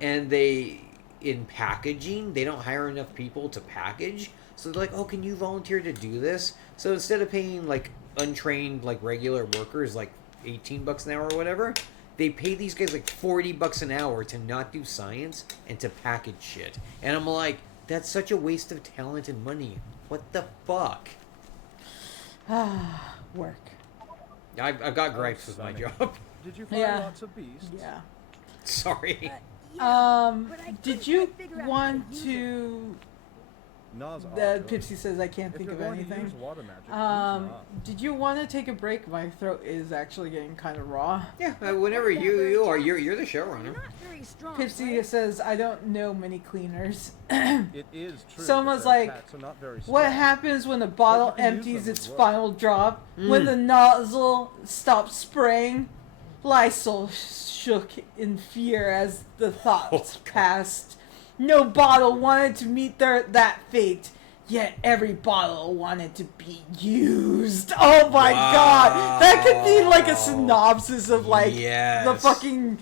and in packaging they don't hire enough people to package. So they're like, oh, can you volunteer to do this? So instead of paying like untrained like regular workers like 18 bucks an hour or whatever, they pay these guys like 40 bucks an hour to not do science and to package shit. And I'm like, that's such a waste of talent and money. What the fuck? Work. I've got gripes with my job. Did you find Yeah. lots of beasts? Yeah. Sorry. But I Did couldn't you quite figure out how want use it. to... Nas are The good. Pipsy says I can't If think you're of going to anything. use water magic, use Nas. Did you want to take a break? My throat is actually getting kind of raw. Yeah, whenever you are, you're the You're showrunner. not very strong, Pipsy right? says I don't know many cleaners. It is true. Someone's that their like, cats are not very What strong. happens when the bottle But you can use empties them its as well. final drop? When the nozzle stops spraying? Lysol shook in fear as the thoughts passed. No bottle wanted to meet that fate, yet every bottle wanted to be used. Oh my god! That could be like a synopsis of like the Yes. fucking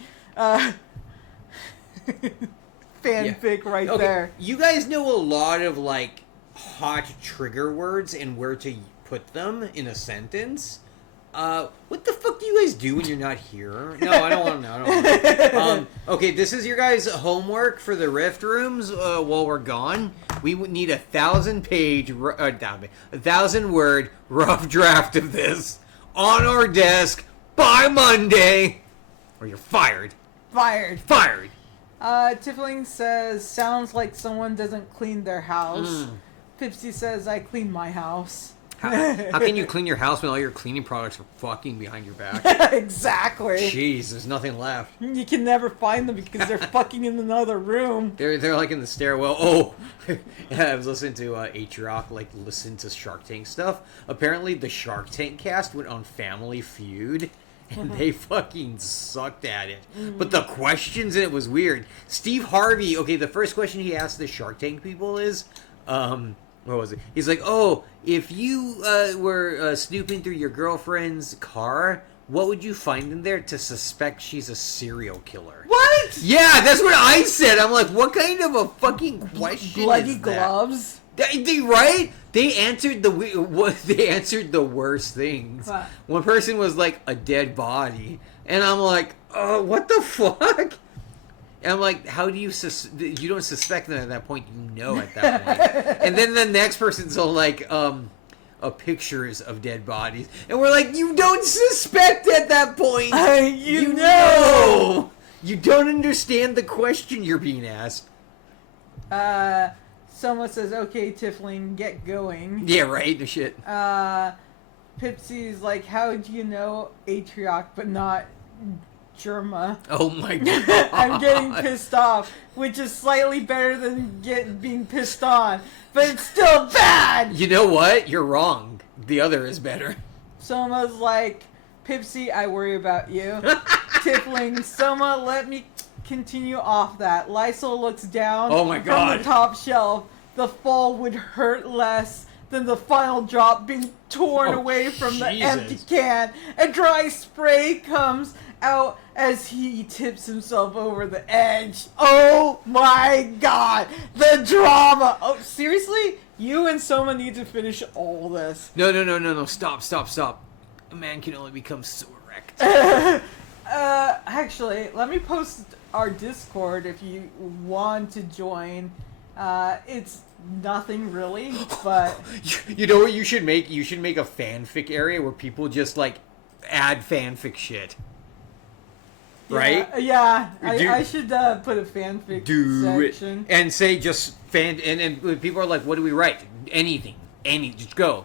fanfic right Okay, there. you guys know a lot of like hot trigger words and where to put them in a sentence. What the fuck do you guys do when you're not here? No, I don't want to know. I don't wanna know. Okay, this is your guys' homework for the Rift Rooms while we're gone. We would need 1,000-page, 1,000-word rough draft of this on our desk by Monday, or you're fired. Fired. Fired. Tiffling says, sounds like someone doesn't clean their house. Mm. Pipsy says, I clean my house. How can you clean your house when all your cleaning products are fucking behind your back? Exactly. Jeez, there's nothing left. You can never find them because they're fucking in another room. They're like in the stairwell. Oh, yeah, I was listening to H-Rock, like listen to Shark Tank stuff. Apparently, the Shark Tank cast went on Family Feud, and they fucking sucked at it. But the questions in it was weird. Steve Harvey. Okay, the first question he asked the Shark Tank people is, what was it? He's like, oh, if you were snooping through your girlfriend's car, what would you find in there to suspect she's a serial killer? What? Yeah, that's what I said. I'm like, what kind of a fucking question Bloody is that? gloves? Right? They answered they answered the worst things. What? One person was like a dead body, and I'm like, oh, what the fuck? And I'm like, how do you you don't suspect them at that point, you know at that point. And then the next person's all like, of pictures of dead bodies, and we're like, you don't suspect at that point. You know. You don't understand the question you're being asked. Someone says, "Okay, Tiefling, get going." Yeah, right. No shit. Pipsy's like, "How do you know Atrioc but not Germa?" Oh my god. I'm getting pissed off, which is slightly better than being pissed on, but it's still bad. You know what? You're wrong. The other is better. Soma's like, "Pipsy, I worry about you." Tiefling, Soma, let me continue off that. Lysol looks down Oh my from God. the top shelf. The fall would hurt less than the final drop being torn Oh, away from the Jesus. empty can. A dry spray comes out as he tips himself over the edge. Oh my god! The drama! Oh, seriously? You and Soma need to finish all this. No. Stop. A man can only become so erect. Actually, let me post our Discord if you want to join. It's nothing really, but You know what you should make? You should make a fanfic area where people just like add fanfic shit. Right? Yeah, Do- I should put a fanfic Do section. it and say just fan and people are like, what do we write? Anything, just go.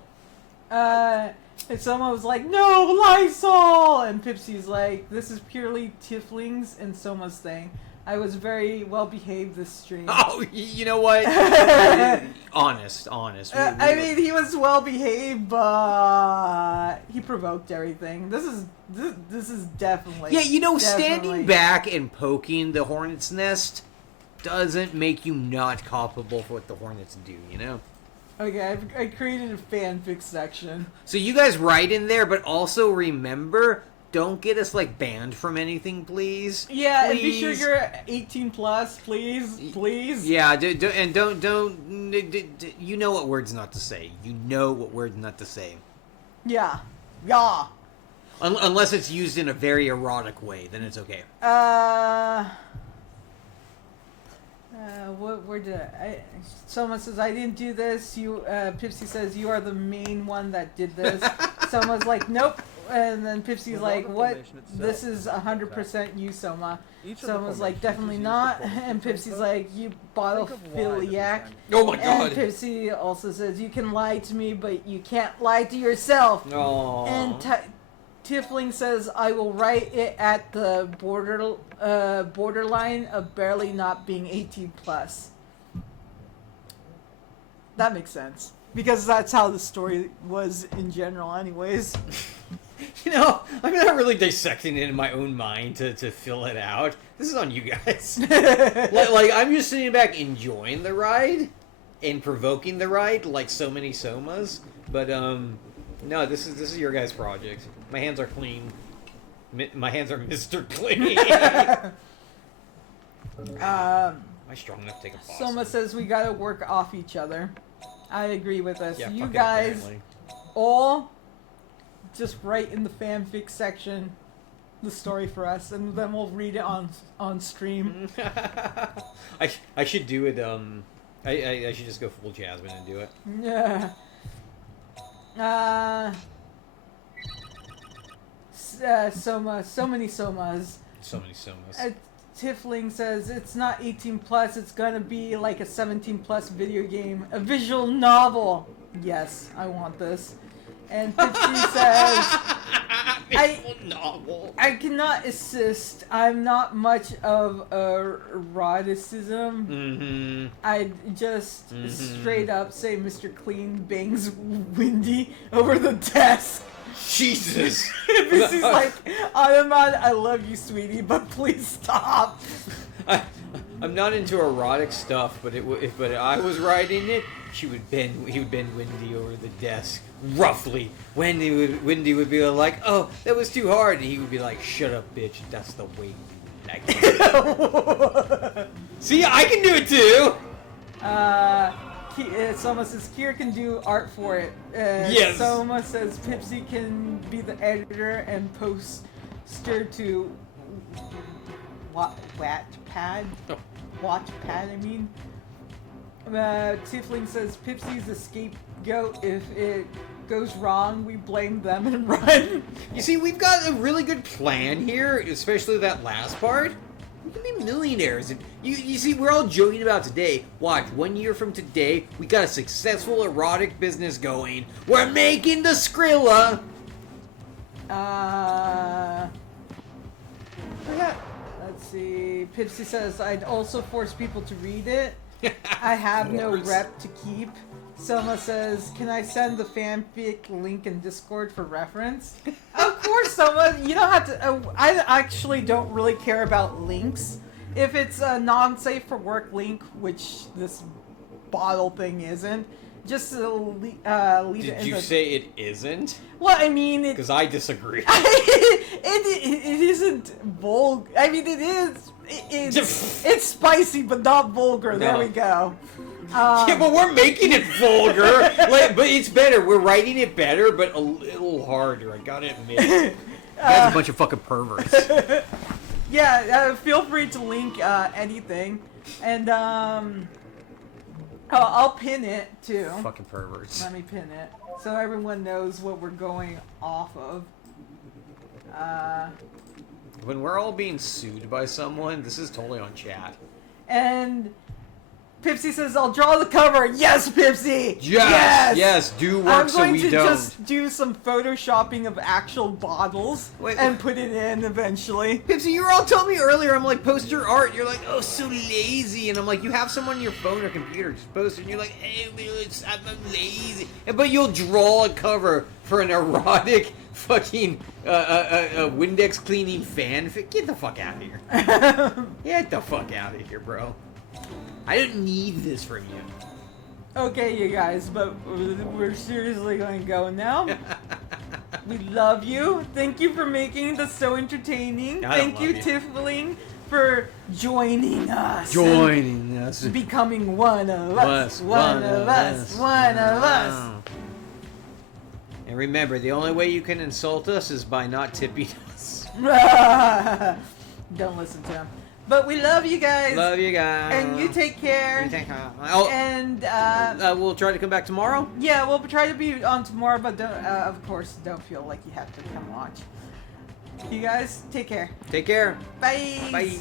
And someone was like, "No, Lysol!" And Pipsy's like, "This is purely Tieflings and Soma's thing. I was very well behaved this stream." Oh, you know what? honest. I mean, he was well behaved, but he provoked everything. This is definitely. Yeah, you know, definitely- standing back and poking the hornet's nest doesn't make you not culpable for what the hornets do, you know? Okay, I created a fanfic section. So you guys write in there, but also remember, don't get us, like, banned from anything, please. Yeah, Please. and be sure you're 18 plus, please. Yeah, don't, you know what words not to say. You know what words not to say. Yeah. Unless it's used in a very erotic way, then it's okay. Where did someone says, "I didn't do this." Pipsy says, "You are the main one that did this." Someone's like, "Nope." And then Pipsy's The like, water "What? formation itself This is is 100% you, Soma." Each of the Someone's like, formations "Definitely is used not." for And both Pipsy's info. like, "You bottle Think of why the philiac." design- Oh my And god! Pipsy also says, "You can lie to me, but you can't lie to yourself." Aww. And Tiefling says, "I will write it at the borderline of barely not being 18 plus." That makes sense. Because that's how the story was in general anyways. You know, I'm not really dissecting it in my own mind to fill it out. This is on you guys. like, I'm just sitting back enjoying the ride and provoking the ride like so many Somas. But, no, this is your guys' project. My hands are clean. My hands are Mr. Clean. Am I strong enough to take a pause? Soma says we gotta work off each other. I agree with this. Yeah, You fucking guys family. all just write in the fanfic section the story for us, and then we'll read it on stream. I should do it. I should just go full Jasmine and do it. Yeah. Soma, so many Somas. So many Somas. Tiefling says it's not 18 plus, it's gonna be like a 17 plus video game, a visual novel. Yes, I want this. And Pipsy says, Novel. I cannot assist. I'm not much of eroticism. Mm-hmm. I just straight up say Mr. Clean bangs Windy over the desk. Jesus. Pissy's like, Automod, I love you, sweetie, but please stop. I'm not into erotic stuff, but if I was writing it, he would bend Windy over the desk roughly. Windy would be like, "Oh, that was too hard," and he would be like, "Shut up, bitch. That's the way you like it." See, I can do it too. Soma says Kira can do art for it. Yes. Soma says Pipsy can be the editor and poster to Wattpad. Oh. Watchpad, I mean. Tiefling says Pipsy's the scapegoat. If it goes wrong, we blame them and run. You see, we've got a really good plan here, especially that last part. We can be millionaires. And you see, we're all joking about today. Watch, 1 year from today, we got a successful erotic business going. We're making the Skrilla. Let's see. Pipsy says, I'd also force people to read it. I have no rep to keep. Selma says, can I send the fanfic link in Discord for reference? Of course, Selma. You don't have to. I actually don't really care about links. If it's a non-safe for work link, which this bottle thing isn't, just leave it in Did you say it isn't? Well, I mean, Because I disagree. it isn't vulgar. I mean, it is. It's spicy, but not vulgar. There No. we go. Yeah, but we're making it vulgar. But it's better. We're writing it better, but a little harder. I gotta admit. You guys are a bunch of fucking perverts. Yeah, feel free to link anything, and I'll pin it too. Fucking perverts. Let me pin it so everyone knows what we're going off of. When we're all being sued by someone, this is totally on chat. And Pipsy says, I'll draw the cover. Yes, Pipsy! Yes, do work I'm so going we to don't. just do some photoshopping of actual bottles and put it in eventually. Pipsy, you were all telling me earlier, I'm like, post your art. You're like, oh, so lazy. And I'm like, you have someone on your phone or computer, just post it. And you're like, hey, I'm lazy. But you'll draw a cover for an erotic fucking Windex cleaning fanfic. Get the fuck out of here. Get the fuck out of here, bro. I don't need this from you. Okay, you guys, but we're seriously going to go now. We love you. Thank you for making this so entertaining. I don't Thank you, love Tiefling, for joining us. Joining us. Becoming one of us. One of us. One of us. And remember, the only way you can insult us is by not tipping us. Don't listen to him. But we love you guys. Love you guys. And you take care. You take care. Oh, and we'll try to come back tomorrow. Yeah, we'll try to be on tomorrow, but don't, of course, don't feel like you have to come watch. You guys, take care. Take care. Bye. Bye.